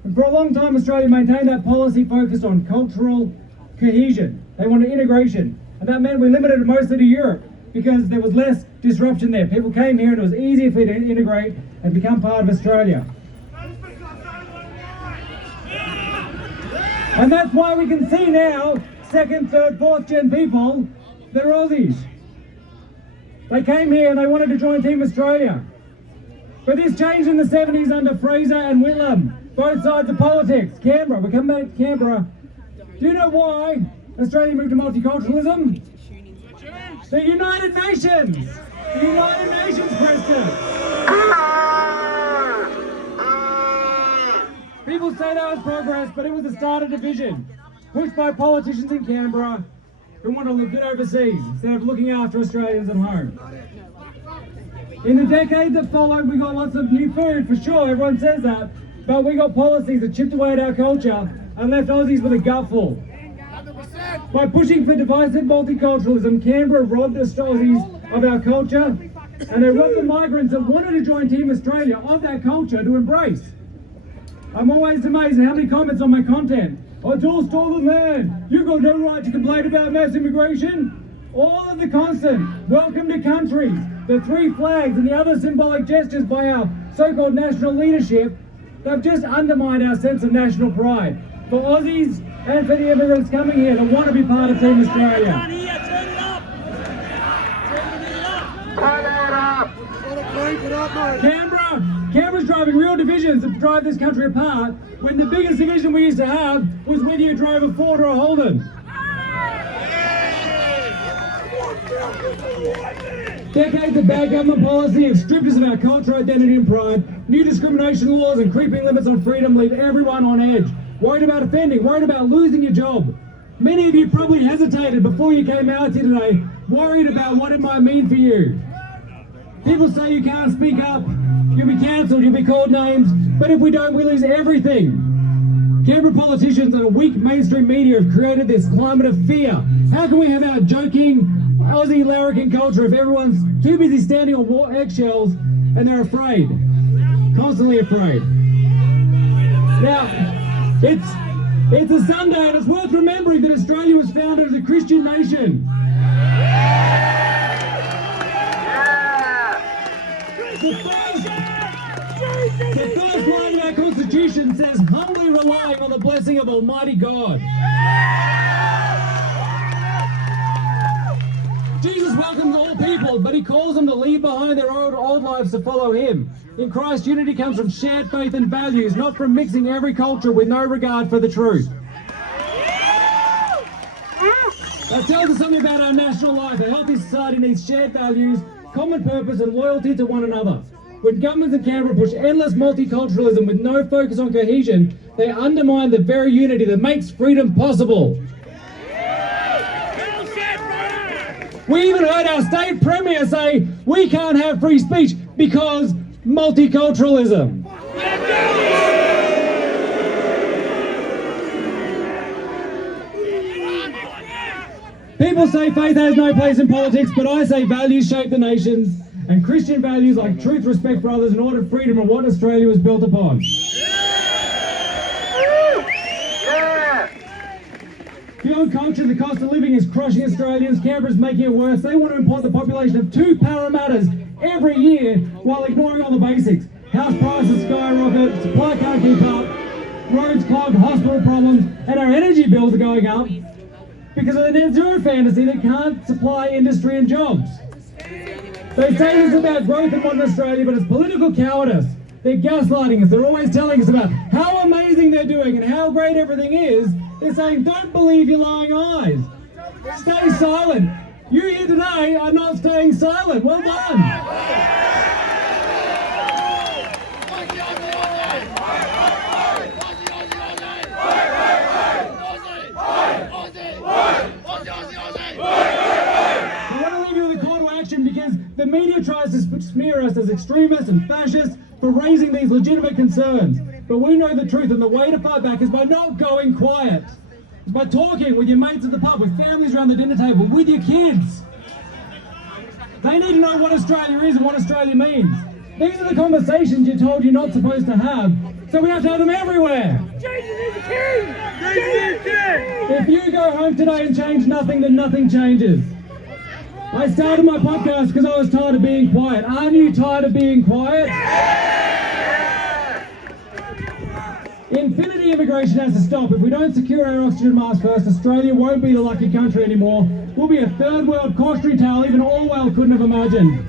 And for a long time, Australia maintained that policy focused on cultural cohesion. They wanted integration. And that meant we limited it mostly to Europe because there was less disruption there. People came here and it was easier for them to integrate and become part of Australia. And that's why we can see now, 2nd, 3rd, 4th gen people, they're Aussies. They came here and they wanted to join Team Australia. But this changed in the 70s under Fraser and Whitlam, both sides of politics. Canberra, we come back to Canberra. Do you know why Australia moved to multiculturalism? The United Nations! The United Nations, Preston! People say that was progress, but it was the start of division, pushed by politicians in Canberra who want to look good overseas instead of looking after Australians at home. In the decade that followed, we got lots of new food, for sure, everyone says that, but we got policies that chipped away at our culture and left Aussies with a gutful. By pushing for divisive multiculturalism, Canberra robbed Aussies of our culture, and they robbed the migrants that wanted to join Team Australia of that culture to embrace. I'm always amazed at how many comments on my content. Oh, it's all stolen land. You've got no right to complain about mass immigration. All of the constant welcome to countries, the 3 flags and the other symbolic gestures by our so-called national leadership, they've just undermined our sense of national pride. For Aussies and for the immigrants coming here that want to be part of Team Australia. Canberra's driving real divisions that drive this country apart when the biggest division we used to have was whether you drove a Ford or a Holden. Decades of bad government policy have stripped us of our culture, identity and pride. New discrimination laws and creeping limits on freedom leave everyone on edge. Worried about offending, worried about losing your job. Many of you probably hesitated before you came out here today, worried about what it might mean for you. People say you can't speak up, you'll be cancelled, you'll be called names, but if we don't, we lose everything. Canberra politicians and a weak mainstream media have created this climate of fear. How can we have our joking, Aussie larrikin culture if everyone's too busy standing on eggshells and they're afraid? Constantly afraid. Now, it's a Sunday and it's worth remembering that Australia was founded as a Christian nation. The first line of our Constitution says, humbly relying on the blessing of Almighty God. Jesus welcomes all people, but he calls them to leave behind their old lives to follow him. In Christ, unity comes from shared faith and values, not from mixing every culture with no regard for the truth. That tells us something about our national life. A healthy society needs shared values, common purpose and loyalty to one another. When governments in Canberra push endless multiculturalism with no focus on cohesion, they undermine the very unity that makes freedom possible. We even heard our state premier say we can't have free speech because multiculturalism. People say faith has no place in politics, but I say values shape the nations, and Christian values like truth, respect for others, and ordered freedom are what Australia was built upon. Beyond culture, the cost of living is crushing Australians. Canberra's making it worse. They want to import the population of 2 Parramatters every year while ignoring all the basics. House prices skyrocket, supply can't keep up, roads clogged, hospital problems, and our energy bills are going up because of the net zero fantasy that can't supply industry and jobs. They say this about growth in modern Australia, but it's political cowardice. They're gaslighting us. They're always telling us about how amazing they're doing and how great everything is. They're saying, don't believe your lying eyes. Stay silent. You here today are not staying silent. Well done. Because the media tries to smear us as extremists and fascists for raising these legitimate concerns. But we know the truth, and the way to fight back is by not going quiet. It's by talking with your mates at the pub, with families around the dinner table, with your kids. They need to know what Australia is and what Australia means. These are the conversations you're told you're not supposed to have, so we have to have them everywhere. Jesus is the king! Jesus is the king! If you go home today and change nothing, then nothing changes. I started my podcast because I was tired of being quiet. Aren't you tired of being quiet? Infinity immigration has to stop. If we don't secure our oxygen masks first, Australia won't be the lucky country anymore. We'll be a third world cautionary tale even Orwell couldn't have imagined.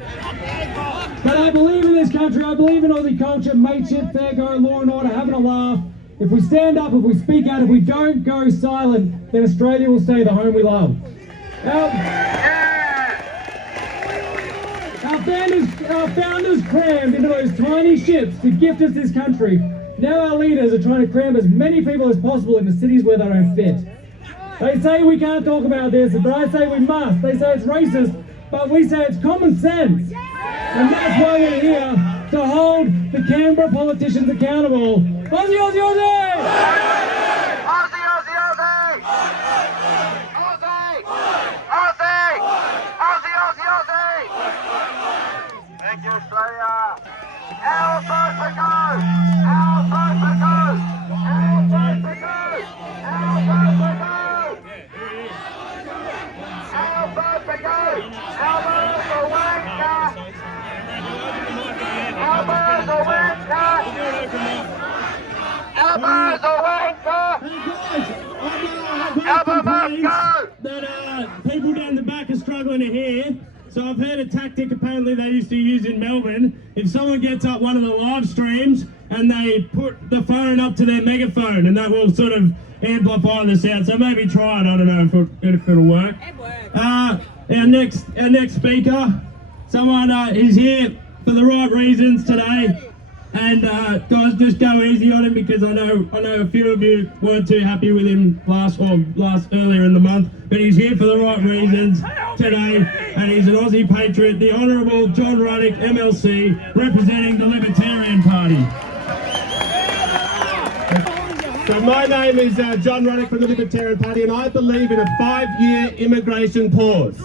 But I believe in this country. I believe in Aussie culture, mateship, fair go, law and order, having a laugh. If we stand up, if we speak out, if we don't go silent, then Australia will stay the home we love. Our founders crammed into those tiny ships to gift us this country. Now our leaders are trying to cram as many people as possible into cities where they don't fit. They say we can't talk about this, but I say we must. They say it's racist, but we say it's common sense. And that's why we're here, to hold the Canberra politicians accountable. Aussie, Aussie, Aussie! Aussie, Aussie, Aussie! Aussie! Aussie! Aussie, Aussie, Aussie! Thank you, Australia! Our vote for go! Our vote for go! Our vote for go! Our vote for go! Our vote for go! Our vote for wanker! Our vote for wanker! Our vote for wanker! That people down the back are struggling to hear. So I've heard a tactic apparently they used to use in Melbourne. If someone gets up one of the live streams and they put the phone up to their megaphone, and that will sort of amplify the sound. So maybe try it. I don't know if it'll work. It works. Our next speaker, someone is here for the right reasons today. And guys, just go easy on him because I know a few of you weren't too happy with him earlier in the month, but he's here for the right reasons today, and he's an Aussie patriot, the Honourable John Ruddick, MLC, representing the Libertarian Party. So my name is John Ruddick from the Libertarian Party, and I believe in a 5-year immigration pause.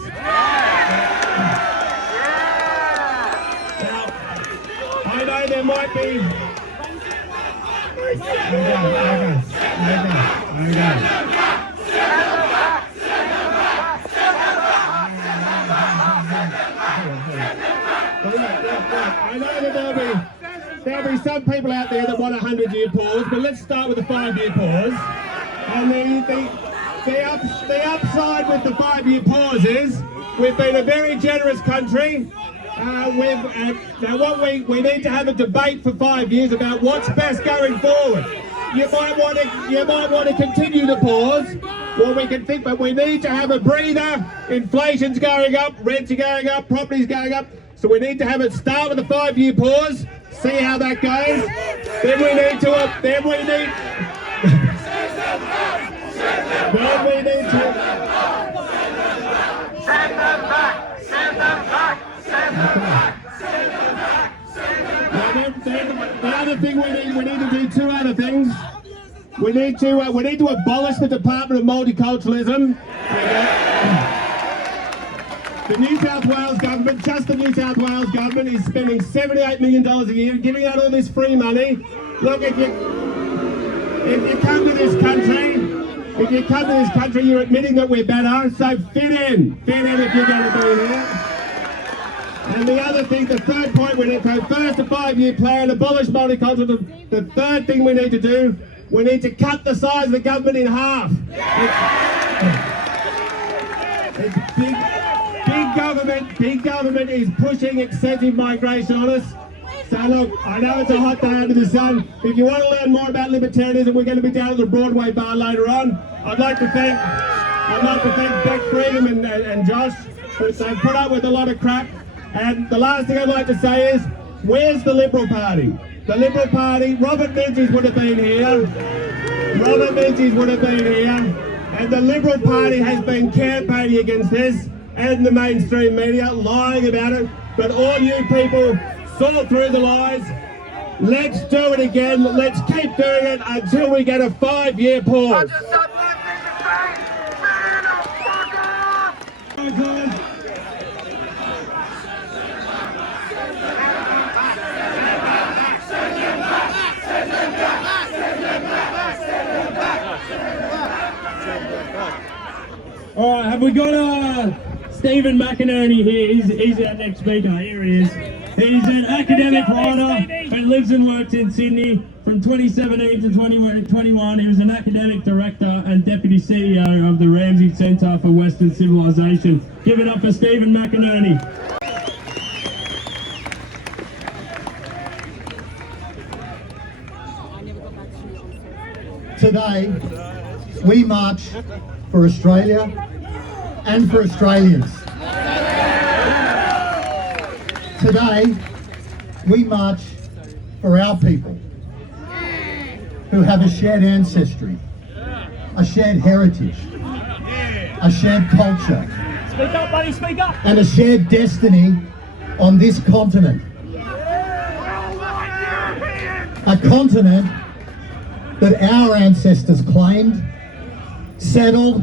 I know there might be... I know that there'll be some people out there that want a 100-year pause, but let's start with a 5-year pause. And the upside with the 5-year pause is we've been a very generous country. Now what we need to have a debate for 5 years about what's best going forward. You might want to continue the pause, or we can think, but we need to have a breather. Inflation's going up, rents are going up, property's going up. So we need to have it start with a 5-year pause, see how that goes. Then we need to The other thing we need to do 2 other things. We need to abolish the Department of Multiculturalism. The New South Wales government, just the New South Wales government, is spending $78 million a year, giving out all this free money. Look, if you come to this country, you're admitting that we're better. So fit in if you're going to be here. And the other thing, the third point we need to, first a 5-year plan, abolish multiculturalism. The third thing we need to do, we need to cut the size of the government in half. It's big government is pushing excessive migration on us. So look, I know it's a hot day under the sun. If you want to learn more about libertarianism, we're going to be down at the Broadway bar later on. I'd like to thank Bec Freedom and Josh. They've put up with a lot of crap. And the last thing I'd like to say is, where's the Liberal Party? The Liberal Party, Robert Menzies would have been here. And the Liberal Party has been campaigning against this, and the mainstream media, lying about it. But all you people saw through the lies. Let's do it again. Let's keep doing it until we get a 5-year pause. All right, have we got Stephen McInerney here? He's our next speaker. Here he is. He's an academic writer who lives and works in Sydney. From 2017 to 2021, he was an academic director and deputy CEO of the Ramsay Centre for Western Civilization. Give it up for Stephen McInerney. Today, we march for Australia and for Australians. Today, we march for our people who have a shared ancestry, a shared heritage, a shared culture, Speak up, buddy, speak up! and a shared destiny on this continent. A continent that our ancestors claimed, settled,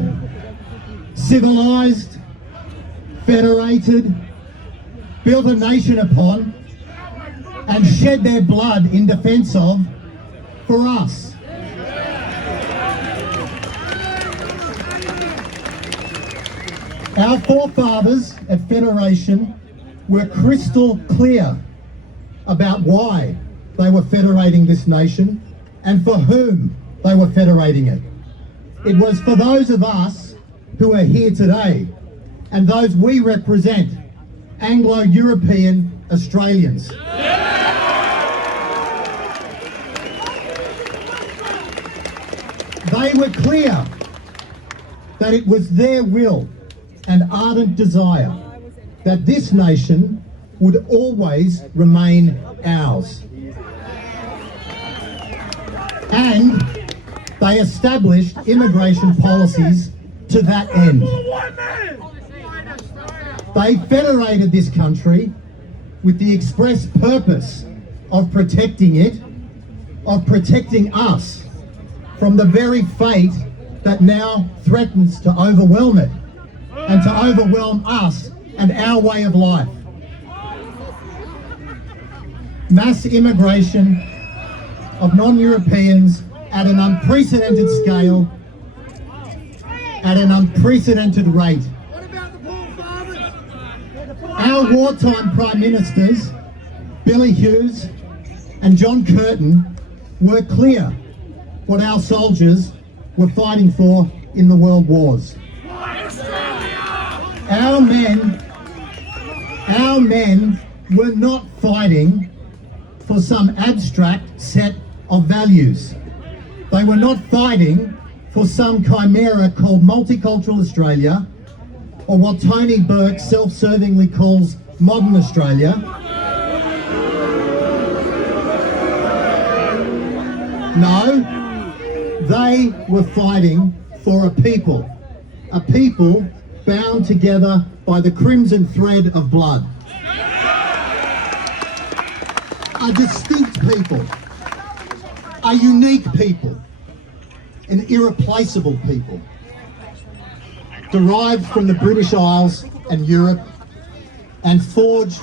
civilized, federated, built a nation upon, and shed their blood in defence of for us. Our forefathers at Federation were crystal clear about why they were federating this nation and for whom they were federating it. It was for those of us who are here today and those we represent, Anglo-European Australians. They were clear that it was their will and ardent desire that this nation would always remain ours. And they established immigration policies to that end. They federated this country with the express purpose of protecting it, of protecting us from the very fate that now threatens to overwhelm it and to overwhelm us and our way of life. Mass immigration of non-Europeans at an unprecedented scale, at an unprecedented rate. Our wartime Prime Ministers, Billy Hughes and John Curtin, were clear what our soldiers were fighting for in the world wars. Our men were not fighting for some abstract set of values. They were not fighting for some chimera called multicultural Australia, or what Tony Burke self-servingly calls modern Australia. No, they were fighting for a people bound together by the crimson thread of blood. A distinct people, a unique people, an irreplaceable people, derived from the British Isles and Europe and forged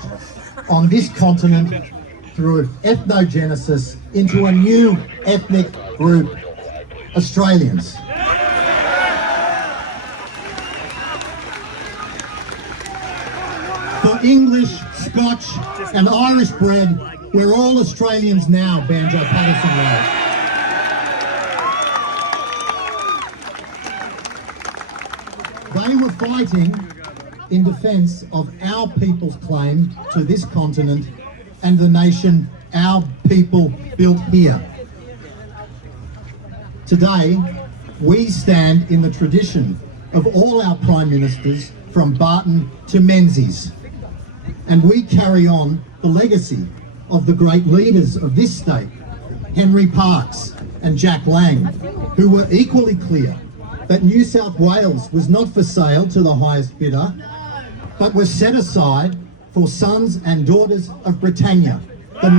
on this continent through ethnogenesis into a new ethnic group, Australians. For English, Scotch and Irish bred, we're all Australians now, Banjo Patterson wrote. They were fighting in defence of our people's claim to this continent and the nation our people built here. Today, we stand in the tradition of all our Prime Ministers from Barton to Menzies, and we carry on the legacy of the great leaders of this state, Henry Parkes and Jack Lang, who were equally clear that New South Wales was not for sale to the highest bidder, but was set aside for sons and daughters of Britannia, the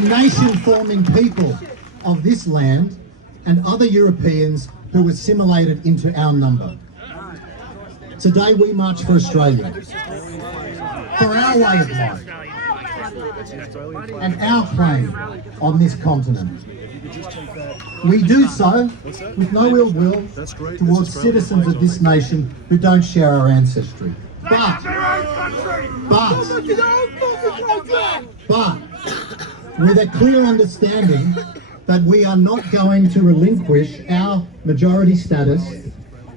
nation-forming people of this land and other Europeans who assimilated into our number. Today we march for Australia, for our way of life, and our claim on this continent. We do so with no ill will towards citizens of this nation who don't share our ancestry. But with a clear understanding that we are not going to relinquish our majority status,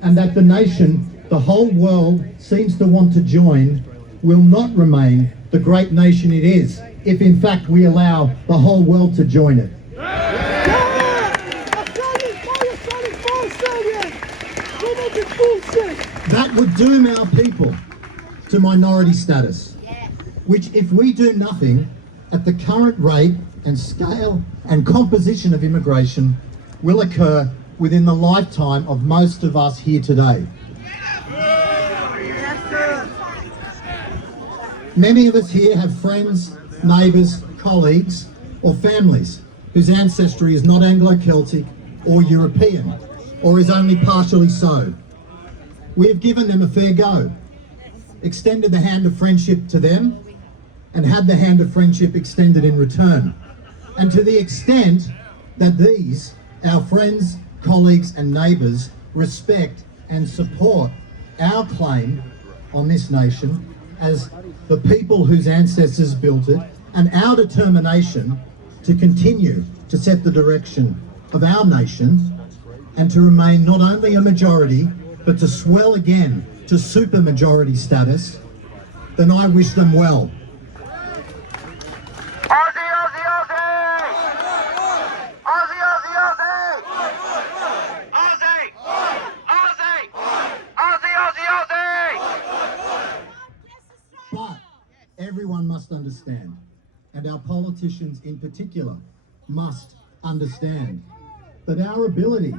and that the nation the whole world seems to want to join will not remain the great nation it is, if in fact we allow the whole world to join it. That would doom our people to minority status, which, if we do nothing at the current rate and scale and composition of immigration, will occur within the lifetime of most of us here today. Many of us here have friends, neighbours, colleagues or families whose ancestry is not Anglo-Celtic or European, or is only partially so. We have given them a fair go, extended the hand of friendship to them, and had the hand of friendship extended in return. And to the extent that these, our friends, colleagues and neighbours, respect and support our claim on this nation as the people whose ancestors built it, and our determination to continue to set the direction of our nation and to remain not only a majority, but to swell again to supermajority status, then I wish them well. But everyone must must understand, and our politicians in particular must understand, that our ability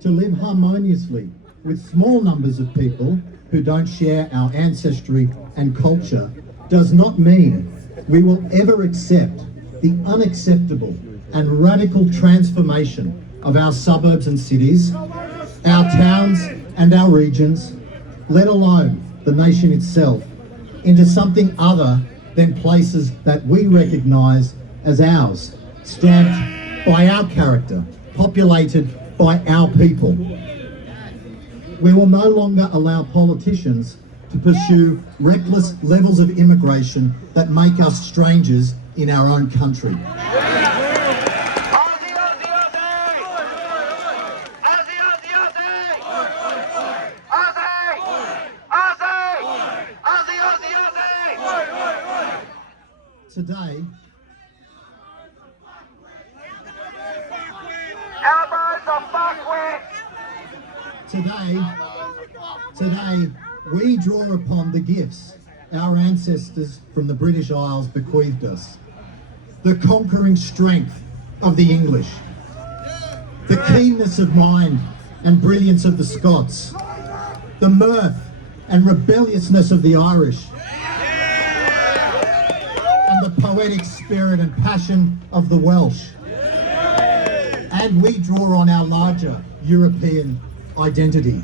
to live harmoniously with small numbers of people who don't share our ancestry and culture does not mean we will ever accept the unacceptable and radical transformation of our suburbs and cities, our towns and our regions, let alone the nation itself, into something other than places that we recognise as ours, stamped by our character, populated by our people. We will no longer allow politicians to pursue reckless levels of immigration that make us strangers in our own country. Today, we draw upon the gifts our ancestors from the British Isles bequeathed us. The conquering strength of the English, the keenness of mind and brilliance of the Scots, the mirth and rebelliousness of the Irish, and the poetic spirit and passion of the Welsh. And we draw on our larger European identity.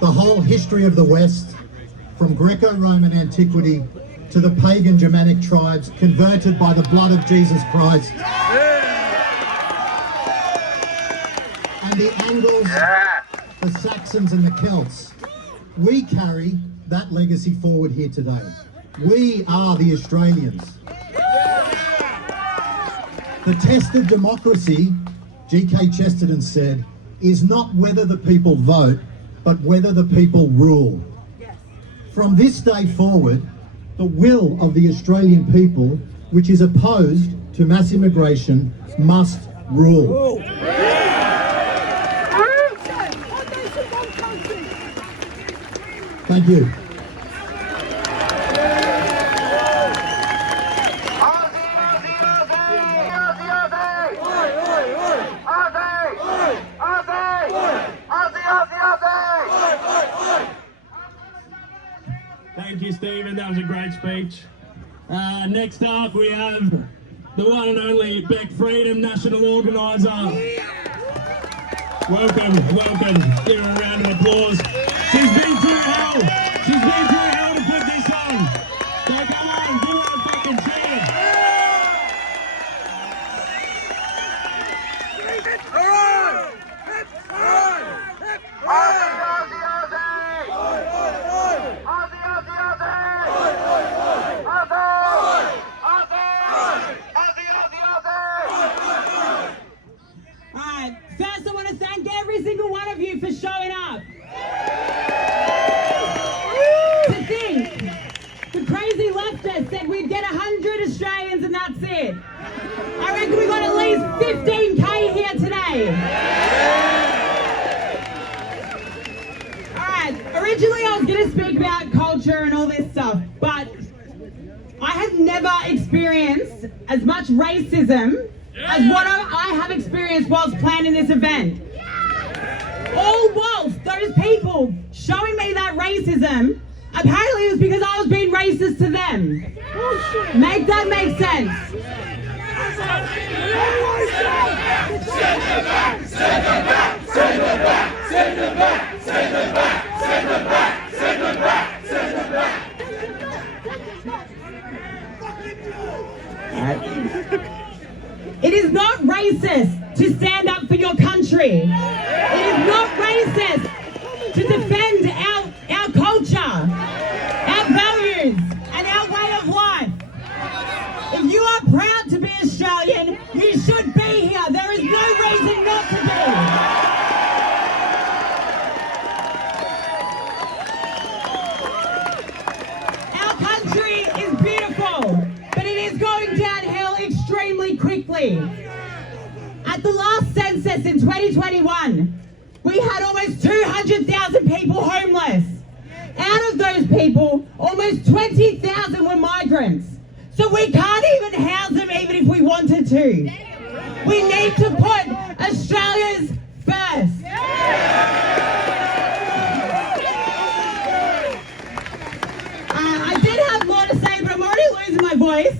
The whole history of the West, from Greco-Roman antiquity to the pagan Germanic tribes converted by the blood of Jesus Christ, and the Angles, the Saxons and the Celts. We carry that legacy forward here today. We are the Australians. The test of democracy, G.K. Chesterton said, is not whether the people vote, but whether the people rule. From this day forward, the will of the Australian people, which is opposed to mass immigration, must rule. Thank you. Thank you, Stephen. That was a great speech. Next up, we have the one and only Bec Freedom, national organiser. Welcome, welcome. Give her a round of applause. She's been through hell. She's been through hell to put this on. So come on, give her a fucking cheer. First, I want to thank every single one of you for showing up. To think, the crazy leftist said we'd get 100 Australians and that's it. I reckon we got at least 15k here today. Alright, originally I was going to speak about culture and all this stuff, but I have never experienced as much racism as what I have experienced whilst planning this event. All whilst those people showing me that racism, apparently it was because I was being racist to them. Make that make sense. Send it back, send it back, send it back, send it back, send it back, send it back, send it back, send it back. It is not racist to stand up for your country. It is not racist to defend our culture, our values, and our way of life. If you are proud to be Australian, you should be here. There is no reason not to be. Our country is beautiful, but it is going downhill extremely quickly. At the last census in 2021, we had almost 200,000 people homeless. Out of those people, almost 20,000 were migrants. So we can't even house them even if we wanted to. We need to put Australians first. I did have more to say, but I'm already losing my voice.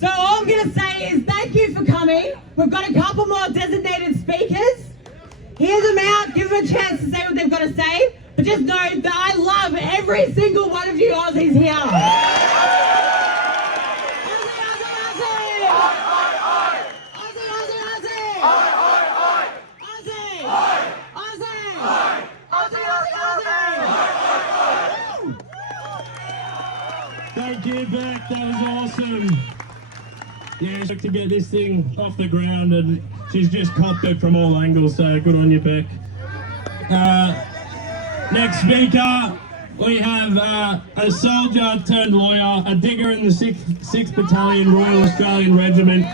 So all I'm going to say is thank you for coming. We've got a couple more designated speakers. Hear them out, give them a chance to say what they've got to say. But just know that I love every single one of you Aussies here. Thank you, Bec. That was awesome. Yeah, she's to get this thing off the ground, and she's just copped it from all angles, so good on you, Bec. Next speaker, we have a soldier turned lawyer, a digger in the 6th Battalion Royal Australian Regiment,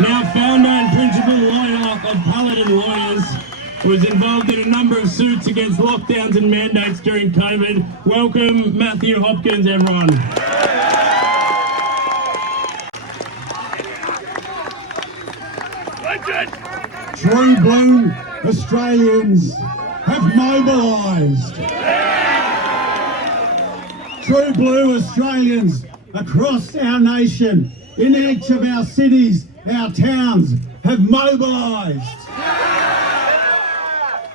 now founder and principal lawyer of Paladin Lawyers, who was involved in a number of suits against lockdowns and mandates during COVID. Welcome, Matthew Hopkins, everyone. True blue Australians have mobilised. True blue Australians across our nation, in each of our cities, our towns, have mobilised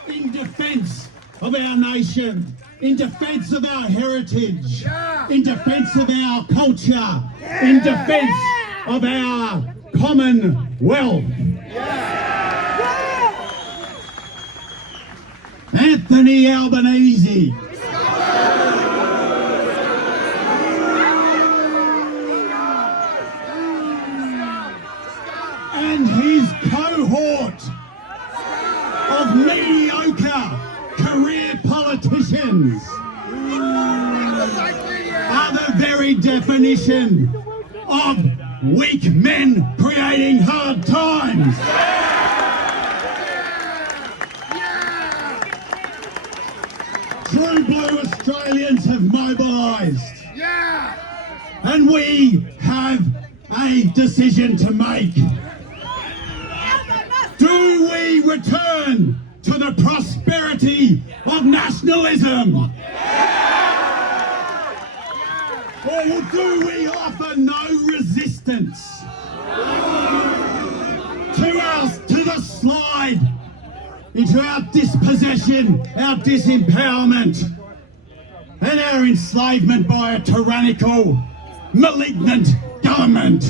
in defence of our nation, in defence of our heritage, in defence of our culture, in defence of our Commonwealth. Anthony Albanese. And his cohort of mediocre career politicians are the very definition of weak men creating hard times. True blue Australians have mobilised. And we have a decision to make. Do we return to the prosperity of nationalism? Or do we offer no resistance to the slide into our dispossession, our disempowerment, and our enslavement by a tyrannical, malignant government?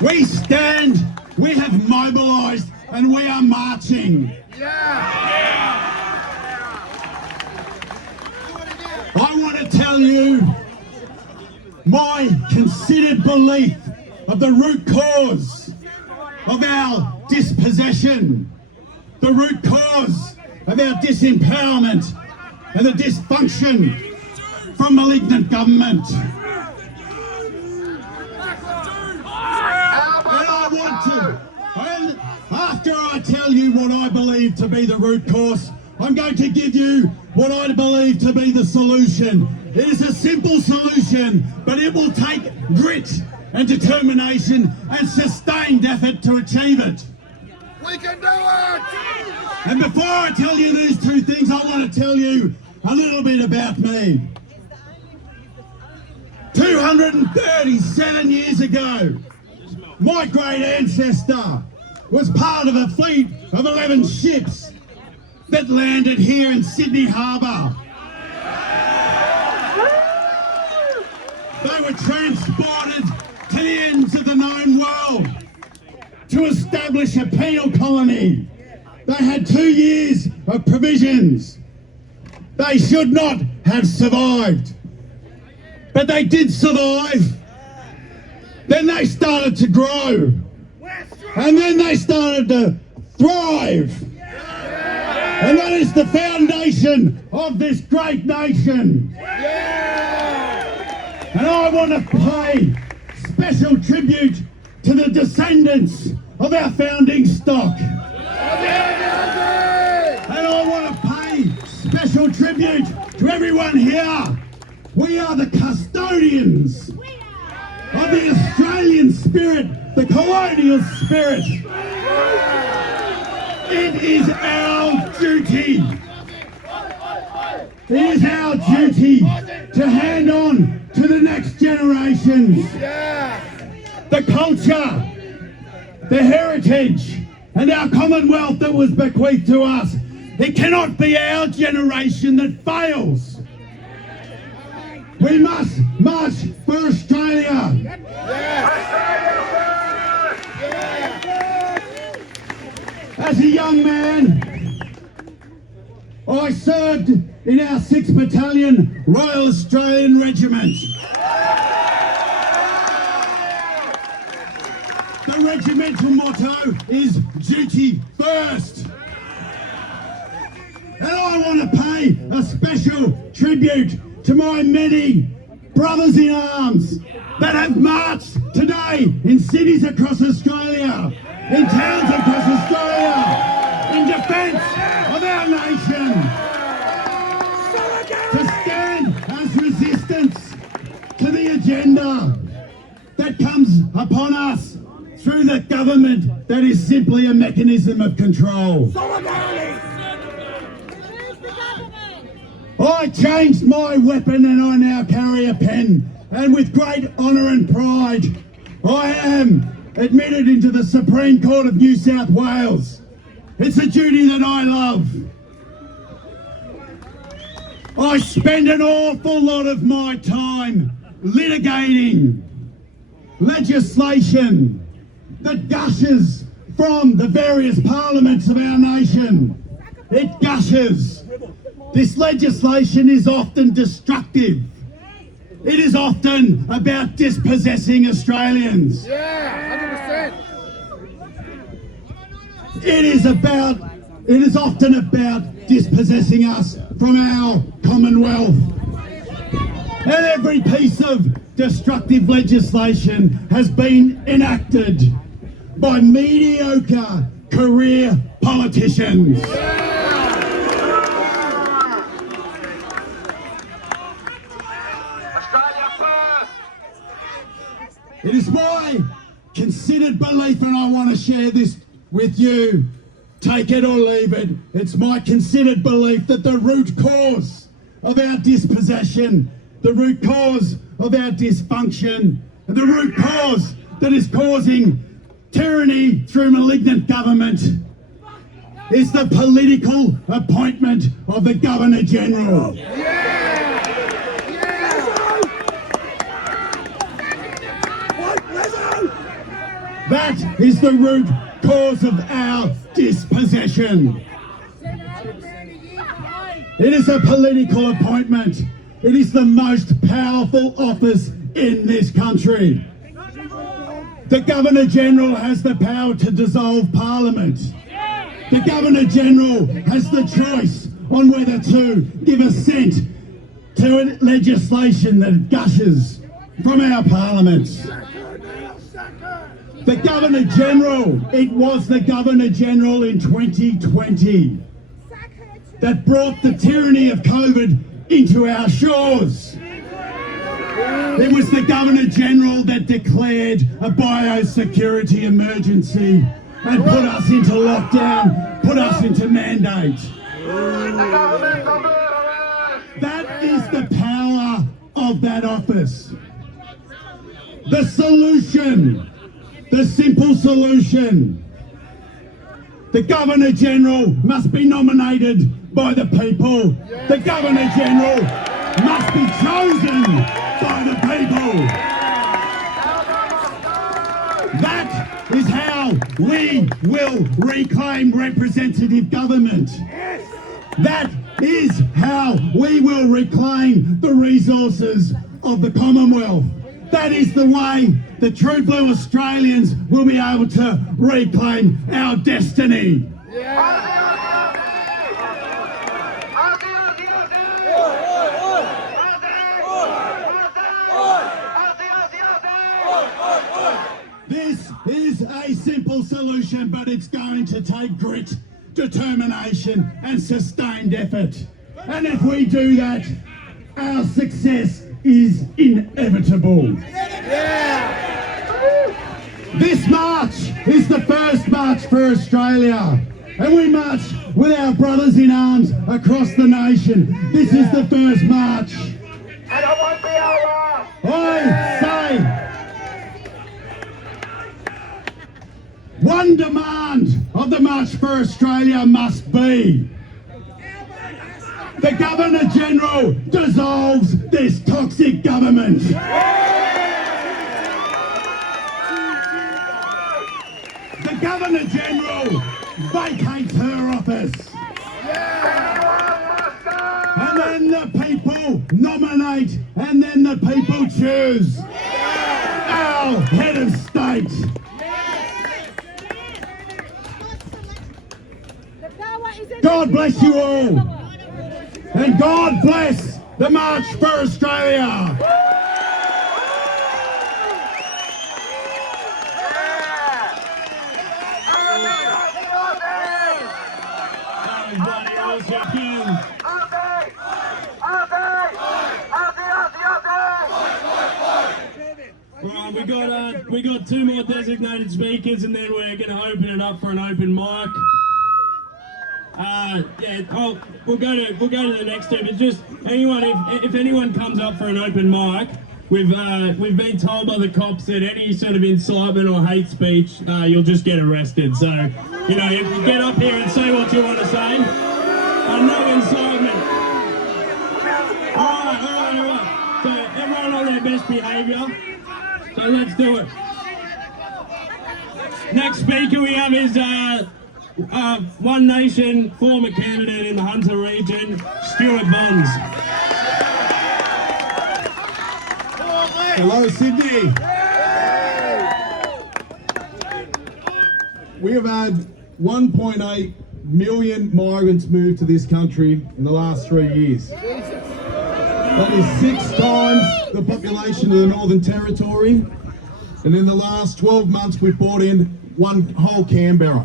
We stand, we have mobilised, and we are marching. I want to tell you my considered belief of the root cause of our dispossession, the root cause of our disempowerment and the dysfunction from malignant government. And I want to, and after I tell you what I believe to be the root cause, I'm going to give you what I believe to be the solution. It is a simple solution, but it will take grit and determination and sustained effort to achieve it. We can do it! And before I tell you these two things, I want to tell you a little bit about me. 237 years ago, my great ancestor was part of a fleet of 11 ships that landed here in Sydney Harbour. They were transported to the ends of the known world to establish a penal colony. They had 2 years of provisions. They should not have survived, but they did survive. Then they started to grow, and then they started to thrive. And that is the foundation of this great nation. And I want to pay special tribute to the descendants of our founding stock. And I want to pay special tribute to everyone here We are the custodians of the Australian spirit, the colonial spirit. It is our duty. It is our duty to hand on to the next generations the culture, the heritage, and our commonwealth that was bequeathed to us. It cannot be our generation that fails. We must march for Australia. As a young man, I served in our 6th Battalion Royal Australian Regiment. The regimental motto is duty first. And I want to pay a special tribute to my many brothers in arms that have marched today in cities across Australia, in towns across Australia, in defence of our nation, to stand as resistance to the agenda that comes upon us through the government that is simply a mechanism of control. I changed my weapon and I now carry a pen, and with great honour and pride I am admitted into the Supreme Court of New South Wales. It's a duty that I love. I spend an awful lot of my time litigating legislation that gushes from the various parliaments of our nation. It gushes. This legislation is often destructive. It is often about dispossessing Australians. Yeah, 100%. It is often about dispossessing us from our Commonwealth. And every piece of destructive legislation has been enacted by mediocre career politicians. It is my considered belief, and I want to share this with you, take it or leave it, it's my considered belief that the root cause of our dispossession, the root cause of our dysfunction, and the root cause that is causing tyranny through malignant government is the political appointment of the Governor-General. That is the root cause of our dispossession. It is a political appointment. It is the most powerful office in this country. The Governor-General has the power to dissolve Parliament. The Governor-General has the choice on whether to give assent to legislation that gushes from our parliaments. The Governor-General, it was the Governor-General in 2020 that brought the tyranny of COVID into our shores. It was the Governor-General that declared a biosecurity emergency and put us into lockdown, put us into mandate. That is the power of that office. The solution, the simple solution. The Governor-General must be nominated by the people. The Governor-General must be chosen by the people. That is how we will reclaim representative government. That is how we will reclaim the resources of the Commonwealth. That is the way the true blue Australians will be able to reclaim our destiny. This is a simple solution, but it's going to take grit, determination and sustained effort. And if we do that, our success is inevitable. This march is the first march for Australia, and we march with our brothers in arms across the nation. This is the first march. And it won't be our last. I say, one demand of the March for Australia must be the Governor-General dissolves this toxic government. The Governor-General vacates her office. And then the people nominate, and then the people choose our head of state. God bless you all, and God bless the March for Australia. We got two more designated speakers, and then we're going to open it up for an open mic. We'll go to the next two. But just anyone, if anyone comes up for an open mic, we've been told by the cops that any sort of incitement or hate speech, you'll just get arrested. So you know, if you get up here and say what you want to say, no incitement. All right. So everyone on their best behaviour. So let's do it. Next speaker we have is One Nation former candidate in the Hunter region, Stuart Bonds. Hello, Sydney. We have had 1.8 million migrants move to this country in the last 3 years. That is 6 times the population of the Northern Territory. And in the last 12 months, we've brought in one whole Canberra.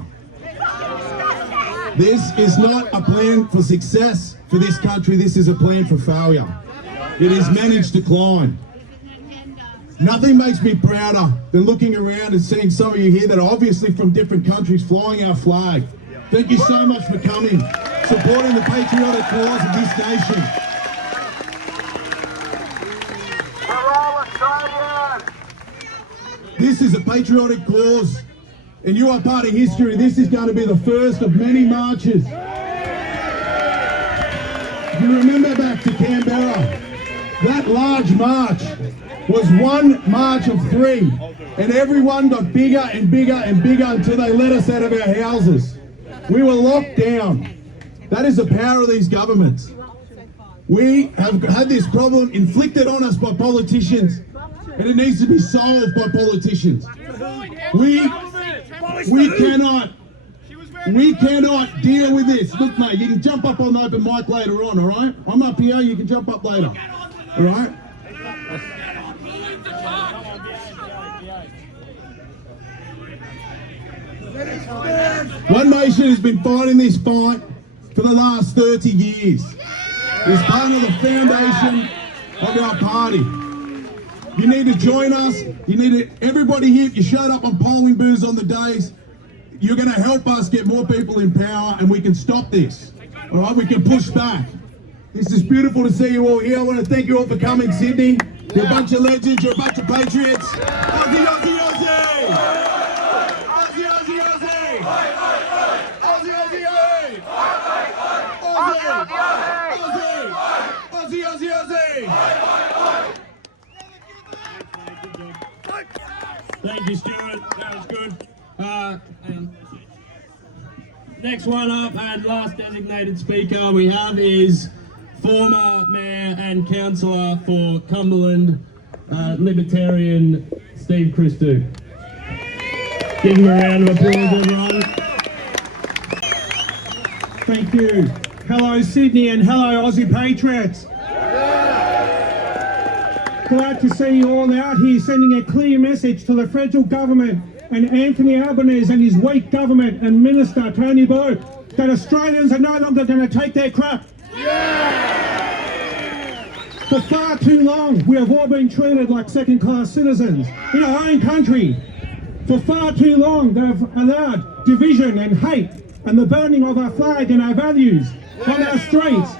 This is not a plan for success for this country. This is a plan for failure. It is managed decline. Nothing makes me prouder than looking around and seeing some of you here that are obviously from different countries flying our flag. Thank you so much for coming, supporting the patriotic cause of this nation. This is a patriotic cause, and you are part of history. This is going to be the first of many marches. You remember back to Canberra, that large march was one march of 3, and everyone got bigger and bigger and bigger until they let us out of our houses. We were locked down. That is the power of these governments. We have had this problem inflicted on us by politicians, and it needs to be solved by politicians. We cannot deal with this. Look, mate, you can jump up on the open mic later on, all right? I'm up here, you can jump up later, all right? One Nation has been fighting this fight for the last 30 years. It's part of the foundation of our party. You need to join us. Everybody here, if you showed up on polling booths on the days, you're going to help us get more people in power, and we can stop this. All right, we can push back. This is beautiful to see you all here. I want to thank you all for coming, Sydney. You're a bunch of legends. You're a bunch of patriots. Aussie, Aussie, Aussie! Aussie, Aussie, Aussie! Aussie, Aussie, Aussie! Aussie, Aussie, Aussie! Thank you, Stewart. That was good. Next one up and last designated speaker we have is former mayor and councillor for Cumberland, Libertarian Christou. Give him a round of applause, everyone. Thank you. Hello, Sydney, and hello, Aussie Patriots. Glad to see you all out here sending a clear message to the federal government and Anthony Albanese and his weak government and Minister Tony Burke that Australians are no longer going to take their crap. For far too long, we have all been treated like second-class citizens in our own country. For far too long, they've allowed division and hate and the burning of our flag and our values on our streets.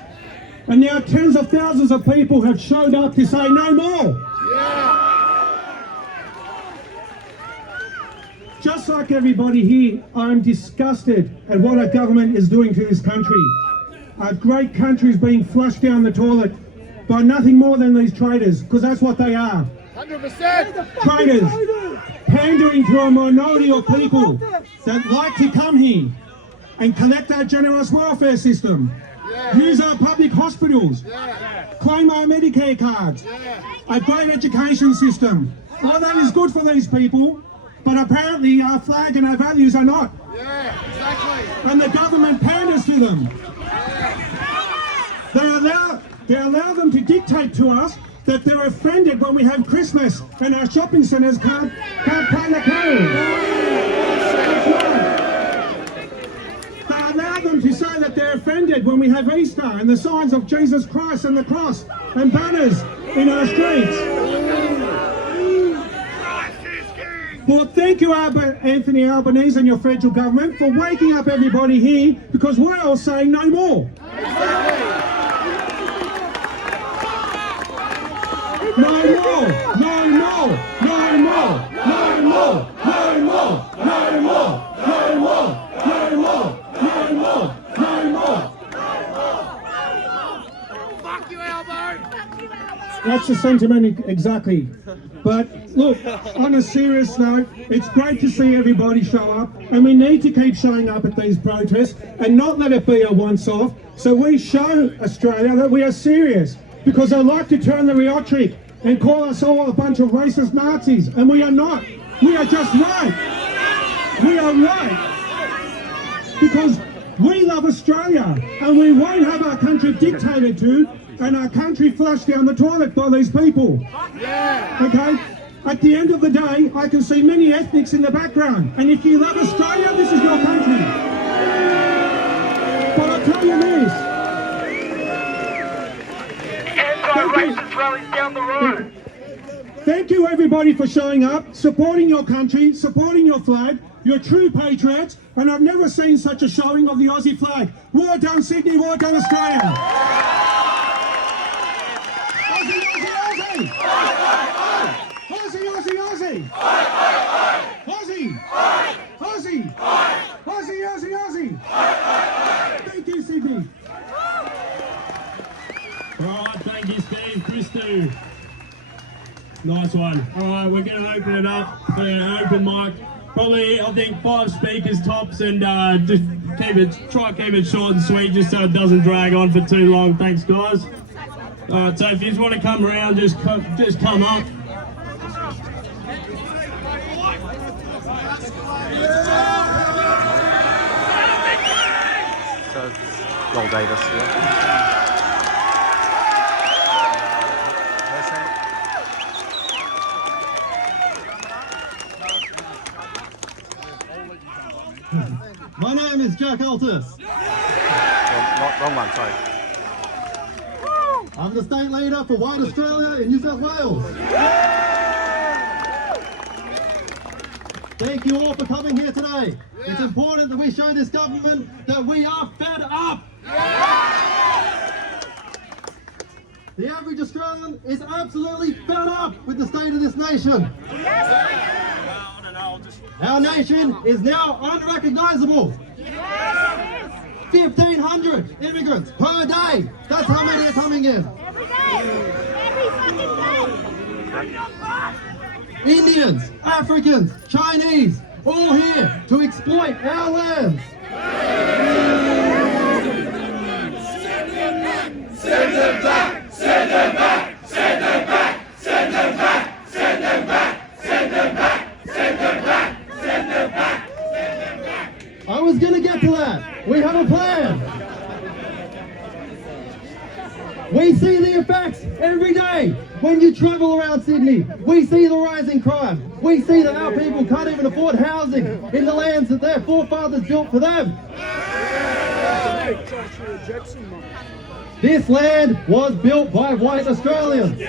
And now tens of thousands of people have showed up to say no more. Just like everybody here, I'm disgusted at what our government is doing to this country. Our great country is being flushed down the toilet by nothing more than these traitors, because that's what they are. 100%! Traitors, pandering to a minority of people that like to come here and collect our generous welfare system, use our public hospitals, claim our Medicare cards, a great education system. All that is good for these people, but apparently our flag and our values are not. And the government panders to them. They allow them to dictate to us that they're offended when we have Christmas and our shopping centres can't play the carols. They allow them to say that they're offended when we have Easter and the signs of Jesus Christ and the cross and banners in our streets. Well, thank you, Anthony Albanese and your federal government, for waking up everybody here, because we're all saying no more. No more, no more, no more, no more, no more, no more, no more, no more, no more, no more. Fuck you, Albo! That's the sentiment exactly. But look, on a serious note, it's great to see everybody show up, and we need to keep showing up at these protests and not let it be a once-off, so we show Australia that we are serious, because they like to turn the rhetoric and call us all a bunch of racist Nazis, and we are not. We are just right. We are right. Because we love Australia, and we won't have our country dictated to, and our country flushed down the toilet by these people. Okay? At the end of the day, I can see many ethnics in the background, and if you love Australia, this is your country. But I'll tell you this. Anti-racist rallies down the road. Thank you everybody for showing up, supporting your country, supporting your flag. You're true patriots, and I've never seen such a showing of the Aussie flag. Well done Sydney, well done Australia. Aussie, Aussie, Aussie! Aussie, Aussie, Aussie! Aussie! Aussie! Aussie, Aussie, Aussie! Thank you, Sydney. Alright, thank you, Steve. Christou. Nice one. Alright, we're going to open it up for an open mic. Probably, I think, 5 speakers tops, and just try keep it short and sweet, just so it doesn't drag on for too long. Thanks, guys. Alright, so if you just want to come around, just come up. So, Joel Davis, yeah. My name is Jack Eltis. Wrong one, sorry. I'm the state leader for White Australia in New South Wales. Thank you all for coming here today. It's important that we show this government that we are fed up. The average Australian is absolutely fed up with the state of this nation. Our nation is now unrecognisable. 1,500 immigrants per day. That's how many are coming in. Indians, Africans, Chinese, all here to exploit our lands. Send them back! Send them back! Send them back! Send them back! Send them back! Send them back! Send them back! Send them back! Send them back! I was going to get to that. We have a plan. We see the effects every day when you travel around Sydney. We see the rising crime. We see that our people can't even afford housing in the lands that their forefathers built for them. This land was built by white Australians.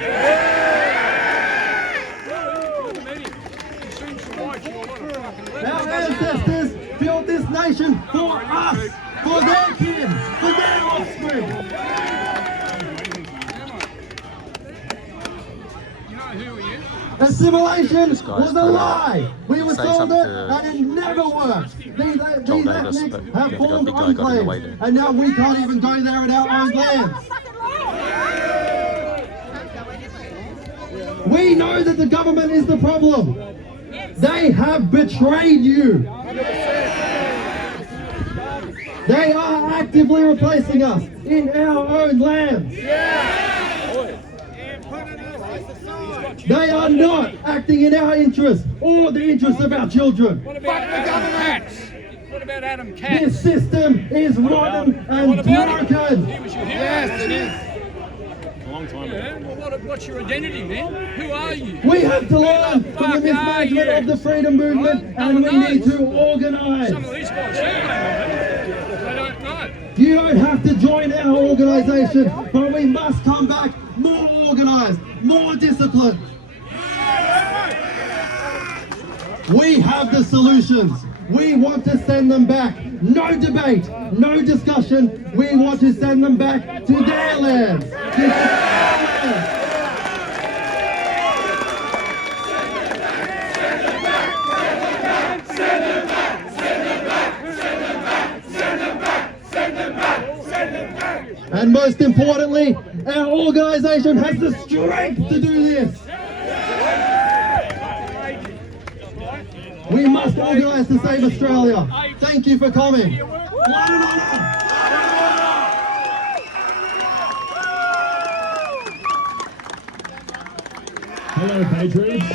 Our ancestors built this nation for us, for their kids, for their offspring. Assimilation was a lie. We were told it and it never worked. These ethnics have formed enclaves and now we can't even go there in our own lands. We know that the government is the problem. They have betrayed you. They are actively replacing us in our own lands. They are not acting in our interest or the interest of our children. What about Adam Katz? What about Adam Katz? This system is rotten and broken. Yes, it is. A long time ago. Well, what's your identity, man? Who are you? We have to learn from the mismanagement of the freedom movement and we need to organise. Some of these guys, they don't know. You don't have to join our organisation, but we must come back more organised, more disciplined. We have the solutions. We want to send them back. No debate, no discussion. We want to send them back to their lands. And most importantly, our organisation has the strength to do this. We must organise to save Australia. Thank you for coming. Hello, patriots.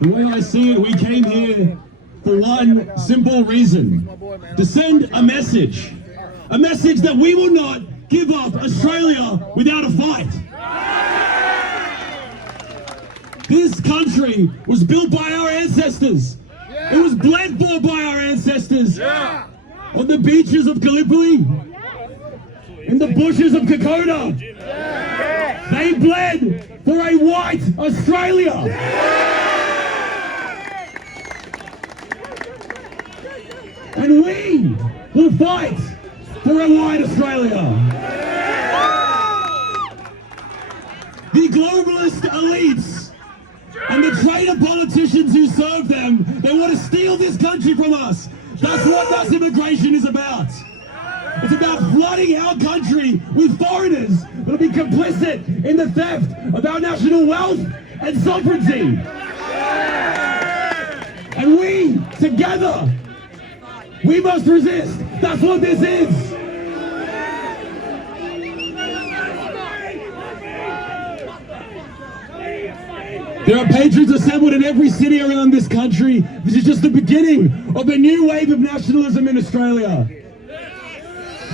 The way I see it, we came here for one simple reason, to send a message that we will not give up Australia without a fight. This country was built by our ancestors. It was bled for by our ancestors. On the beaches of Gallipoli, in the bushes of Kokoda. They bled for a white Australia. And we will fight for a white Australia. The globalist elites and the traitor politicians who serve them, they want to steal this country from us. That's what mass immigration is about. It's about flooding our country with foreigners that will be complicit in the theft of our national wealth and sovereignty. And we, together, we must resist. That's what this is. There are patriots assembled in every city around this country. This is just the beginning of a new wave of nationalism in Australia.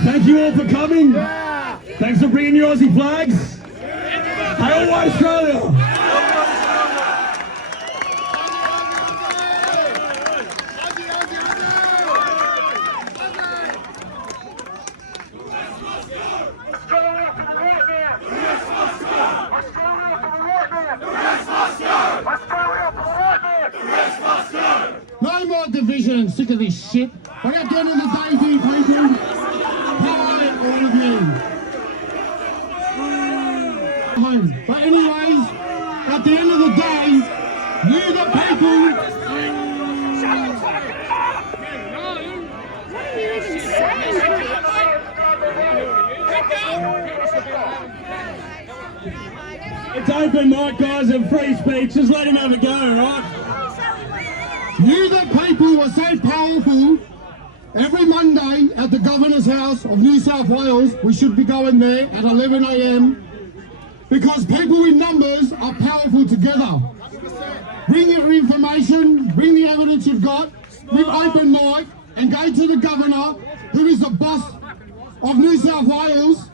Thank you all for coming. Thanks for bringing your Aussie flags. Hail White Australia. No more division. I'm sick of this shit. But at the end of the day, people, hi, all of you. But anyways, at the end of the day, you the people. What are you even saying? It's open mic, guys, and free speech. Just let him have a go, right? You the people were so powerful. Every Monday at the Governor's House of New South Wales, we should be going there at 11 a.m. because people in numbers are powerful together. Bring your information, bring the evidence you've got, with open mic, and go to the Governor, who is the boss of New South Wales,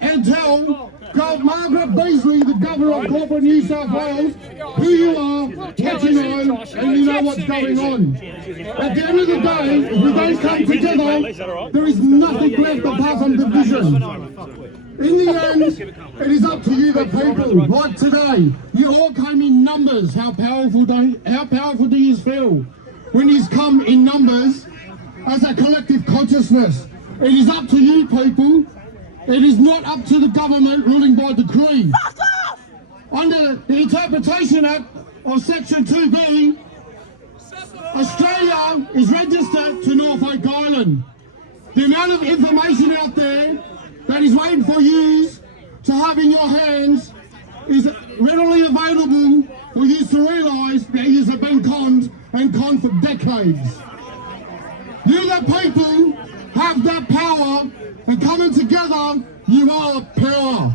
and tell Margaret Beasley, the Governor of corporate New South Wales, who you are, what you know, and you know what's going on. At the end of the day, if we don't come together, there is nothing left apart from division. In the end, it is up to you, the people. Like today, you all came in numbers. How powerful do you feel when you come in numbers as a collective consciousness? It is up to you, people. It is not up to the government ruling by decree. Under the Interpretation Act of Section 2B, Australia is registered to Norfolk Island. The amount of information out there that is waiting for you to have in your hands is readily available for you to realise that you have been conned and conned for decades. You, the people, have that power, and coming together, you are power.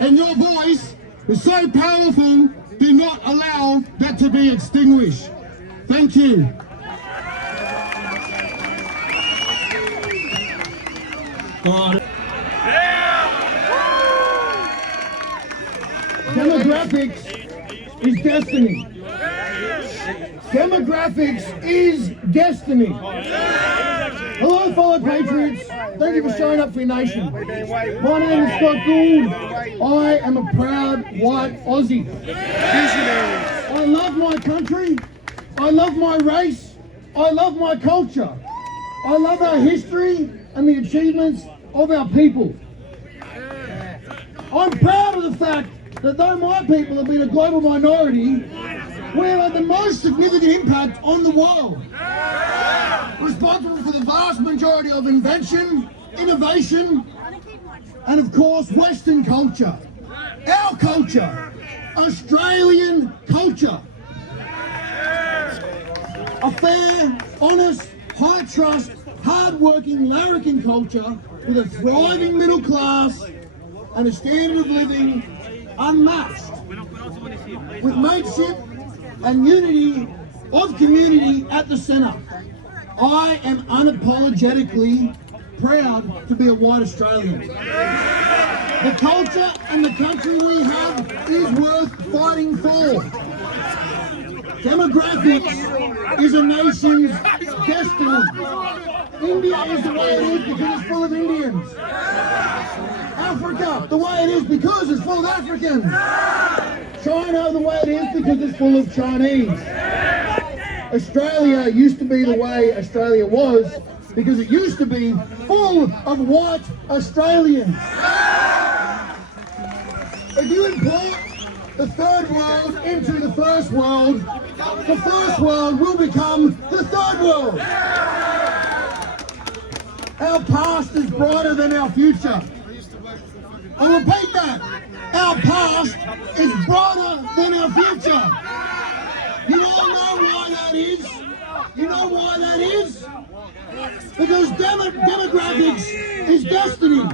And your voice is so powerful, do not allow that to be extinguished. Thank you. Demographics is destiny. Demographics is destiny. Hello, fellow patriots. Thank you for showing up for your nation. My name is Scott Gould. I am a proud white Aussie. I love my country. I love my race. I love my culture. I love our history and the achievements of our people. I'm proud of the fact that though my people have been a global minority, we have had the most significant impact on the world. Responsible for the vast majority of invention, innovation, and of course Western culture. Our culture, Australian culture. A fair, honest, high trust, hard-working, larrikin culture with a thriving middle class and a standard of living unmatched, with mateship and unity of community at the centre. I am unapologetically proud to be a white Australian. The culture and the country we have is worth fighting for. Demographics is a nation's destiny. India is the way it is because it's full of Indians. Africa, the way it is because it's full of Africans. China, the way it is because it's full of Chinese. Australia used to be the way Australia was because it used to be full of white Australians. If you import the third world into the first world will become the third world. Our past is brighter than our future. I'll repeat that. Our past is brighter than our future. You all know why that is? You know why that is? Because demographics is destiny.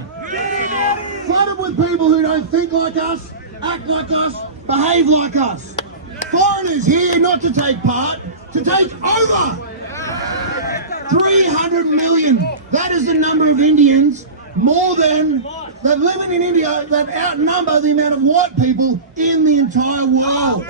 Flooded with people who don't think like us, act like us, behave like us. Foreigners here not to take part, to take over. 300 million. That is the number of Indians, more than that living in India, that outnumber the amount of white people in the entire world.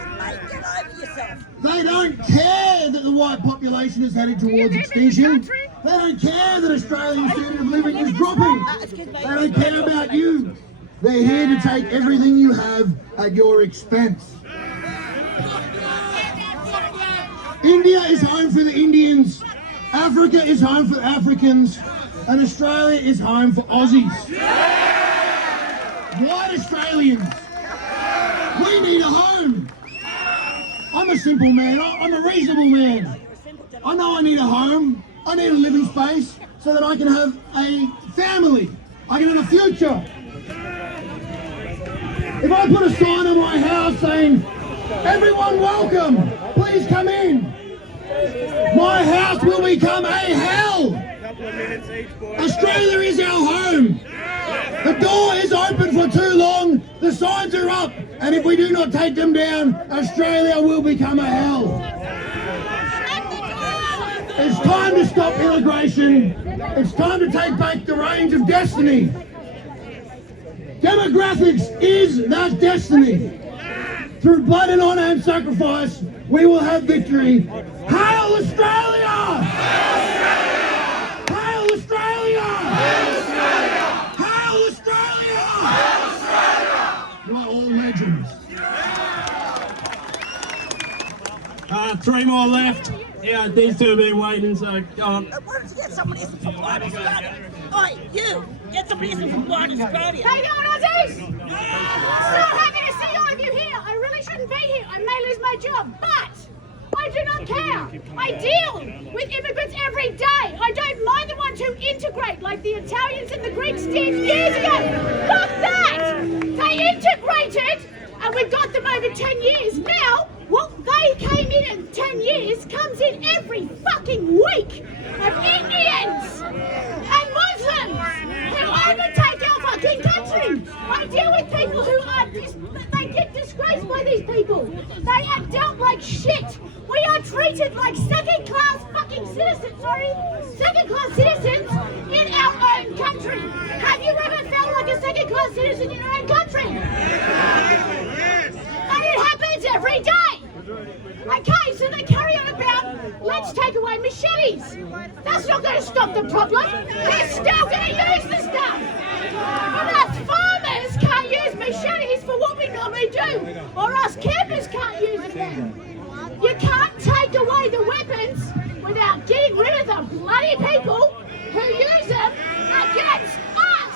They don't care that the white population is headed towards extinction. They don't care that Australian standard of living is dropping. They don't care about you. They're here to take everything you have at your expense. India is home for the Indians. Africa is home for Africans. And Australia is home for Aussies. White Australians, we need a home. I'm a simple man, I'm a reasonable man. I know I need a home, I need a living space so that I can have a family, I can have a future. If I put a sign on my house saying, everyone welcome, please come in, my house will become a hell. Australia is our home. The door is open for too long, the signs are up, and if we do not take them down, Australia will become a hell. It's time to stop immigration. It's time to take back the reins of destiny. Demographics is that destiny. Through blood and honour and sacrifice, we will have victory. Hail Australia! Hail Australia! Hail Australia! Hail Australia! Hail Australia! You are all legends. 3 more left. Yeah, these two have been waiting, so go on. Why don't you get somebody else from White Australia? Oi, you! Get somebody else from White Australia! How you doing, Aussies? So happy to see all of you here. I really shouldn't be here. I may lose my job, but I do not care. I deal with immigrants every day. I don't mind the ones who integrate like the Italians and the Greeks did years ago. Fuck that! They integrated and we got them over 10 years. Now, what they came in 10 years comes in every fucking week of Indians and Muslims who overtake our fucking country. I deal with people who are, they get disgraced by these people. They are dealt like shit. We are treated like second-class fucking citizens, second-class citizens in our own country. Have you ever felt like a second-class citizen in your own country? And it happens every day. Okay, so they carry on about, let's take away machetes. That's not going to stop the problem. They're still going to use the stuff. And us farmers can't use machetes for what we normally do. Or us campers can't use them. You can't take away the weapons without getting rid of the bloody people who use them against us.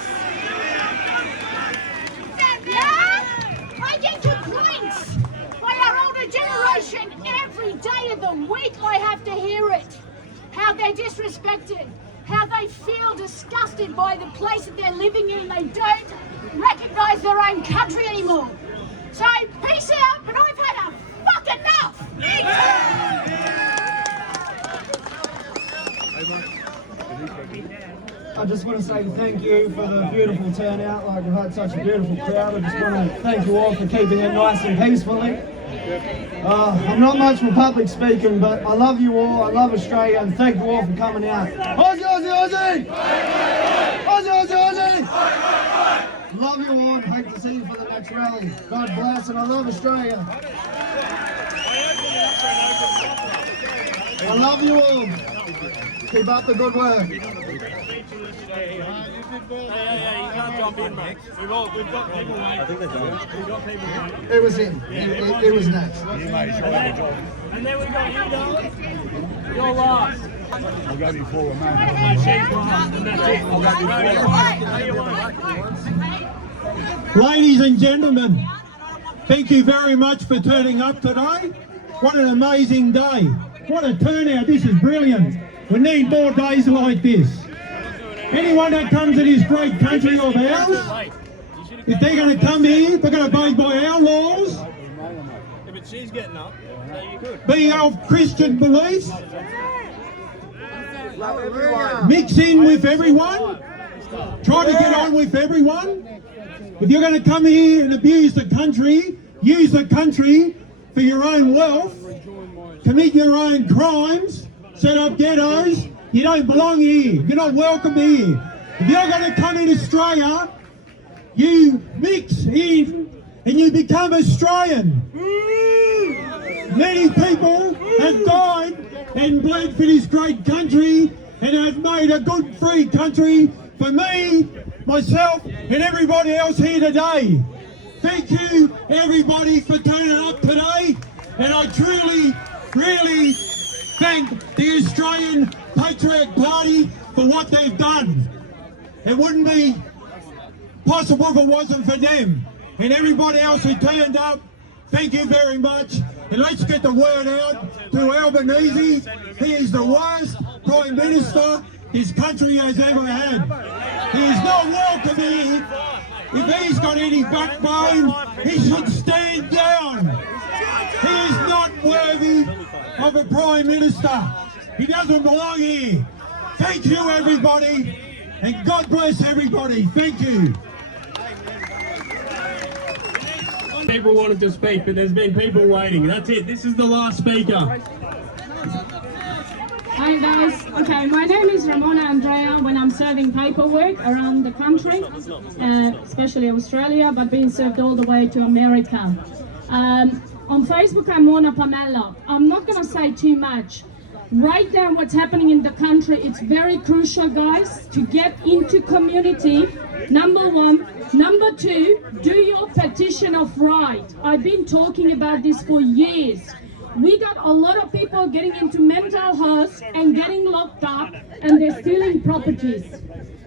Yeah? I get complaints by our older generation every day of the week. I have to hear it. How they're disrespected. How they feel disgusted by the place that they're living in and they don't recognise their own country anymore. So, peace out, but I've had a fuck enough! I just want to say thank you for the beautiful turnout. Like, we've had such a beautiful crowd. I just want to thank you all for keeping it nice and peacefully. I'm not much for public speaking, but I love you all. I love Australia, and thank you all for coming out. Aussie, Aussie, Aussie! Aussie, Aussie, Aussie! Love you all and hope to see you for the next rally. God bless, and I love Australia. I love you all. Keep up the good work. It was him. It was next. And then we got you, darling. You're last. I'll go before a man. Ladies and gentlemen, thank you very much for turning up today. What an amazing day. What a turnout. This is brilliant. We need more days like this. Anyone that comes to this great country of ours, if they're going to come here, they're going to abide by our laws, But she's getting up. be our Christian beliefs, mix in with everyone, try to get on with everyone. If you're going to come here and abuse the country, use the country for your own wealth, commit your own crimes, set up ghettos, you don't belong here. You're not welcome here. If you're going to come in Australia, you mix in and you become Australian. Many people have died and bled for this great country and have made a good free country for me, myself and everybody else here today. Thank you everybody for turning up today, and I truly, really thank the Australian Patriot Party for what they've done. It wouldn't be possible if it wasn't for them. And everybody else who turned up, thank you very much. And let's get the word out to Albanese. He is the worst Prime Minister this country has ever had. He is not welcome here. If he's got any backbone, he should stand down. He is not worthy of a Prime Minister. He doesn't belong here. Thank you everybody, and God bless everybody. Thank you. People wanted to speak, but there's been people waiting. That's it. This is the last speaker. Hi guys. Okay, my name is Ramona Andrea. When I'm serving serving paperwork around the country, especially Australia, but being served all the way to America. On Facebook, I'm Mona Pamela. I'm not going to say too much. Write down what's happening in the country. It's very crucial, guys, to get into community. Number one. Number two, do your petition of right. I've been talking about this for years. We got a lot of people getting into mental health and getting locked up, and they're stealing properties.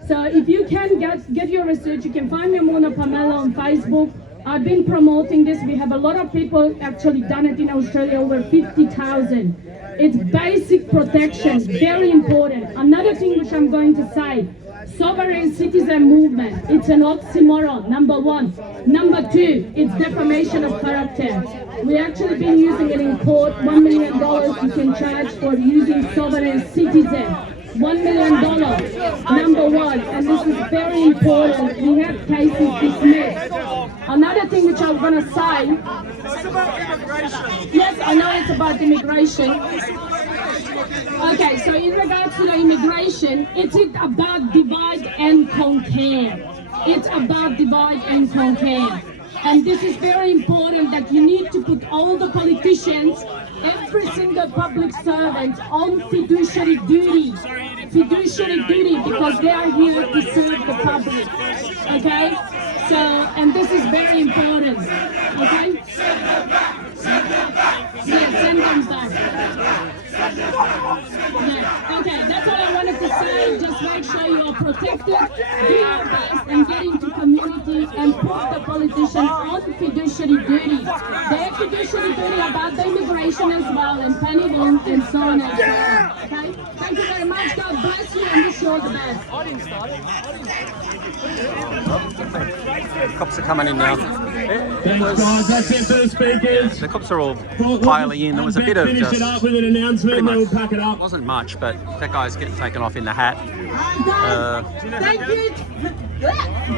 So if you can get your research, you can find me Mona Pamela on Facebook. I've been promoting this. We have a lot of people actually done it in Australia, over 50,000. It's basic protection, very important. Another thing which I'm going to say, sovereign citizen movement, it's an oxymoron, number one. Number two, it's defamation of character. We actually been using it in court. $1 million you can charge for using sovereign citizen. $1 million, number one, and this is very important. We have cases dismissed. Another thing which I'm going to say, it's about immigration. Yes, I know it's about immigration. Okay, so in regards to the immigration, it's about divide and conquer. It's about divide and conquer. And this is very important that you need to put all the politicians, every single public servant on fiduciary duty. Fiduciary duty, because they are here to serve the public. Okay? So, and this is very important. Okay? Yeah, send them back. Yeah. Okay, that's all I wanted to say. Just make sure you are protected, do your best, and get into community and put the politicians on fiduciary duty. They have fiduciary duty about the immigration as well, and penny won't, and so on and so on. Okay? Thank you very much. God bless you, and wish you all the best. The cops are coming in now. Thanks, guys. That's it for the speakers. The cops are all piling in. There was a bit of finish just... it up with an announcement, and then we'll pack it up. Wasn't much, but that guy's getting taken off in the hat.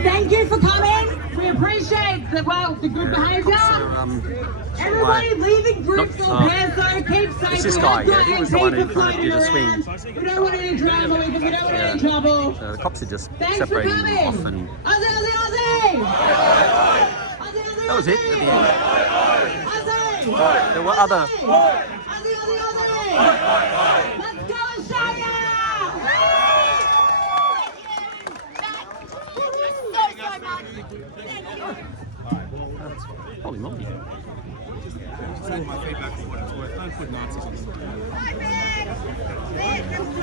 Thank you for coming. We appreciate the good behaviour. Everybody leaving groups or pairs, though, keep safe. It's this guy, yeah. He was the one who kind of did a swing. We don't want any drama, we don't want any trouble. So the cops are just Thanks separating for coming. off and... Aussie, Aussie, Aussie! That was it at the end. Aussie! There were other... Aussie, Aussie, Aussie! Let's go, Australia! Holy moly.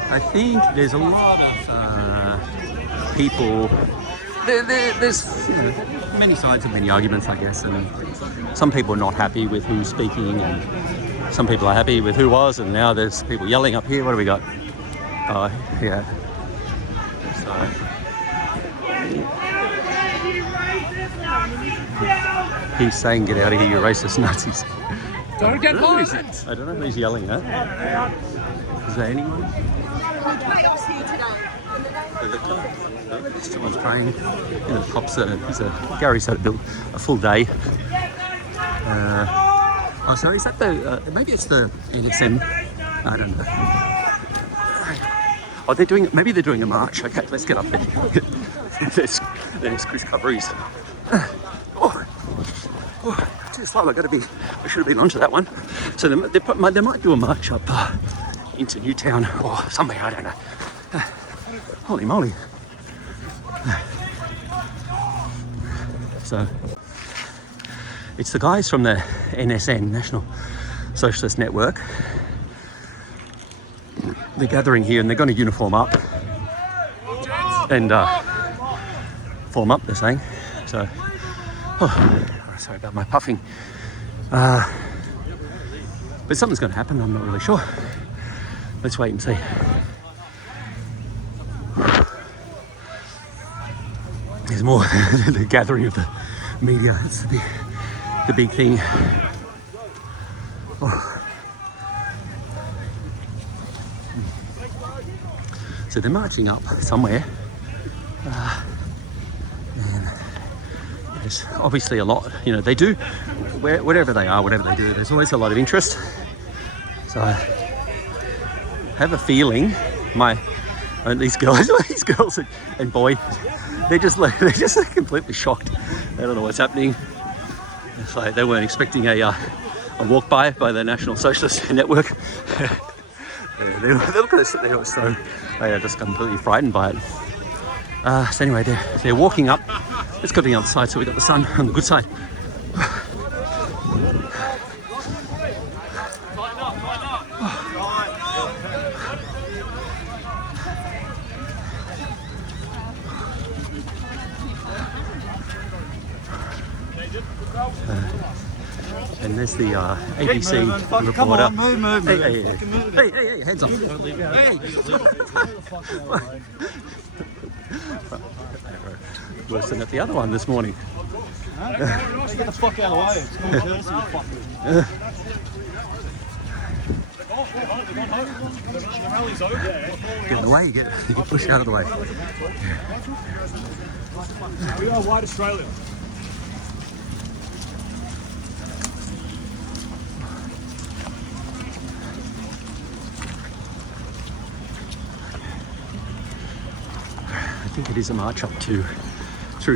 I think there's a lot of people. There's many sides and many arguments, I guess, and some people are not happy with who's speaking, and some people are happy with who was, and now there's people yelling up here. What do we got? Oh, yeah. So. He's saying, "Get out of here, you racist Nazis." Don't get violent. I don't know who he's yelling at. Is there anyone? Someone's praying. You know, the cops are, Gary's had a full day. Oh, sorry, is that the, maybe it's the NSM? I don't know. Oh, maybe they're doing a march. Okay, let's get up there. there's Chris Coveries. Too slow, I should have been onto that one. So they might do a march up into Newtown or somewhere, I don't know. Holy moly. So it's the guys from the NSN, National Socialist Network. They're gathering here and they're going to uniform up and form up, they're saying. So, sorry about my puffing. But something's going to happen, I'm not really sure. Let's wait and see. There's more, the gathering of the media, it's the big thing. Oh. So they're marching up somewhere. And there's obviously a lot, they do, wherever they are, whatever they do, there's always a lot of interest. So I have a feeling, my And these girls and boy, they're just completely shocked. They don't know what's happening. It's like they weren't expecting a walk by the National Socialist Network. They are just completely frightened by it. So anyway, they're walking up. Let's go to the other side so we got the sun on the good side. And there's the ABC reporter. Come on, move. Hey, heads up. Worse than at the other one this morning. Get the fuck out of the way. It's not courtesy, you fucker. Get in the way, you get pushed out of the way. We are white Australia. I think it is a march up through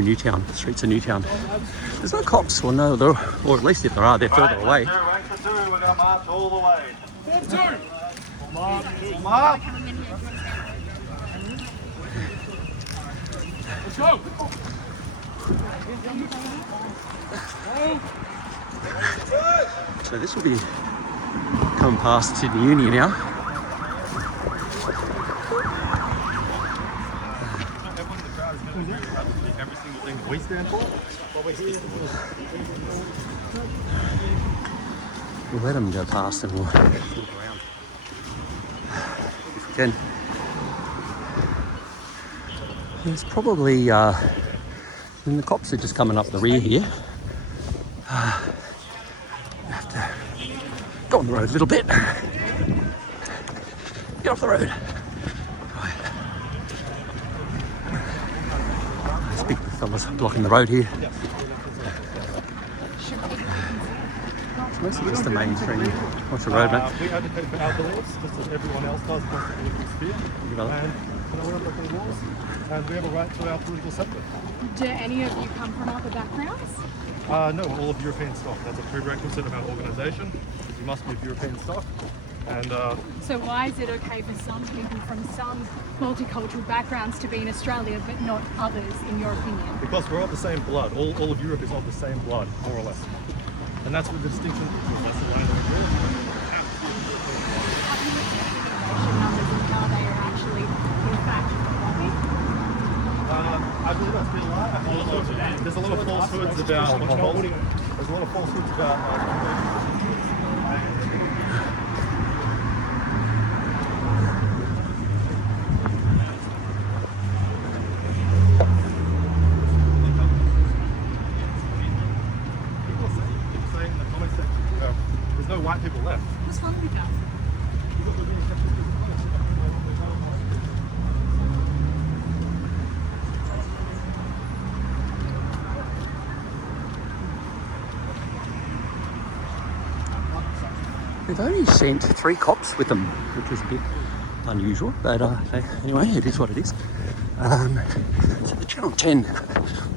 Newtown, the streets of Newtown. There's no cops, or at least if there are, they're further away. Rank for 2, we're going to march all the way. 4-2. Mark. Let's go. So this will be coming past Sydney Uni now. Every single thing we stand for. We'll let them go past and we'll look around if we can. There's probably, and the cops are just coming up the rear here. We have to go on the road a little bit. Get off the road. There's big fellas blocking the road here. It's mostly just the mainstream. What's the road, mate? We advocate for our beliefs, just as everyone else does across the political sphere. And we're not the laws, and we have a right to our political sector. Do any of you come from other backgrounds? No, all of European stock. That's a prerequisite of our organisation. You must be of European stock. And so why is it okay for some people from some multicultural backgrounds to be in Australia but not others, in your opinion? because we're of the same blood. All of Europe is of the same blood, more or less. And that's what the distinction is. That's the line that we draw. I believe that's been a lie. There's a lot of falsehoods about. There's a lot of falsehoods about. People say in the comment section, there's no white people left. What's wrong with that? They've only sent 3 cops with them, which is a bit unusual, but anyway, it is what it is. So the Channel 10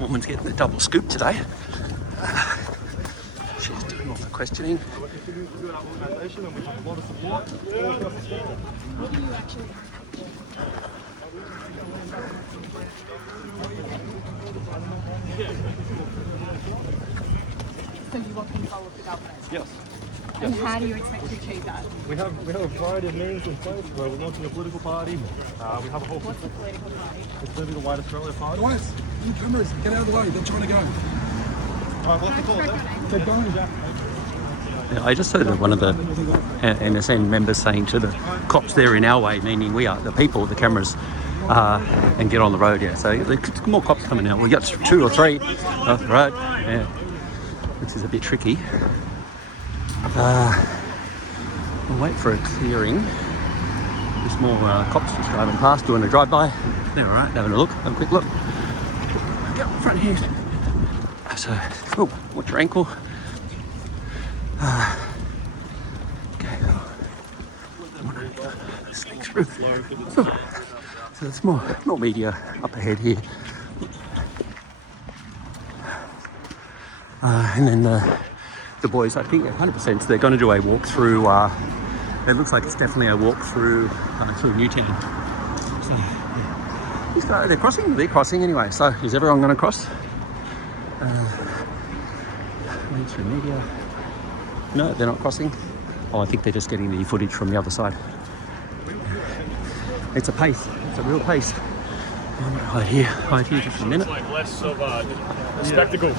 woman's getting the double scoop today. She's doing all the questioning. We're continuing to do our organisation and we have a lot of support all across Australia. What do you actually So you want control of the government? Yes. And how do you expect to achieve that? We have a variety of means in place. We're launching a political party. We have a whole. What's the political party? It's going to be the White Australia Party. Guys, new cameras, get out of the way. They're trying to go. All right, what's the call? They're going. Yeah, I just heard that one of the NSN members saying to the cops, they're in our way, meaning we are the people, the cameras, and get on the road. Yeah, so there's more cops coming now. We got 2 or 3 off the road. Yeah, which is a bit tricky. We'll wait for a clearing. There's more cops just driving past, doing a drive-by. They're all right, having a look, have a quick look. Get up front here. So, oh, watch your ankle. Okay. Sneak through. So there's more media up ahead here. And then the boys, I think 100%, they're going to do a walk through. It looks like it's definitely a walk through Newtown. So yeah. These guys, they're crossing. They're crossing anyway. So is everyone going to cross? Mainstream media. No, they're not crossing. Oh, I think they're just getting the footage from the other side. It's a pace. It's a real pace. Hide here just a minute. It's like less of a spectacle.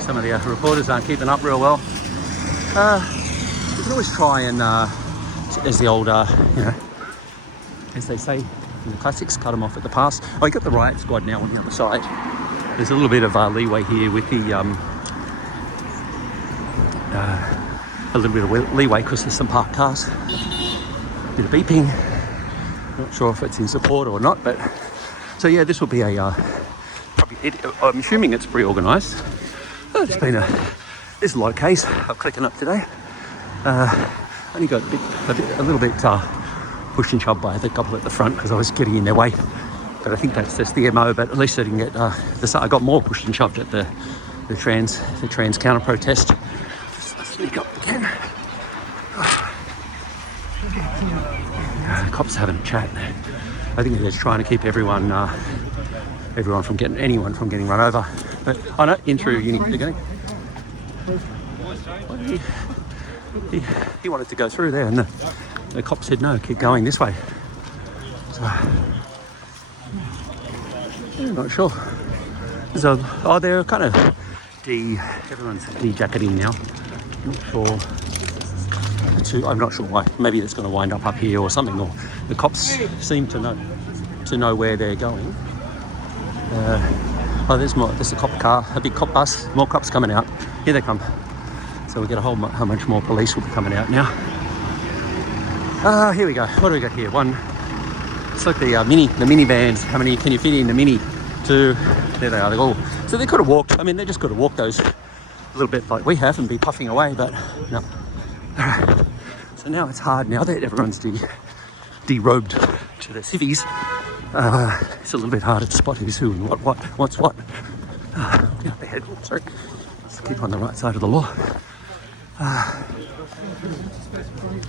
Some of the reporters aren't keeping up real well. You can always try and, as the old, as they say in the classics, cut them off at the pass. Oh, you got the riot squad now on the other side. There's a little bit of leeway here with the, a little bit of leeway because there's some parked cars. A bit of beeping. Not sure if it's in support or not, but so yeah, this will be a I'm assuming it's pre-organised. There's a lot of case of clicking up today. Only got a little bit pushed and shoved by the couple at the front because I was getting in their way. But I think that's just the MO. But at least I didn't get I got more pushed and shoved at the trans counter protest. Just sneak up again. Cops having a chat. I think they're just trying to keep anyone from getting run over. But I know in through uni again. He wanted to go through there, and the cop said no, keep going this way. So I'm not sure. So they're kind of everyone's de-jacketing now. I'm not sure why. Maybe it's going to wind up here or something. Or the cops seem to know where they're going. There's more. There's a cop car, a big cop bus. More cops coming out. Here they come. So we get how much more police will be coming out now. Here we go. What do we got here? One. It's like the minivans. How many can you fit in the mini? Two. There they are. They're all. So they could have walked. I mean, they just could have walked those a little bit like we have and be puffing away, but no. All right. So now it's hard. Now that everyone's derobed to their civvies, it's a little bit harder to spot who's who and what's what. Get up ahead. Sorry. Let's keep on the right side of the law.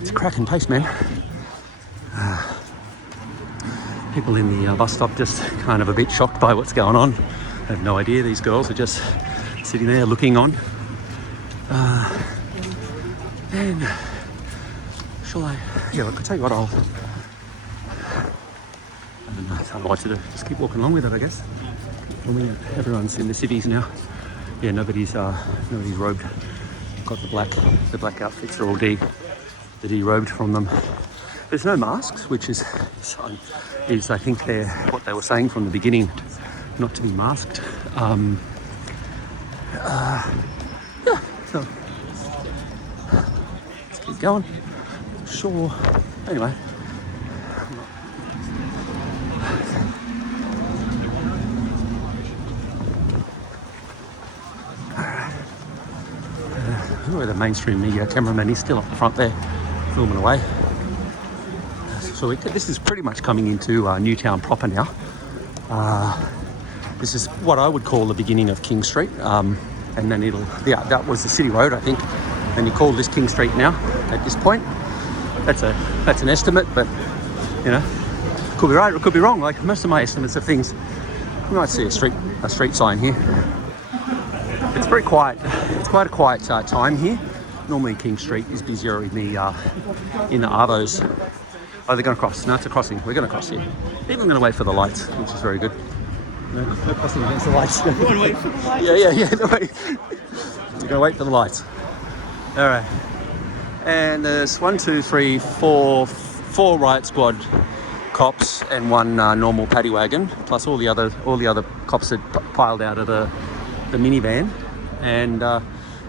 It's a cracking pace, man. People in the bus stop just kind of a bit shocked by what's going on. I have no idea. These girls are just sitting there looking on. And shall I? Yeah, look, I'll tell you what, I don't know what to do. Just keep walking along with it, I guess. Everyone's in the cities now. Yeah, nobody's robed. Got the black outfits are all derobed from them. There's no masks, which is I think they're what they were saying from the beginning, not to be masked. Yeah, so let's keep going. Sure. Anyway. Where the mainstream media cameraman is still up the front there, filming away. So this is pretty much coming into Newtown proper now. This is what I would call the beginning of King Street, and then that was the city road, I think. And you call this King Street now at this point. That's an estimate, but you know, could be right or could be wrong. Like most of my estimates of things, you might see a street sign here. It's very quiet. It's quite a quiet time here. Normally King Street is busier in the arvos. Oh, they're going to cross. No, it's a crossing. We're going to cross here. Even going to wait for the lights, which is very good. No crossing against the lights. You want to wait for the lights? Yeah. No, wait. You're going to wait for the lights. All right. And there's 1, 2, 3, 4 riot squad cops and one normal paddy wagon, plus all the other cops had piled out of the minivan, and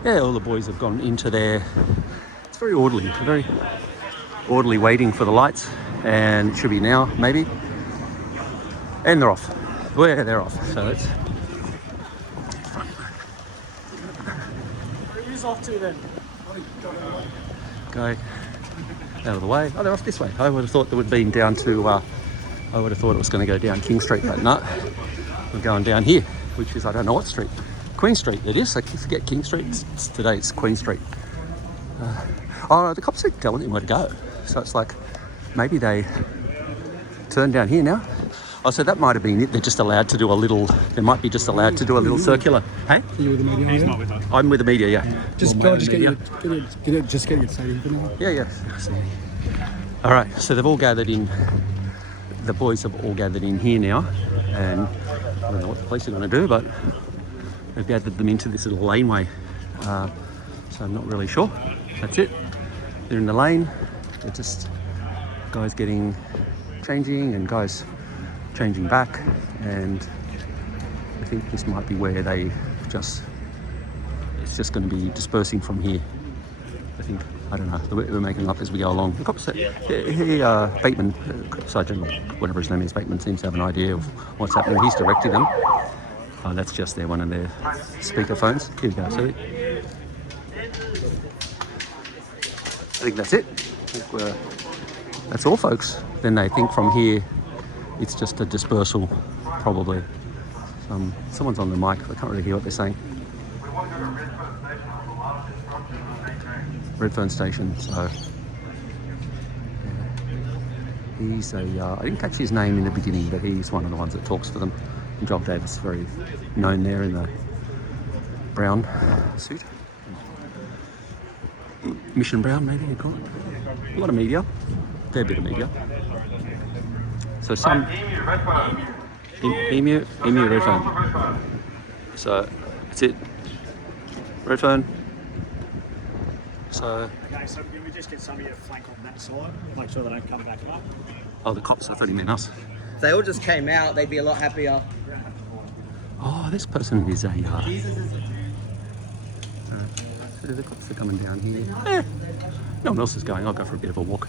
yeah, all the boys have gone into their. It's very orderly, waiting for the lights, and it should be now maybe. And they're off. They're off. So it's cops off to then? Go out of the way. Oh, they're off this way. I would have thought they would have been down to, I would have thought it was going to go down King Street, but no. We're going down here, which is, I don't know what street. Queen Street, it is. I forget King Street. Today it's Queen Street. Oh, the cops are telling him where to go. So it's like, maybe they turn down here now. Oh, so that might have been it. They're just allowed to do a little, they might be just allowed to do a little circular. Hey? Are you with the media? He's not with us. I'm with the media, yeah. Just get it stadium. Yeah. All right, so they've all gathered in, the boys have all gathered in here now, and I don't know what the police are going to do, but they've gathered them into this little laneway. So I'm not really sure. That's it. They're in the lane. They're just guys changing and guys changing back, and I think this might be where they it's just going to be dispersing from here. I think, I don't know, we're making it up as we go along. The cops, Bateman, Sergeant, whatever his name is, Bateman seems to have an idea of what's happening. He's directing them. Oh, that's just one of their speaker phones. Here we go, see? I think that's it. That's all, folks. Then they think from here it's just a dispersal, probably. Someone's on the mic. I can't really hear what they're saying. Redfern Station. So he's I didn't catch his name in the beginning, but he's one of the ones that talks for them. And Joel Davis, very known there in the brown suit. Mission Brown, maybe you call it. A lot of media. Fair bit of media. So some Emu Redfern. So that's it. Redfern. So okay, so can we just get some of your flank on that side? Make sure they don't come back up. Oh, the cops, I thought he meant us. If they all just came out, they'd be a lot happier. Oh, this person is a so the cops are coming down here. No one else is going. I'll go for a bit of a walk.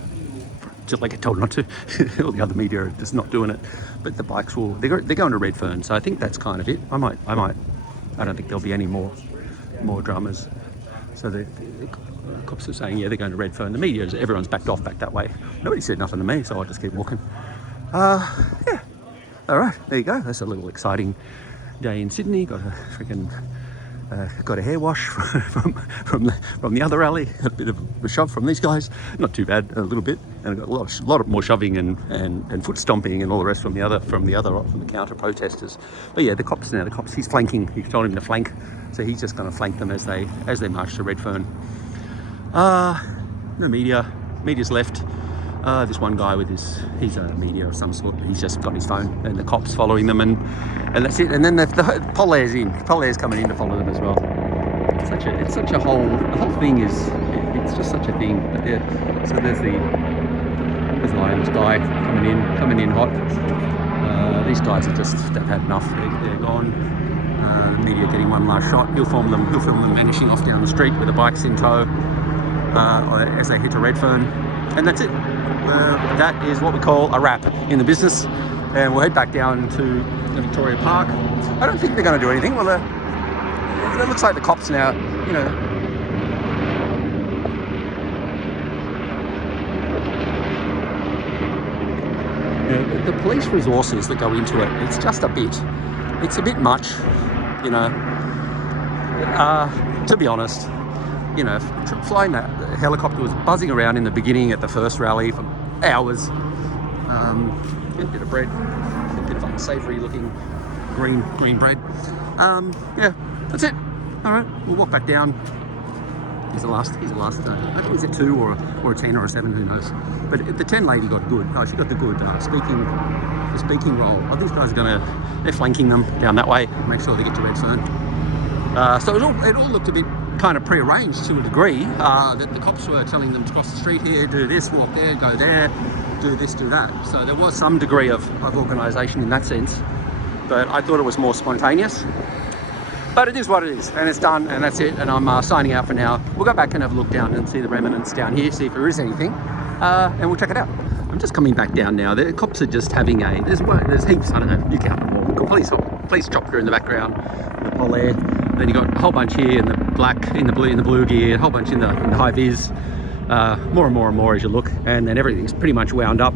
Just like I told not to. All the other media are just not doing it. But the bikes they're going to Redfern, so I think that's kind of it. I don't think there'll be any more drummers. So the cops are saying, yeah, they're going to Redfern. The media, everyone's backed that way. Nobody said nothing to me, so I'll just keep walking. Yeah. All right, there you go. That's a little exciting day in Sydney. Got a hair wash from the other alley. A bit of a shove from these guys. Not too bad, a little bit. And I got a lot more shoving and foot stomping and all the rest from the counter protesters. But yeah, the cops, he's flanking. He told him to flank, so he's just going to flank them as they march to Redfern. The media's left. This one guy he's a media of some sort. He's just got his phone, and the cops following them, and that's it. And then the Paladin's coming in to follow them as well. It's such a the whole thing is, it's just such a thing. But so there's the Lions guy coming in hot. These guys they've had enough. They're gone. The media getting one last shot. He'll film them vanishing off down the street with the bikes in tow as they hit to Redfern, and that's it. That is what we call a wrap in the business, and we'll head back down to the Victoria Park. I don't think they're going to do anything. Well, it looks like the cops now, the police resources that go into it, it's a bit much, to be honest. Flying that helicopter was buzzing around in the beginning at the first rally for hours. A bit of bread, a bit of unsavoury looking green bread. Yeah, that's it. All right, we'll walk back down. He's the last. I think he's a 2 or a 10 or a 7, who knows. But the 10 lady got good. Oh, she got the good speaking role. Well, these guys they're flanking them down that way. Make sure they get to Redfern. So it all looked a bit kind of prearranged to a degree, that the cops were telling them to cross the street here, do this, walk there, go there, do this, do that. So there was some degree of organisation in that sense, but I thought it was more spontaneous. But it is what it is, and it's done, and that's it, and I'm signing out for now. We'll go back and have a look down and see the remnants down here, see if there is anything, and we'll check it out. I'm just coming back down now. The cops are just having there's heaps, I don't know, you count them all. Police chopper in the background, the Paladin. Then you got a whole bunch here in the black, in the blue gear, a whole bunch in the high vis. More and more as you look, and then everything's pretty much wound up.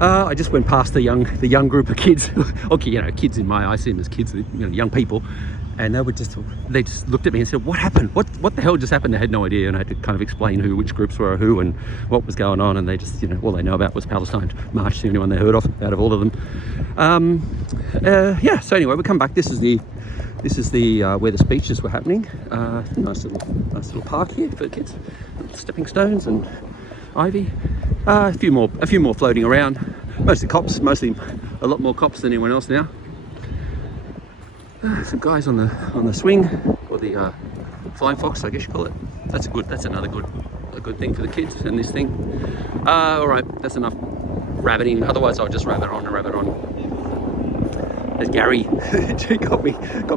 I just went past the young group of kids, okay, you know, kids in my, I see them as kids, you know, young people, and they just looked at me and said, "What happened? What the hell just happened?" They had no idea, and I had to kind of explain which groups were who and what was going on, and they just, you know, all they know about was Palestine March, the only one they heard of out of all of them. Yeah. So anyway, we come back. This is the where the speeches were happening. Nice little park here for kids, stepping stones and ivy. A few more floating around. Mostly cops. Mostly a lot more cops than anyone else now. Some guys on the swing, or the flying fox, I guess you call it. That's another good thing for the kids. And this thing. All right, that's enough rabbiting. Otherwise, I'll just rabbit on. As Gary got me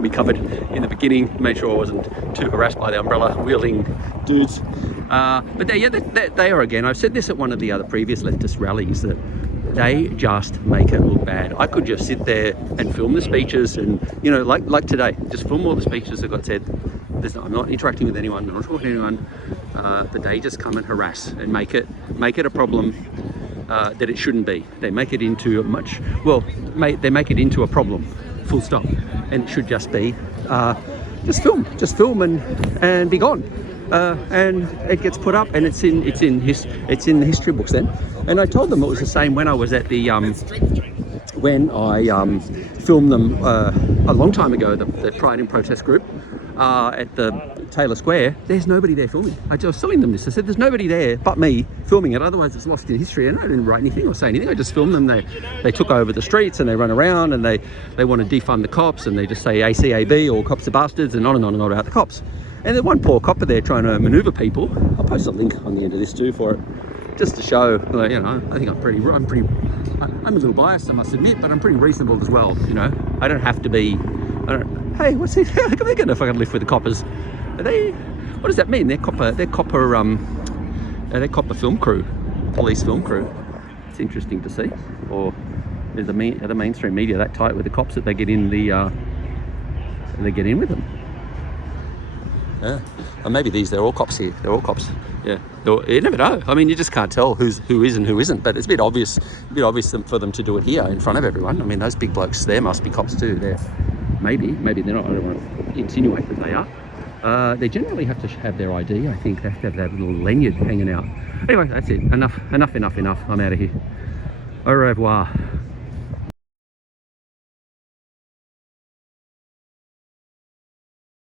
covered in the beginning, made sure I wasn't too harassed by the umbrella wielding dudes. But they are again. I've said this at one of the other previous leftist rallies, that they just make it look bad. I could just sit there and film the speeches, and you know, like today, just film all the speeches that got said. I'm not interacting with anyone. I'm not talking to anyone. But they just come and harass and make it a problem. That it shouldn't be. They make it into they make it into a problem, full stop, and it should just be just film and be gone. And it gets put up, and it's in the history books then. And I told them it was the same when I was at the when I filmed them a long time ago, the Pride and Protest group at the Taylor Square. There's nobody there filming. I was telling them this. I said, there's nobody there but me filming it, otherwise it's lost in history. And I didn't write anything or say anything. I just filmed them. They took over the streets and they run around and they want to defund the cops, and they just say ACAB, or cops are bastards, and on and on about the cops. And there's one poor copper there trying to maneuver people. I'll post a link on the end of this too for it, just to show, you know, I think I'm a little biased, I must admit, but I'm pretty reasonable as well. You know, I don't have to be. Hey, what's this? They're going to fucking live with the coppers. Are they? What does that mean? They're copper film crew, police film crew. It's interesting to see. Or are the mainstream media that tight with the cops that they get in with them? Yeah. And maybe they're all cops here. They're all cops. Yeah. You never know. I mean, you just can't tell who is and who isn't. But it's a bit obvious for them to do it here in front of everyone. I mean, those big blokes there must be cops too. Maybe they're not. I don't want to insinuate that they are. They generally have to have their ID. I think they have to have that little lanyard hanging out. Anyway, that's it. Enough. I'm out of here. Au revoir.